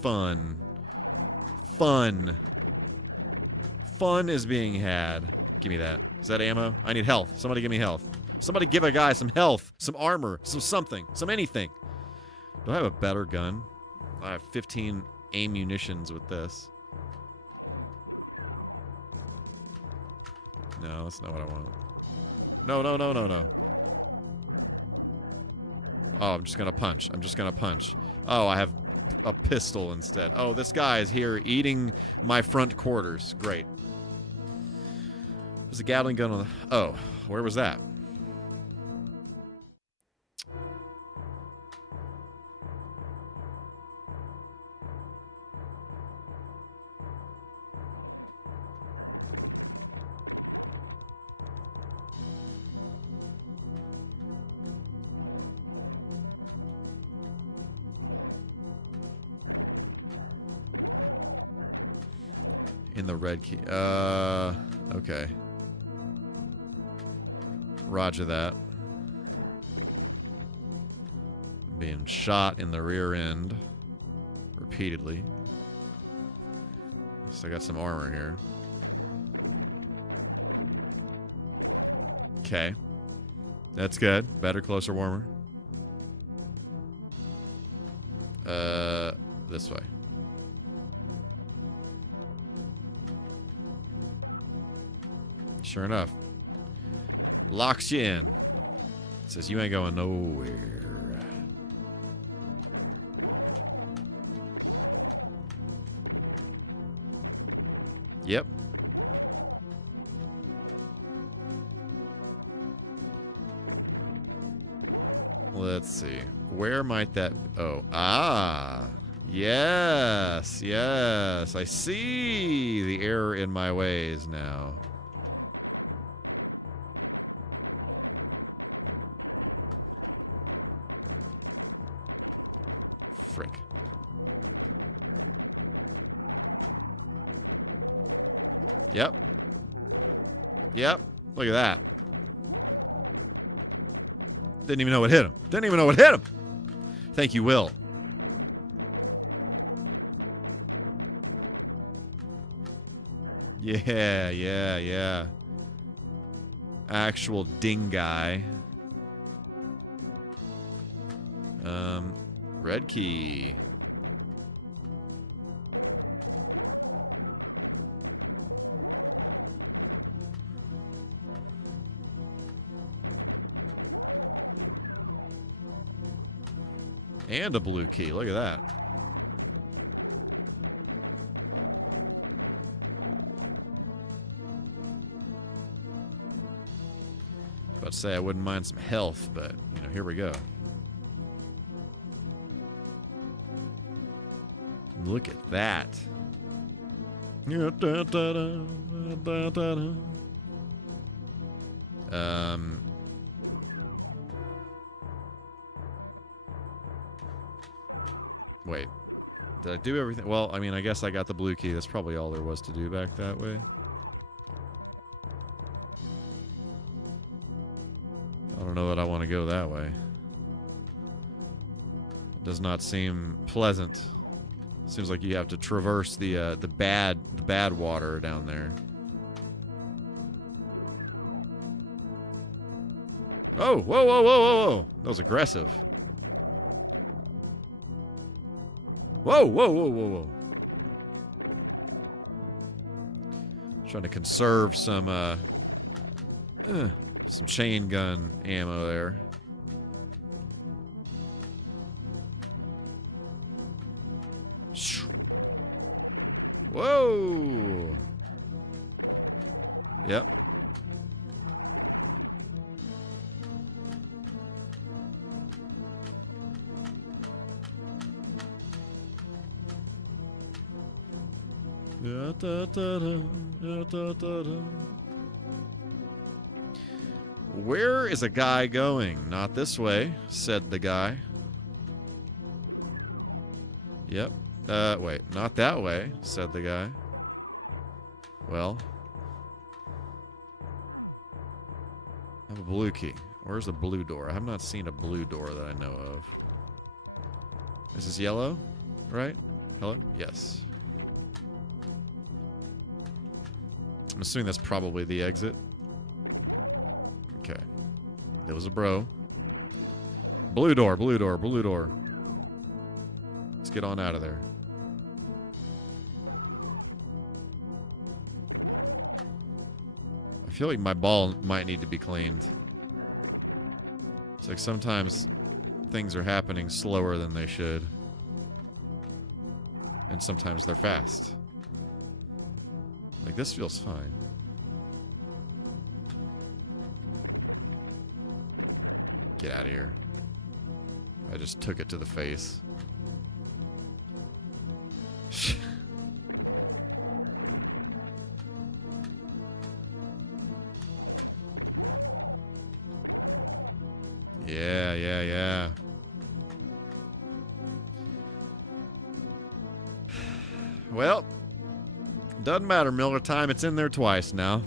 Fun. Fun. Fun is being had. Give me that. Is that ammo? I need health. Somebody give me health. Somebody give a guy some health, some armor, some something, some anything. Do I have a better gun? I have 15 ammunitions with this. No, that's not what I want. No, no, no, no, no. Oh, I'm just gonna punch. I'm just gonna punch. Oh, I have a pistol instead. Oh, this guy is here eating my front quarters. Great. There's a Gatling gun on the... Oh, where was that? In the red key. Okay. Roger that. Being shot in the rear end. Repeatedly. So I got some armor here. Okay. That's good. Better, closer, warmer. This way. Sure enough. Locks you in. Says you ain't going nowhere. Yep. Let's see. Where might that... Oh. Ah. Yes. Yes. I see the error in my ways now. Frick. Yep. Yep. Look at that. Didn't even know what hit him. Didn't even know what hit him. Thank you, Will. Yeah, yeah, yeah. Actual dingai. Red key. And a blue key. Look at that. About to say I wouldn't mind some health, but, you know, here we go. Look at that. Wait. Did I do everything? Well, I mean, I guess I got the blue key. That's probably all there was to do back that way. I don't know that I want to go that way. It does not seem pleasant. Seems like you have to traverse the bad water down there. Oh, whoa, whoa, whoa, whoa, whoa! That was aggressive. Whoa, whoa, whoa, whoa, whoa! Trying to conserve some chain gun ammo there. Whoa. Yep. Where is a guy going? Not this way, said the guy. Yep. Wait, not that way, said the guy. Well, I have a blue key. Where's the blue door? I have not seen a blue door that I know of. Is this yellow? Right? Hello? Yes. I'm assuming that's probably the exit. Okay. It was a bro. Blue door, blue door, blue door. Let's get on out of there. I feel like my ball might need to be cleaned. It's like sometimes things are happening slower than they should. And sometimes they're fast. Like, this feels fine. Get out of here. I just took it to the face. Yeah. Well, doesn't matter, Miller time. It's in there twice now.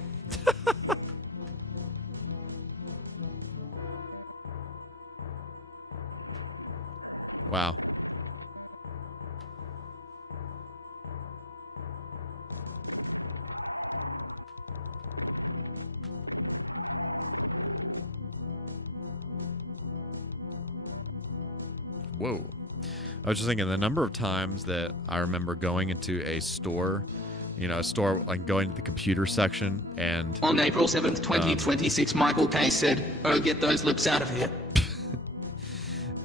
Wow. Whoa. I was just thinking the number of times that I remember going into a store, you know, a store, like going to the computer section and... On April 7th, 2026, MichaelK said, "Oh, get those lips out of here."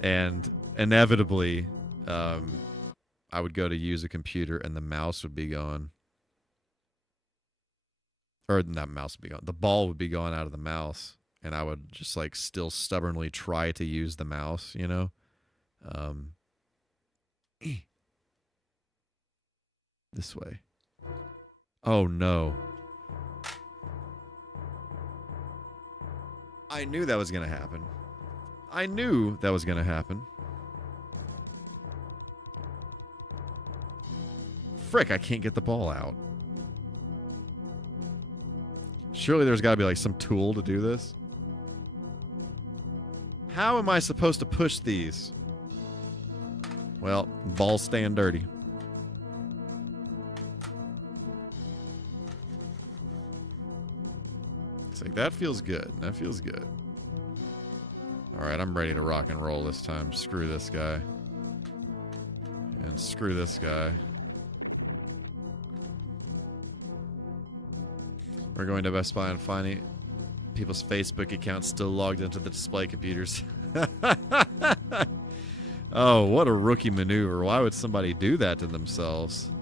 And inevitably, I would go to use a computer and the mouse would be gone. Or not mouse would be gone. The ball would be gone out of the mouse. And I would just like still stubbornly try to use the mouse, you know? This way. Oh no. I knew that was going to happen. I knew that was going to happen. Frick, I can't get the ball out. Surely there's got to be like some tool to do this. How am I supposed to push these? Well, balls staying dirty. It's like, that feels good. That feels good. Alright, I'm ready to rock and roll this time. Screw this guy. And screw this guy. We're going to Best Buy and finding people's Facebook accounts still logged into the display computers. Oh, what a rookie maneuver. Why would somebody do that to themselves?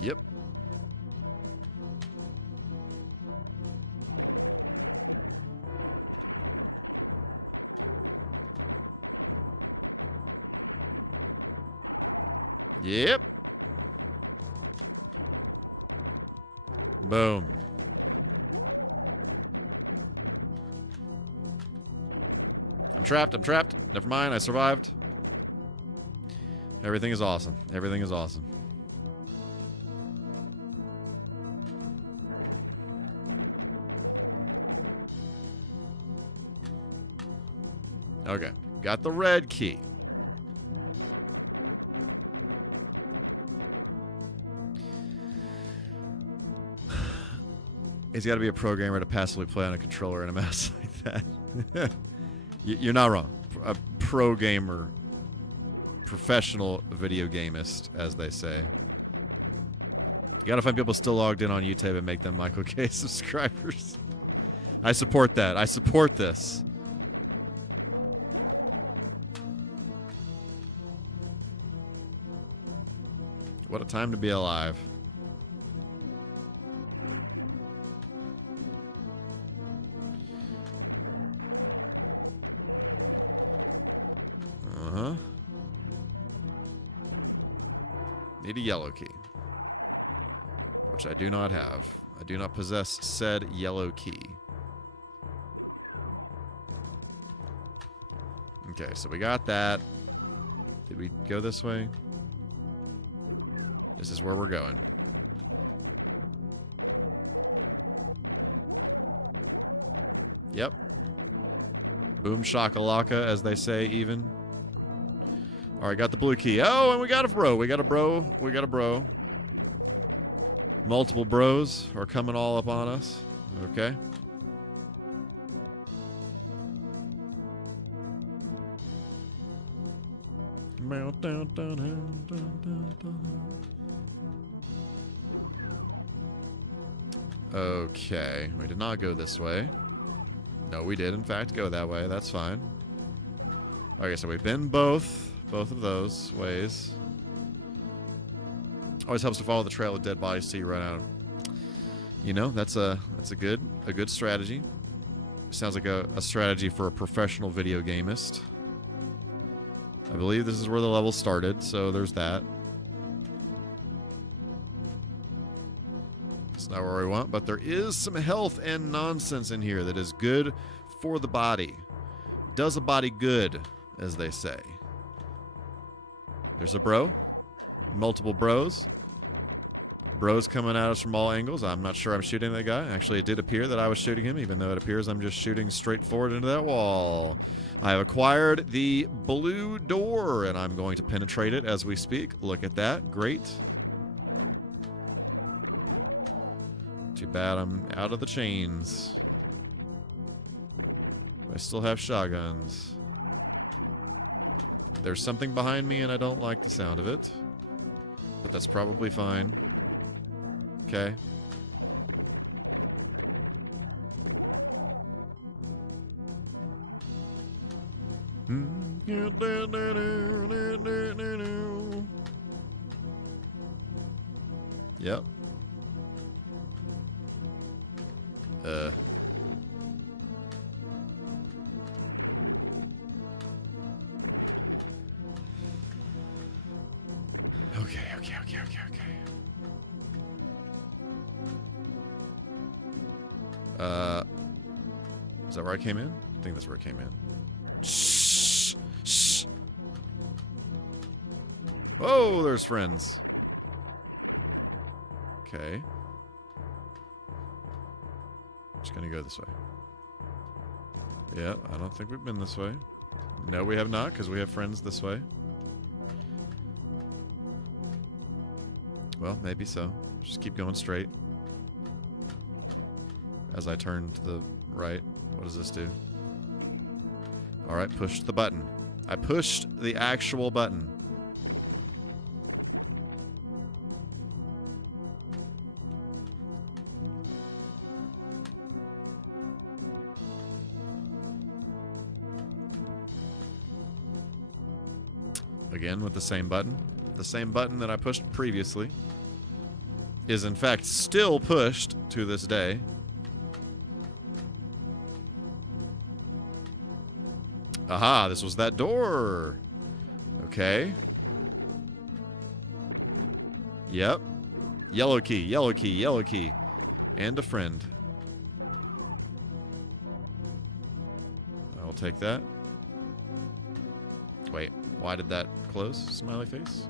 Yep. Yep. Boom. I'm trapped. I'm trapped. Never mind. I survived. Everything is awesome. Everything is awesome. Okay. Got the red key. He's got to be a programmer to passively play on a controller and a mouse like that. You're not wrong. A pro gamer professional video gamist, as they say. You gotta find people still logged in on YouTube and make them MichaelK subscribers. I support that. I support this. What a time to be alive. Uh-huh. Need a yellow key. Which I do not have. I do not possess said yellow key. Okay, so we got that. Did we go this way? This is where we're going. Yep. Boom shakalaka, as they say, even. Alright, got the blue key. Oh, and we got a bro. We got a bro. We got a bro. Multiple bros are coming all up on us. Okay. Okay, we did not go this way. No, we did, in fact, go that way. That's fine. Okay, so we've been both of those ways. Always helps to follow the trail of dead bodies till you run out. You know, that's a good strategy. Sounds like a strategy for a professional video gamist. I believe this is where the level started, so there's that. It's not where we want, but there is some health and nonsense in here that is good for the body. Does a body good, as they say. There's a bro. Multiple bros. Bros coming at us from all angles. I'm not sure I'm shooting that guy. Actually, it did appear that I was shooting him, even though it appears I'm just shooting straight forward into that wall. I have acquired the blue door, and I'm going to penetrate it as we speak. Look at that. Great. Too bad I'm out of the chains. I still have shotguns. There's something behind me, and I don't like the sound of it. But that's probably fine. Okay. Yep. Okay. Is that where I came in? I think that's where I came in. Shh. Shh. Oh, there's friends. Okay. Just gonna go this way. Yeah, I don't think we've been this way. No, we have not, because we have friends this way. Well, maybe so. Just keep going straight. As I turn to the right. What does this do? Alright, push the button. I pushed the actual button. Again, with the same button. The same button that I pushed previously is in fact still pushed to this day. Aha, this was that door. Okay. Yep. Yellow key, yellow key, yellow key. And a friend. I'll take that. Wait, why did that close? Smiley face?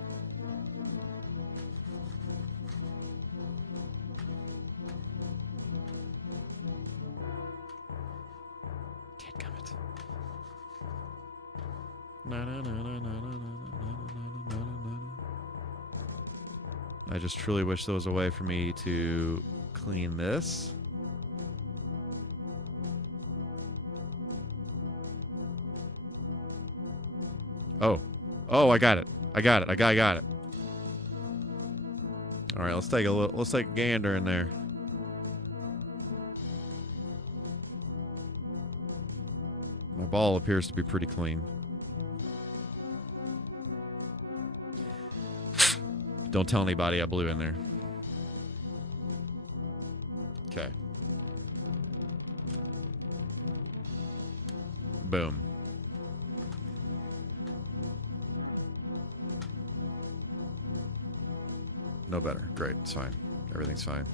I just truly wish there was a way for me to clean this. Oh, Oh, I got it. I got it. I got it. All right, let's take a gander in there. My ball appears to be pretty clean. Don't tell anybody I blew in there. Okay. Boom. No better. Great. It's fine. Everything's fine.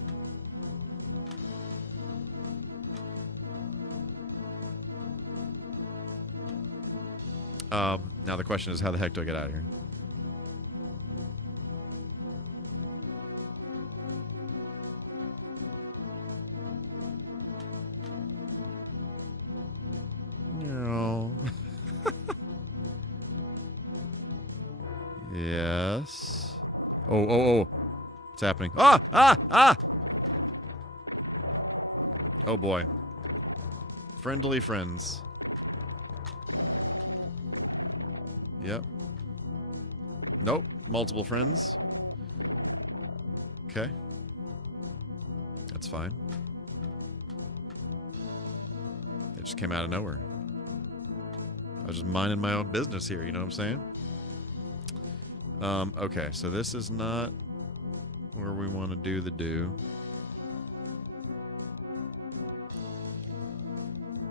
Now the question is, how the heck do I get out of here? No. Yes. Oh. What's happening? Ah! Oh boy. Friendly friends. Yep. Nope. Multiple friends. Okay. That's fine. It just came out of nowhere. I was just minding my own business here, you know what I'm saying? Okay, so this is not where we want to do the do.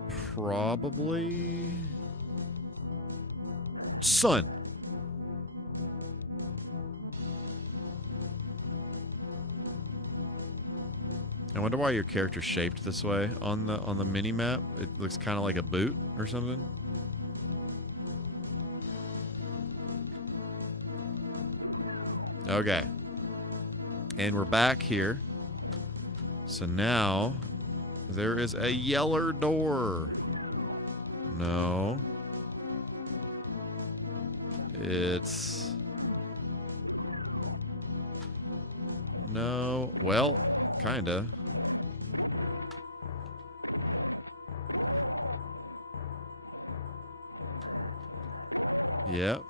Probably... Sun. I wonder why your character's shaped this way on the mini map. It looks kind of like a boot or something. Okay. And we're back here. So now there is a yeller door. No. It's... No. Well, kinda. Yep.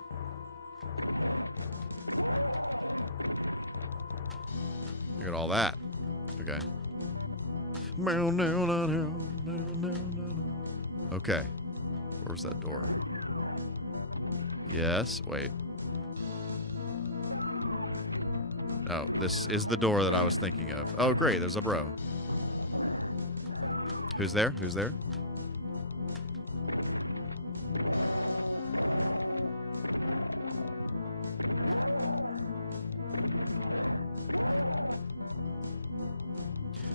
Look at all that. Okay. Okay. Where's that door? Yes. Wait. Oh, this is the door that I was thinking of. Oh, great. There's a bro. Who's there? Who's there?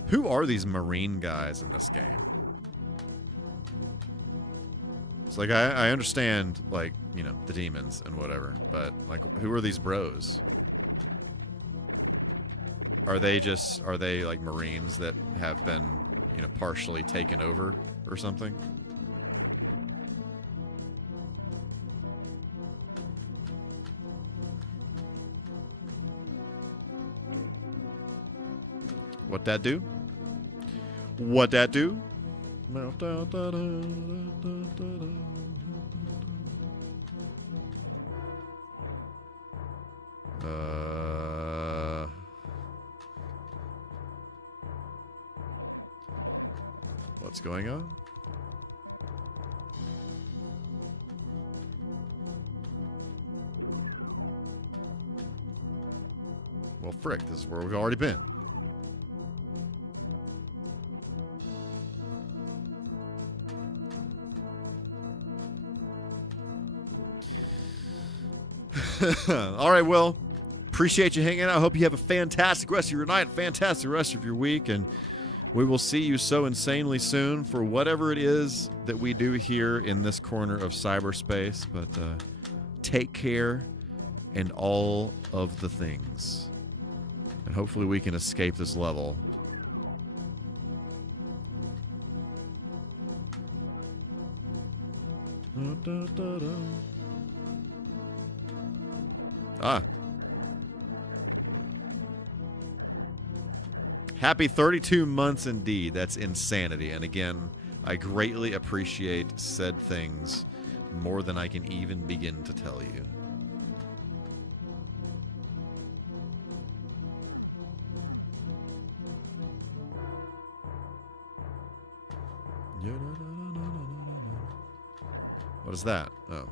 Who are these Marine guys in this game? It's like, I understand, like, you know, the demons and whatever, but, like, who are these bros? Are they like Marines that have been, you know, partially taken over or something? What that do? What that do? What's going on? Well, frick, this is where we've already been. All right, well, appreciate you hanging out. I hope you have a fantastic rest of your night, fantastic rest of your week, and we will see you so insanely soon for whatever it is that we do here in this corner of cyberspace. But take care and all of the things. And hopefully we can escape this level. Happy 32 months indeed. That's insanity. And again, I greatly appreciate said things more than I can even begin to tell you. What is that? Oh.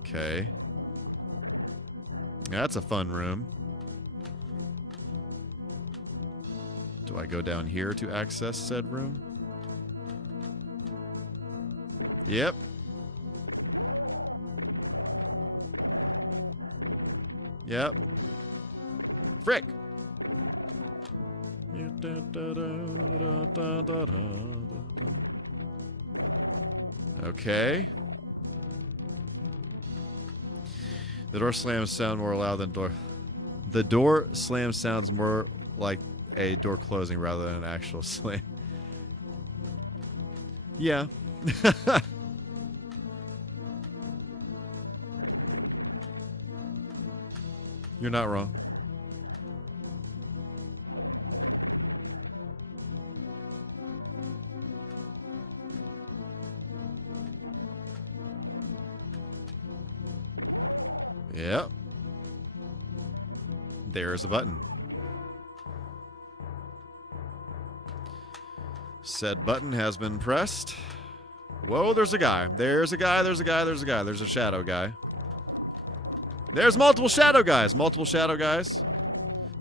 Okay. That's a fun room. Do I go down here to access said room? Yep. Yep. Frick. Okay. The door slams sound more loud than door. The door slam sounds more like a door closing rather than an actual slam. Yeah. You're not wrong. Yep. There's a button. Said button has been pressed. Whoa, there's a guy. There's a guy, there's a guy, there's a guy. There's a shadow guy. There's multiple shadow guys. Multiple shadow guys.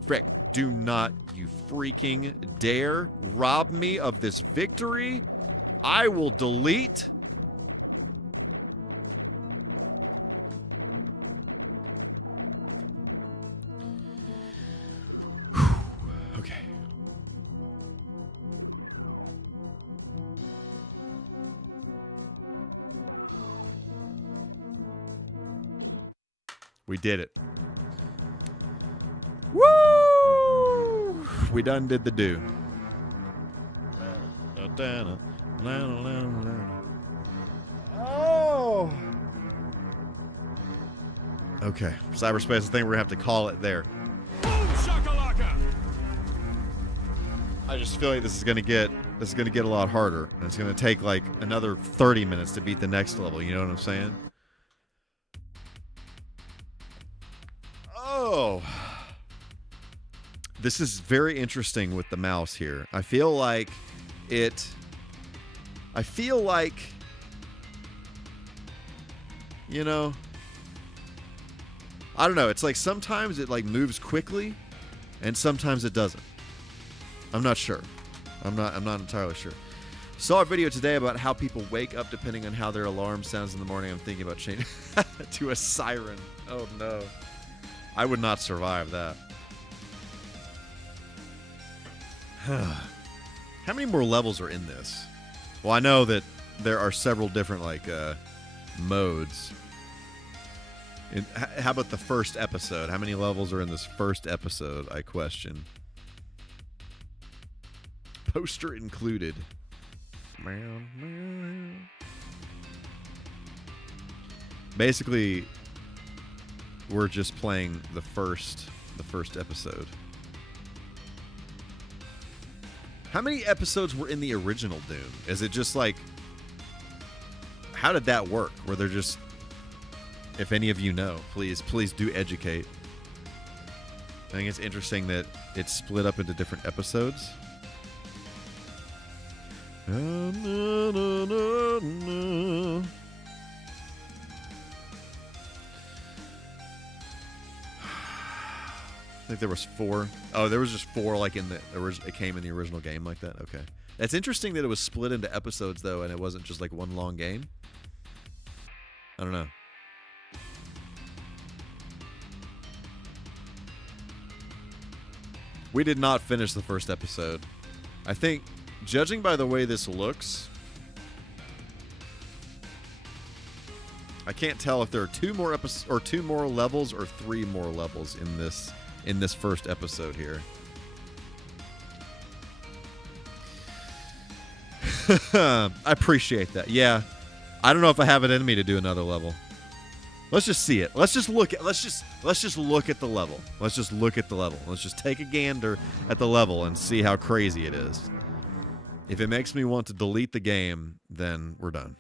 Frick, do not you freaking dare rob me of this victory. I will delete. Okay. We did it. Woo! We done did the do. Oh! Okay. Cyberspace, I think we're gonna have to call it there. I just feel like this is gonna get a lot harder. And it's gonna take like another 30 minutes to beat the next level, you know what I'm saying? Oh, this is very interesting with the mouse here. I feel like, you know, I don't know. It's like sometimes it like moves quickly and sometimes it doesn't. I'm not sure. I'm not entirely sure. Saw a video today about how people wake up depending on how their alarm sounds in the morning. I'm thinking about changing to a siren. Oh no. I would not survive that. How many more levels are in this? Well, I know that there are several different, like, modes. How about the first episode? How many levels are in this first episode, I question. Poster included. Basically, we're just playing the first episode. How many episodes were in the original Doom? Is it just like, how did that work? Were there just, if any of you know, please do educate. I think it's interesting that it's split up into different episodes. I think there was 4. Oh, there was just 4 like in the original. It came in the original game like that. Okay. That's interesting that it was split into episodes though, and it wasn't just like one long game. I don't know. We did not finish the first episode. I think, judging by the way this looks, I can't tell if there are 2 more episodes or 2 more levels or 3 more levels in this first episode here. I appreciate that. Yeah. I don't know if I have it in me to do another level. Let's just see it. Let's just look at the level. Let's just look at the level. Let's just take a gander at the level and see how crazy it is. If it makes me want to delete the game, then we're done.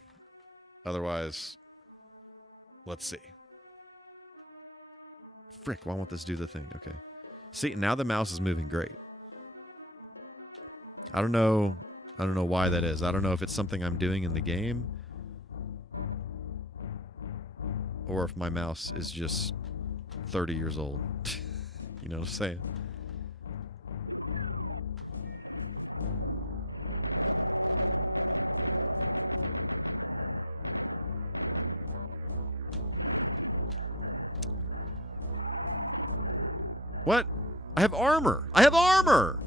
Otherwise, let's see. frick, why won't this do the thing? Okay. See, now the mouse is moving great. I don't know why that is. I don't know if it's something I'm doing in the game, or if my mouse is just 30 years old. You know what I'm saying? What? I have armor. I have armor.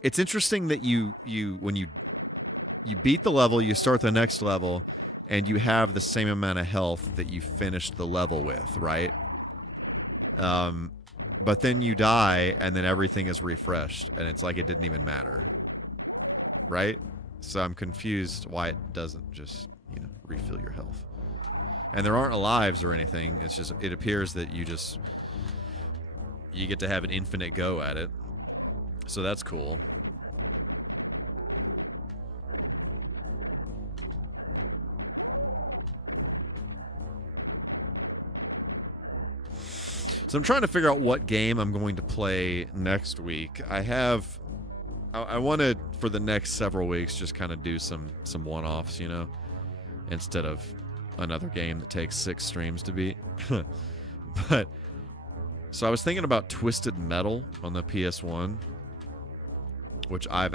It's interesting that when you beat the level, you start the next level, and you have the same amount of health that you finished the level with, right? But then you die, and then everything is refreshed, and it's like it didn't even matter, right? So I'm confused why it doesn't just, refill your health. And there aren't lives or anything. It's just, it appears that you get to have an infinite go at it. So that's cool. So I'm trying to figure out what game I'm going to play next week. I want to, for the next several weeks, just kind of do some one-offs, instead of another game that takes 6 streams to beat. But, so I was thinking about Twisted Metal on the PS1, which I've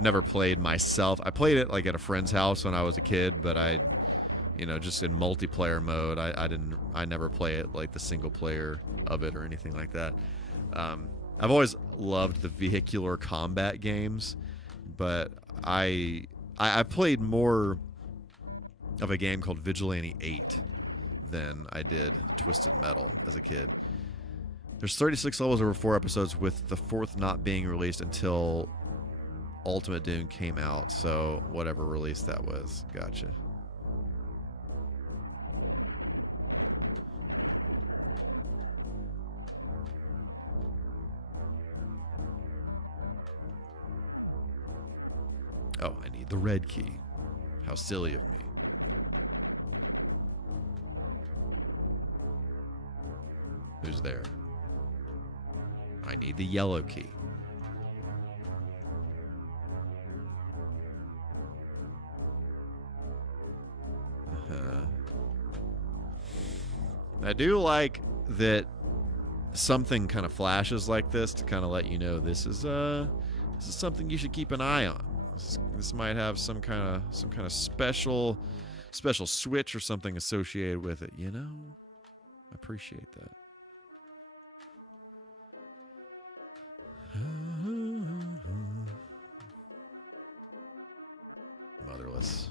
never played myself. I played it like at a friend's house when I was a kid, but just in multiplayer mode. I never play it like the single player of it or anything like that. I've always loved the vehicular combat games, but I played more of a game called Vigilante 8 than I did Twisted Metal as a kid. There's 36 levels over 4 episodes, with the 4th not being released until Ultimate Doom came out, so whatever release that was. Gotcha. Oh, I need the red key. How silly of me. Who's there? I need the yellow key. I do like that something kind of flashes like this to kind of let you know this is something you should keep an eye on. This might have some kind of special switch or something associated with it, I appreciate that. Motherless.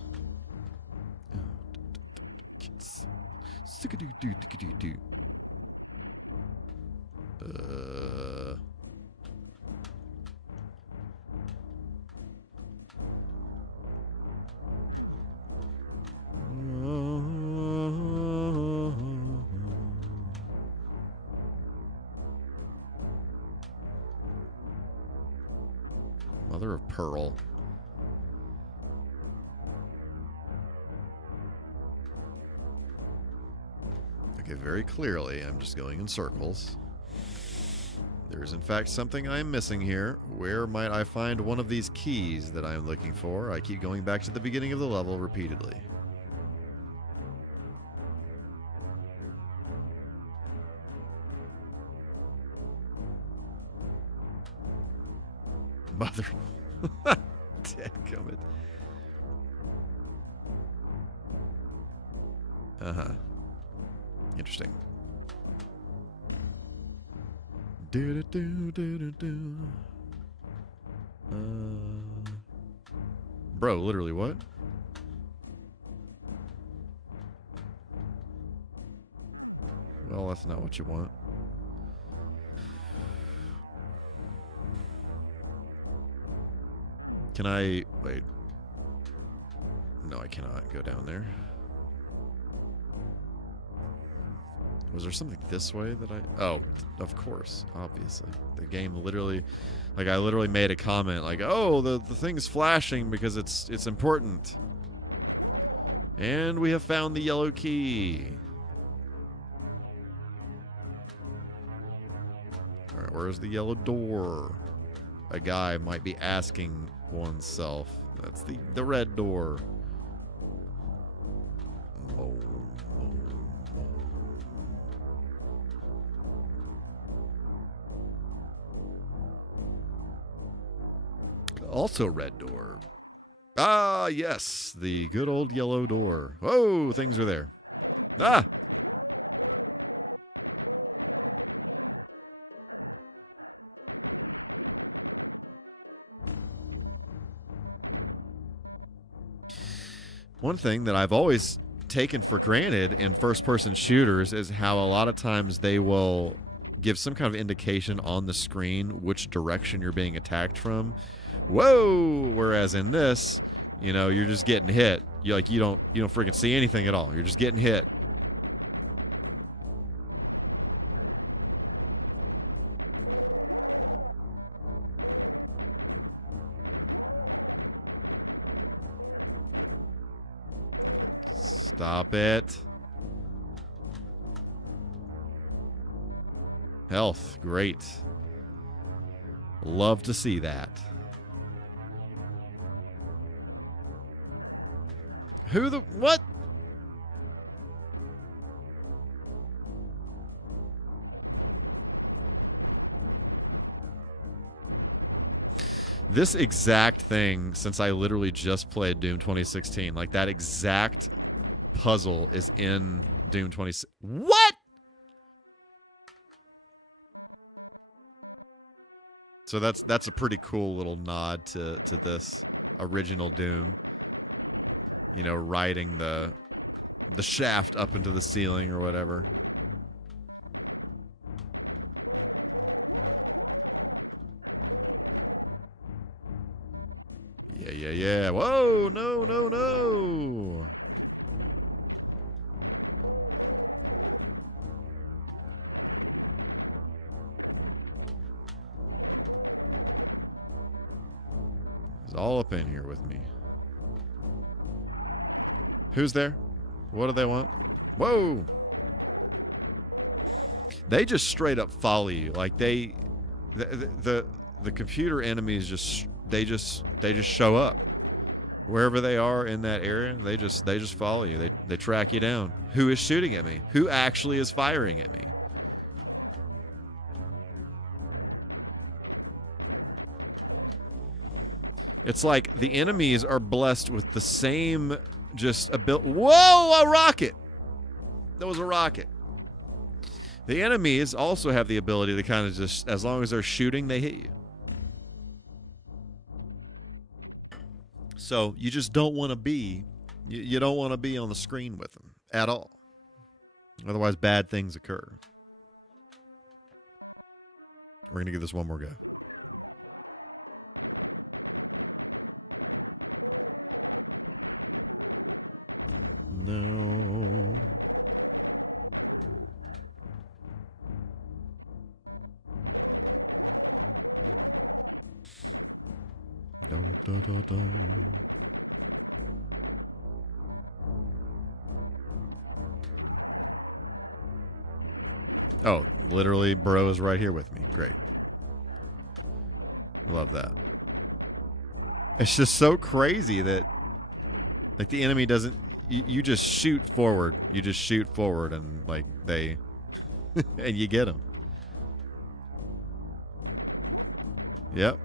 Mother of pearl. Okay, very clearly, I'm just going in circles. There is, in fact, something I am missing here. Where might I find one of these keys that I am looking for? I keep going back to the beginning of the level repeatedly. Mother. Dadgummit. Uh-huh. Interesting. Bro, literally what? Well, that's not what you want. Can I... Wait. No, I cannot go down there. Was there something this way that I... Oh, of course. Obviously. The game literally... Like, I literally made a comment like, oh, the thing's flashing because it's important. And we have found the yellow key. Alright, where's the yellow door? A guy might be asking oneself. That's the red door. Oh. Also red door. Ah, yes. The good old yellow door. Oh, things are there. Ah! One thing that I've always taken for granted in first-person shooters is how a lot of times they will give some kind of indication on the screen which direction you're being attacked from. Whoa! Whereas in this, you know, you're just getting hit. You don't freaking see anything at all. You're just getting hit. Stop it. Health, great. Love to see that. Who the... What? This exact thing, since I literally just played Doom 2016, like that exact puzzle is in Doom 2016. What? So that's a pretty cool little nod to this original Doom. You know, riding the shaft up into the ceiling or whatever. Yeah. Whoa, no. He's all up in here with me. Who's there? What do they want? Whoa! They just straight up follow you. Like the computer enemies just show up. Wherever they are in that area, they just follow you. They track you down. Who is shooting at me? Who actually is firing at me? It's like the enemies are blessed with the same Whoa, a rocket! That was a rocket. The enemies also have the ability to kind of just, as long as they're shooting, they hit you. So you just don't want to be, you don't want to be on the screen with them at all. Otherwise, bad things occur. We're going to give this one more go. No. Don't. Oh, literally, bro is right here with me. Great. Love that. It's just so crazy that, like, the enemy doesn't... You just shoot forward. You just shoot forward, and, like, they... and you get them. Yep.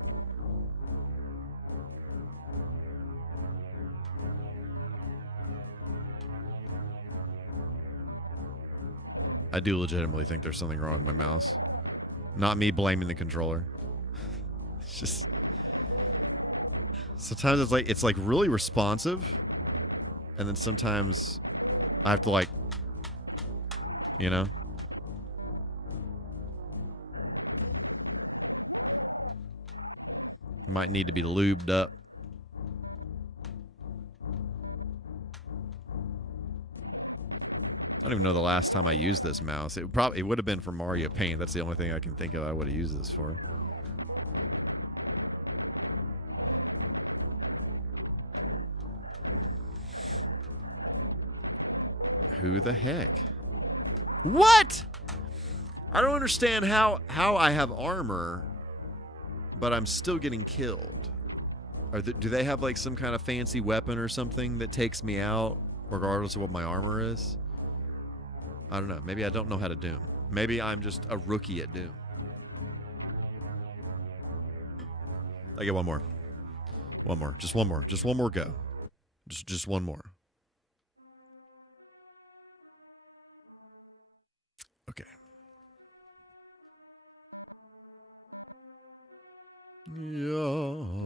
I do legitimately think there's something wrong with my mouse. Not me blaming the controller. It's just... Sometimes it's like really responsive. And then sometimes I have to, like, you know? Might need to be lubed up. I don't even know the last time I used this mouse. It would have been for Mario Paint. That's the only thing I can think of I would have used this for. Who the heck? What? I don't understand how I have armor, but I'm still getting killed. Do they have like some kind of fancy weapon or something that takes me out regardless of what my armor is? I don't know. Maybe I don't know how to Doom. Maybe I'm just a rookie at Doom. I get one more. One more. Just one more. Just one more go. Just one more. Okay. Yeah.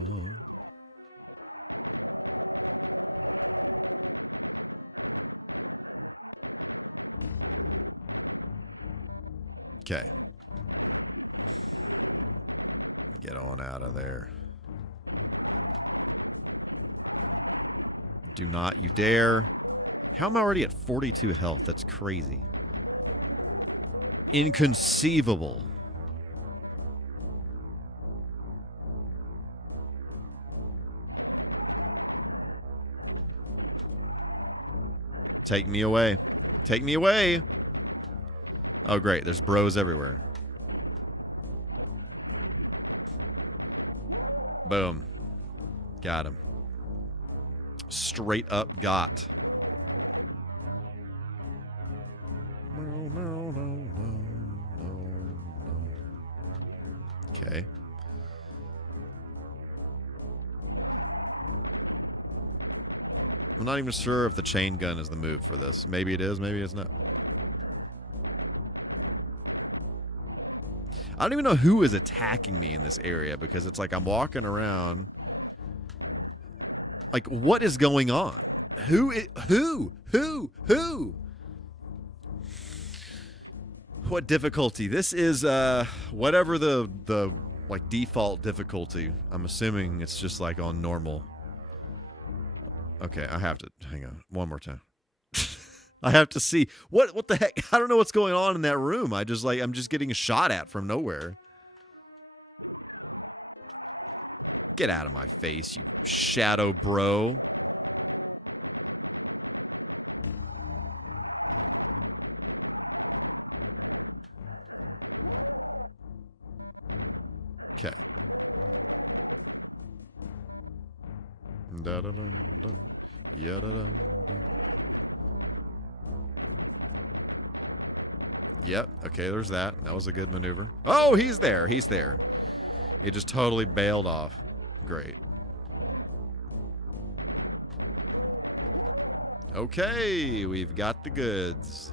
Okay. Get on out of there. Do not you dare. How am I already at 42 health? That's crazy. Inconceivable. Take me away. Take me away. Oh, great. There's bros everywhere. Boom. Got him. Straight up got. Okay. I'm not even sure if the chain gun is the move for this. Maybe it is, maybe it's not. I don't even know who is attacking me in this area because it's like I'm walking around. Like, what is going on? Who? What difficulty? This is whatever the like default difficulty. I'm assuming it's just like on normal. Okay, I have to hang on one more time. I have to see what the heck. I don't know what's going on in that room. I'm just getting shot at from nowhere. Get out of my face, you shadow bro. Okay. Da da dum dum. Yeah da dum dum. Yep. Okay, there's that. That was a good maneuver. Oh, he's there. He's there. He just totally bailed off. Great. Okay, we've got the goods.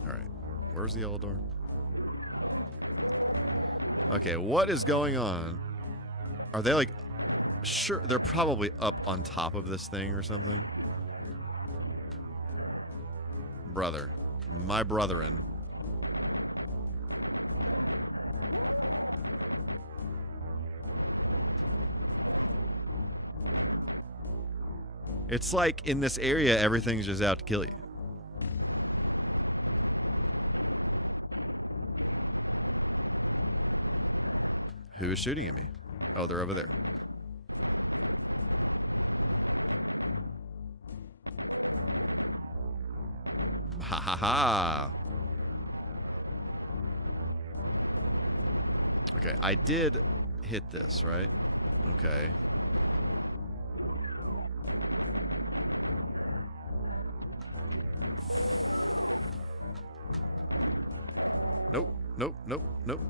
All right. Where's the yellow door? Okay, what is going on? Are they like... Sure, they're probably up on top of this thing or something. Brother. My brethren. It's like in this area, everything's just out to kill you. Who is shooting at me? Oh, they're over there. Ha ha ha. Okay, I did hit this, right? Okay. Nope, nope, nope, nope.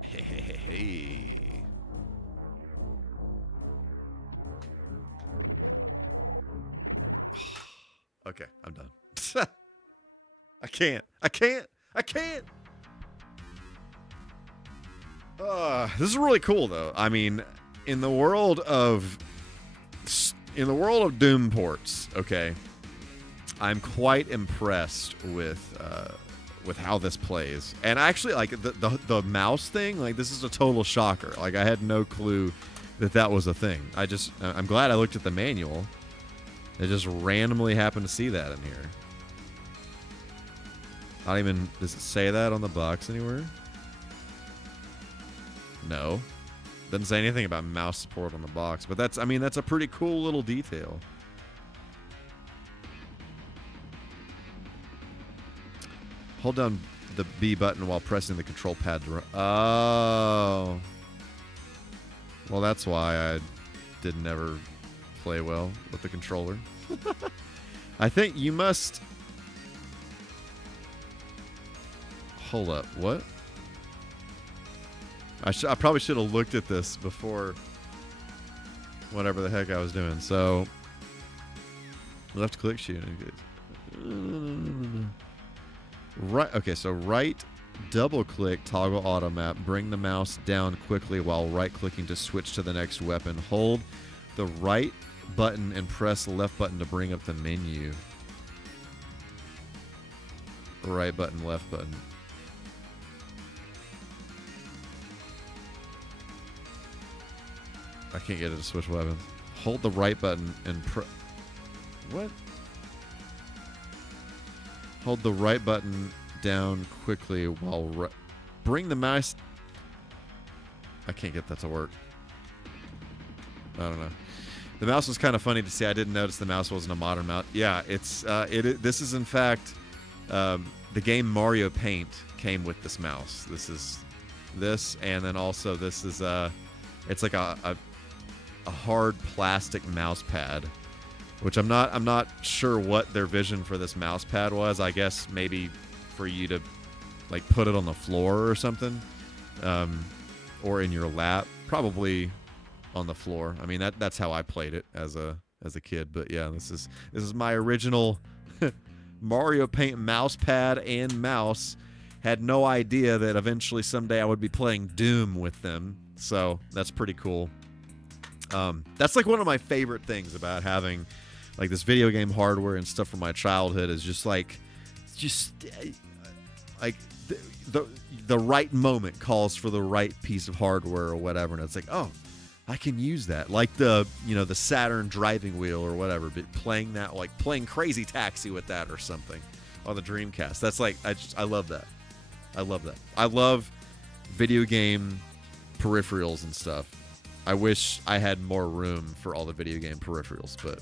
Hey, hey, hey, hey. Okay, I'm done. I can't. This is really cool, though. I mean, in the world of Doom ports, okay, I'm quite impressed with how this plays. And actually, like the mouse thing, like this is a total shocker. Like I had no clue that was a thing. I'm glad I looked at the manual. I just randomly happened to see that in here. Does it say that on the box anywhere? No. Doesn't say anything about mouse support on the box, but that's a pretty cool little detail. Hold down the B button while pressing the control pad to run. Oh. Well, that's why I didn't ever play well with the controller. I think you must... Hold up. What? I probably should have looked at this before whatever the heck I was doing. So, left click shoot. Right. Okay, so right double click toggle auto map. Bring the mouse down quickly while right clicking to switch to the next weapon. Hold the right button and press the left button to bring up the menu. Right button, left button. I can't get it to switch weapons. Hold the right button and what? Hold the right button down quickly while bring the mouse. I can't get that to work. I don't know. The mouse was kind of funny to see. I didn't notice the mouse wasn't a modern mouse. Yeah, it's this is in fact the game Mario Paint came with this mouse. This and then also this is it's like a hard plastic mouse pad, which I'm not sure what their vision for this mouse pad was. I guess maybe for you to like put it on the floor or something, or in your lap, probably on the floor. I mean that's how I played it as a kid. But yeah, this is my original Mario Paint mouse pad and mouse. Had no idea that eventually someday I would be playing Doom with them. So that's pretty cool. That's like one of my favorite things about having like this video game hardware and stuff from my childhood is just like the right moment calls for the right piece of hardware or whatever, and it's like, oh, I can use that, like the Saturn driving wheel or whatever, but playing that, like playing Crazy Taxi with that or something on the Dreamcast. That's like I love that. I love video game peripherals and stuff. I wish I had more room for all the video game peripherals, but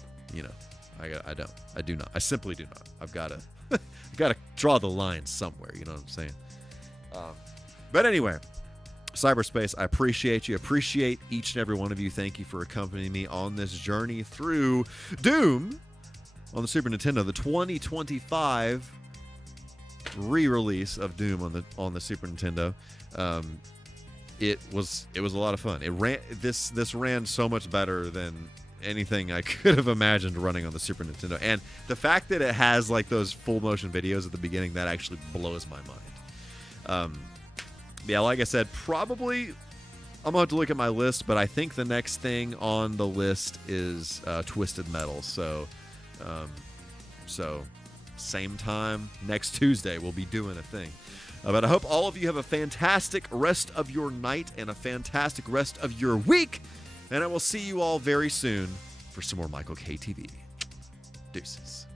I don't. I do not. I simply do not. I've got to draw the line somewhere. You know what I'm saying? But anyway, Cyberspace, I appreciate you. Appreciate each and every one of you. Thank you for accompanying me on this journey through Doom on the Super Nintendo, the 2025 re-release of Doom on the Super Nintendo. It was a lot of fun. This ran so much better than anything I could have imagined running on the Super Nintendo. And the fact that it has like those full motion videos at the beginning, that actually blows my mind. Yeah, like I said, probably I'm going to have to look at my list, but I think the next thing on the list is Twisted Metal. So same time next Tuesday, we'll be doing a thing. But I hope all of you have a fantastic rest of your night and a fantastic rest of your week. And I will see you all very soon for some more MichaelK TV. Deuces.